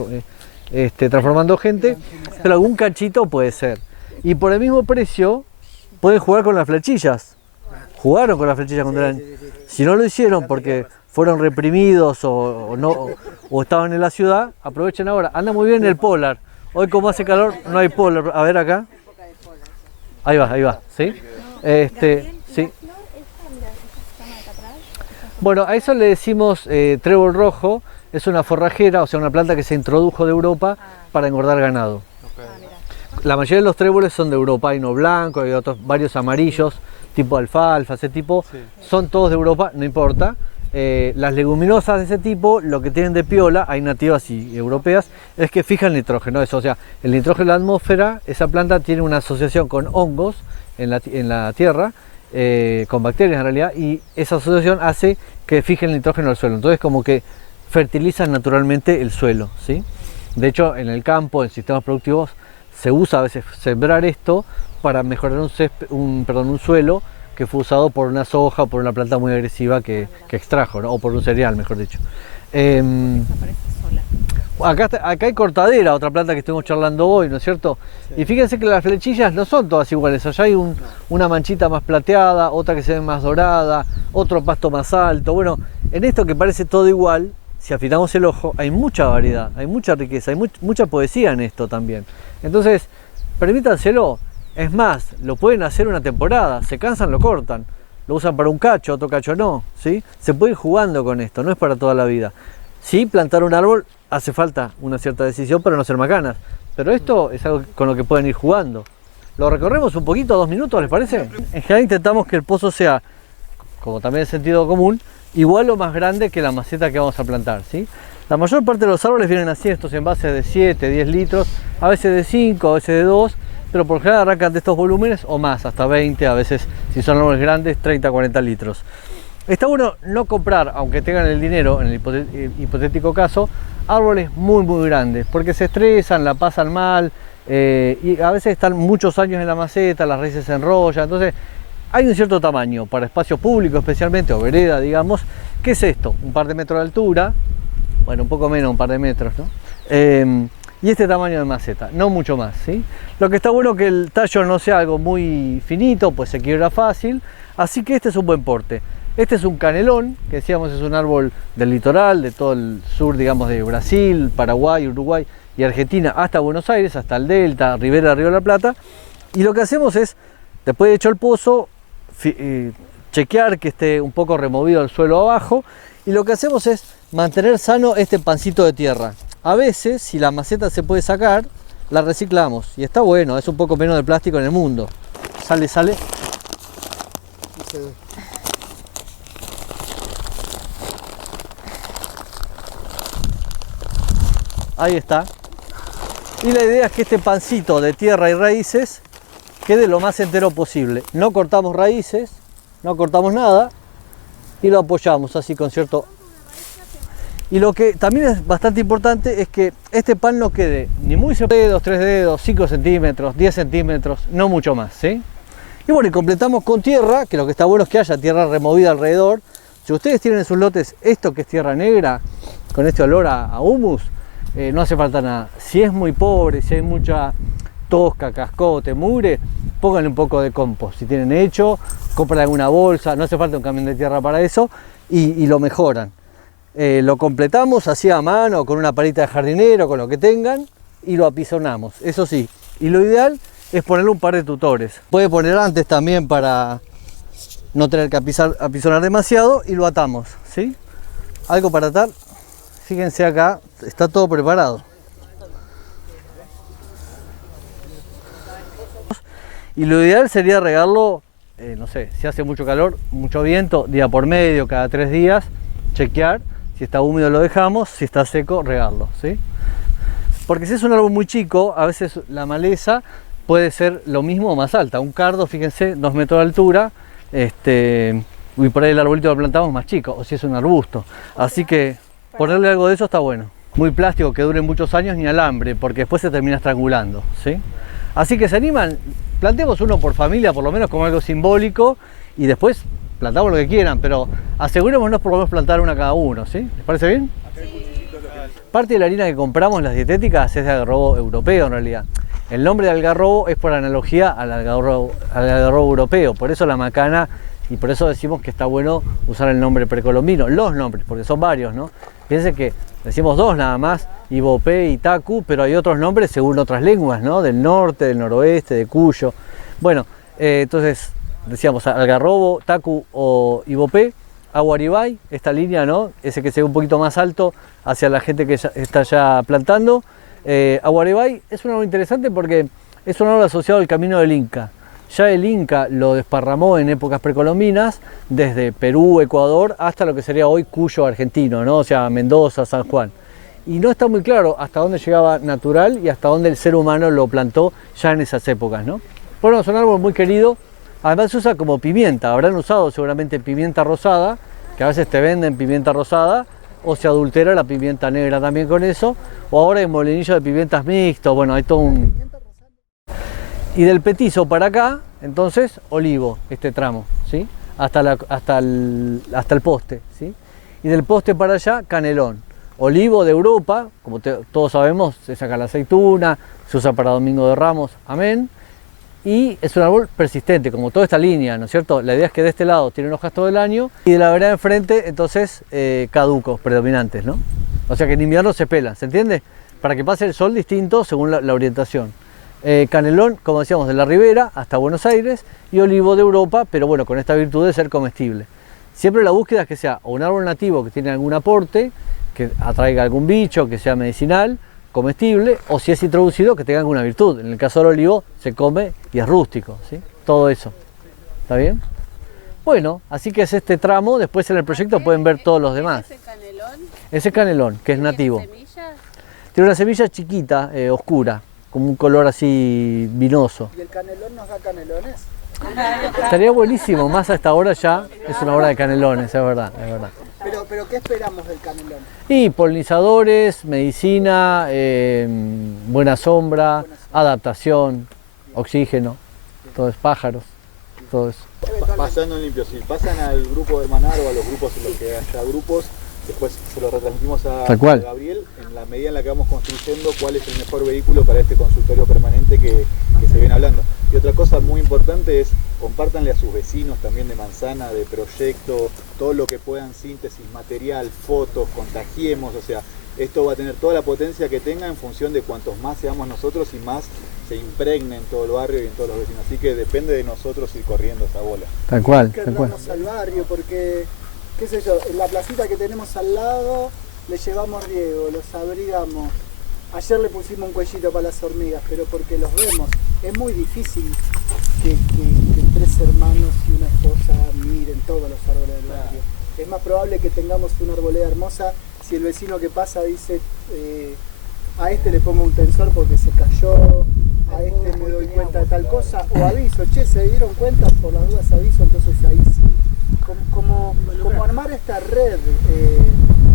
transformando gente, pero algún cachito puede ser. Y por el mismo precio pueden jugar con las flechillas. Jugaron con las flechillas cuando eran... Si no lo hicieron porque fueron reprimidos o estaban en la ciudad, aprovechen ahora. Anda muy bien el Polar. Hoy como hace calor no hay Polar. A ver acá. Ahí va, ¿sí? Sí. Bueno, a eso le decimos trébol rojo. Es una forrajera, o sea, una planta que se introdujo de Europa para engordar ganado. La mayoría de los tréboles son de Europa, hay uno blanco, hay otros, varios amarillos, tipo alfalfa, ese tipo, son todos de Europa, no importa. Las leguminosas de ese tipo, lo que tienen de piola, hay nativas y europeas, es que fijan nitrógeno, eso, o sea, el nitrógeno en la atmósfera, esa planta tiene una asociación con hongos en la tierra, con bacterias en realidad, y esa asociación hace que fije el nitrógeno al suelo, entonces como que fertilizan naturalmente el suelo, ¿sí? De hecho, en el campo, en sistemas productivos, se usa a veces sembrar esto para mejorar un suelo que fue usado por una soja o por una planta muy agresiva que extrajo, ¿no? O por un cereal, mejor dicho. Acá hay cortadera, otra planta que estuvimos charlando hoy, ¿no es cierto? Sí. Y fíjense que las flechillas no son todas iguales. Allá hay una manchita más plateada, otra que se ve más dorada, otro pasto más alto. Bueno, en esto que parece todo igual, si afinamos el ojo, hay mucha variedad, hay mucha riqueza, hay mucha poesía en esto también. Entonces, permítanselo. Es más, lo pueden hacer una temporada, se cansan, lo cortan, lo usan para un cacho, otro cacho no, ¿sí? Se puede ir jugando con esto, no es para toda la vida. Sí, plantar un árbol hace falta una cierta decisión para no ser macanas, pero esto es algo con lo que pueden ir jugando. ¿Lo recorremos un poquito, 2 minutos, les parece? En general intentamos que el pozo sea, como también es sentido común, igual o más grande que la maceta que vamos a plantar, ¿sí? La mayor parte de los árboles vienen así, estos envases de 7, 10 litros, a veces de 5, a veces de 2, pero por general arrancan de estos volúmenes o más, hasta 20, a veces, si son árboles grandes, 30, 40 litros. Está bueno no comprar, aunque tengan el dinero, en el hipotético caso, árboles muy grandes, porque se estresan, la pasan mal, y a veces están muchos años en la maceta, las raíces se enrollan, entonces hay un cierto tamaño, para espacio público especialmente, o vereda, digamos. ¿Qué es esto? Un par de metros de altura, bueno, un poco menos, un par de metros, ¿no? Y este tamaño de maceta, no mucho más, ¿sí? Lo que está bueno es que el tallo no sea algo muy finito, pues se quiebra fácil, así que este es un buen porte. Este es un canelón, que decíamos es un árbol del litoral, de todo el sur, digamos, de Brasil, Paraguay, Uruguay y Argentina, hasta Buenos Aires, hasta el Delta, Ribera, Río de la Plata. Y lo que hacemos es, después de hecho el pozo, chequear que esté un poco removido el suelo abajo, y lo que hacemos es mantener sano este pancito de tierra. A veces, si la maceta se puede sacar, la reciclamos. Y está bueno, es un poco menos de plástico en el mundo. Sale. Ahí está. Y la idea es que este pancito de tierra y raíces quede lo más entero posible. No cortamos raíces, no cortamos nada y lo apoyamos así con cierto... Y lo que también es bastante importante es que este pan no quede ni muy cerca, 3 dedos, 5 centímetros, 10 centímetros, no mucho más, ¿sí? Y bueno, y completamos con tierra, que lo que está bueno es que haya tierra removida alrededor. Si ustedes tienen en sus lotes esto que es tierra negra, con este olor a humus, no hace falta nada. Si es muy pobre, si hay mucha tosca, cascote, mugre, pónganle un poco de compost. Si tienen hecho, compren alguna bolsa, no hace falta un camión de tierra para eso, y lo mejoran. Lo completamos así a mano, con una palita de jardinero, con lo que tengan, y lo apisonamos, eso sí. Y lo ideal es ponerle un par de tutores. Puede poner antes también para no tener que apisonar demasiado, y lo atamos, ¿sí? Algo para atar, fíjense acá, está todo preparado. Y lo ideal sería regarlo, no sé, si hace mucho calor, mucho viento, día por medio, cada 3 días, chequear. Si está húmedo lo dejamos, si está seco, regarlo, ¿sí? Porque si es un árbol muy chico, a veces la maleza puede ser lo mismo o más alta. Un cardo, fíjense, 2 metros de altura, y por ahí el arbolito lo plantamos más chico, o si es un arbusto. Así que ponerle algo de eso está bueno. Muy plástico, que dure muchos años, ni alambre, porque después se termina estrangulando, ¿sí? Así que se animan, plantemos uno por familia, por lo menos como algo simbólico, y después plantamos lo que quieran, pero asegurémonos por lo menos plantar una cada uno, ¿sí? ¿Les parece bien? Parte de la harina que compramos en las dietéticas es de algarrobo europeo en realidad. El nombre de algarrobo es por analogía al algarrobo europeo, por eso la macana, y por eso decimos que está bueno usar el nombre precolombino, los nombres, porque son varios, ¿no? Piensen que decimos dos nada más, Ibopé y Tacu, pero hay otros nombres según otras lenguas, ¿no? Del norte, del noroeste, de Cuyo. Bueno, entonces decíamos algarrobo, Tacu o Ibopé. Aguaribay, esta línea, ¿no? Ese que se ve un poquito más alto hacia la gente que está ya plantando. Aguaribay es un árbol interesante porque es un árbol asociado al camino del Inca. Ya el Inca lo desparramó en épocas precolombinas, desde Perú, Ecuador, hasta lo que sería hoy Cuyo argentino, ¿no? O sea, Mendoza, San Juan. Y no está muy claro hasta dónde llegaba natural y hasta dónde el ser humano lo plantó ya en esas épocas, ¿no? Bueno, es un árbol muy querido. Además se usa como pimienta, habrán usado seguramente pimienta rosada, que a veces te venden pimienta rosada, o se adultera la pimienta negra también con eso, o ahora hay molinillo de pimientas mixtos, bueno, hay todo un... Y del petizo para acá, entonces, olivo, este tramo, ¿sí? Hasta el poste, ¿sí? Y del poste para allá, canelón. Olivo de Europa, como todos sabemos, se saca la aceituna, se usa para Domingo de Ramos, amén. Y es un árbol persistente, como toda esta línea, ¿no es cierto? La idea es que de este lado tienen hojas todo el año y de la vereda de enfrente, entonces, caducos, predominantes, ¿no? O sea que en invierno se pelan, ¿se entiende? Para que pase el sol distinto según la orientación. Canelón, como decíamos, de la Ribera hasta Buenos Aires, y olivo de Europa, pero bueno, con esta virtud de ser comestible. Siempre la búsqueda es que sea un árbol nativo que tiene algún aporte, que atraiga algún bicho, que sea medicinal, comestible, o si es introducido, que tenga alguna virtud. En el caso del olivo se come y es rústico, ¿sí? Todo eso. ¿Está bien? Bueno, así que es este tramo. Después en el proyecto pueden ver todos los demás. ¿Ese canelón? Ese canelón, que es nativo. ¿Tiene semillas? Tiene una semilla chiquita, oscura, como un color así vinoso. ¿Y el canelón nos da canelones? Estaría buenísimo, más a esta hora ya es una hora de canelones, es verdad, es verdad. Pero ¿qué esperamos del canelón? Y polinizadores, medicina, buena sombra, adaptación, oxígeno, todo es pájaros, todo eso. Pasando en limpio, si pasan al grupo de Hermanar o a los grupos en los que haya grupos, después se lo retransmitimos a Gabriel en la medida en la que vamos construyendo cuál es el mejor vehículo para este consultorio permanente que se viene hablando. Y otra cosa muy importante es compártanle a sus vecinos también de manzana, de proyecto, todo lo que puedan, síntesis, material, fotos, contagiemos, o sea, esto va a tener toda la potencia que tenga en función de cuantos más seamos nosotros y más se impregne en todo el barrio y en todos los vecinos. Así que depende de nosotros ir corriendo esa bola. Tal cual, tal cual. Al barrio porque, qué sé yo, en la placita que tenemos al lado le llevamos riego, los abrigamos. Ayer le pusimos un cuellito para las hormigas, pero porque los vemos. Es muy difícil que tres hermanos y una esposa miren todos los árboles del barrio. Es más probable que tengamos una arboleda hermosa si el vecino que pasa dice a este le pongo un tensor porque se cayó, a este me doy cuenta de tal cosa, o aviso, che, se dieron cuenta, por las dudas aviso, entonces ahí sí. Como armar esta red.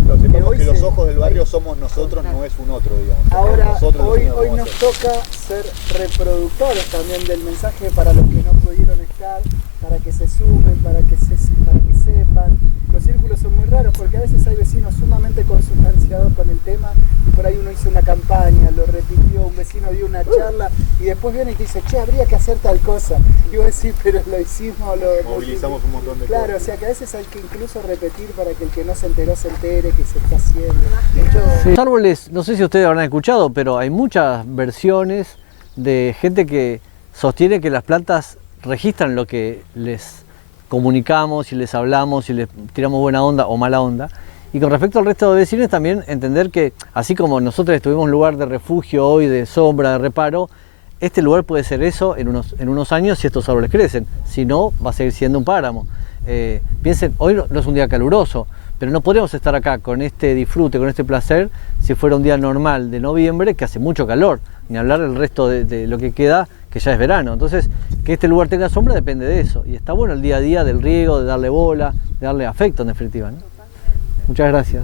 Pero sepamos que los ojos del barrio somos nosotros, no es un otro, digamos. Ahora, hoy nos toca ser reproductores también del mensaje para los que no pudieron estar, para que se sumen, para que sepan. Los círculos son muy raros porque a veces hay vecinos sumamente consustanciados con el tema y por ahí uno hizo una campaña, lo repitió, un vecino dio una charla y después viene y te dice, che, habría que hacer tal cosa. Y vos decís, pero lo hicimos, movilizamos un montón de cosas. Claro, o sea que a veces hay que incluso repetir para que el que no se enteró se entere que se está haciendo. Los árboles, no sé si ustedes habrán escuchado, pero hay muchas versiones de gente que sostiene que las plantas registran lo que les comunicamos y les hablamos y les tiramos buena onda o mala onda. Y con respecto al resto de vecinos también entender que así como nosotros estuvimos un lugar de refugio hoy, de sombra, de reparo, este lugar puede ser eso en unos años si estos árboles crecen, si no va a seguir siendo un páramo. Piensen, hoy no es un día caluroso, pero no podríamos estar acá con este disfrute, con este placer, si fuera un día normal de noviembre, que hace mucho calor, ni hablar del resto de lo que queda, que ya es verano. Entonces, que este lugar tenga sombra depende de eso. Y está bueno el día a día del riego, de darle bola, de darle afecto en definitiva, ¿no? Muchas gracias.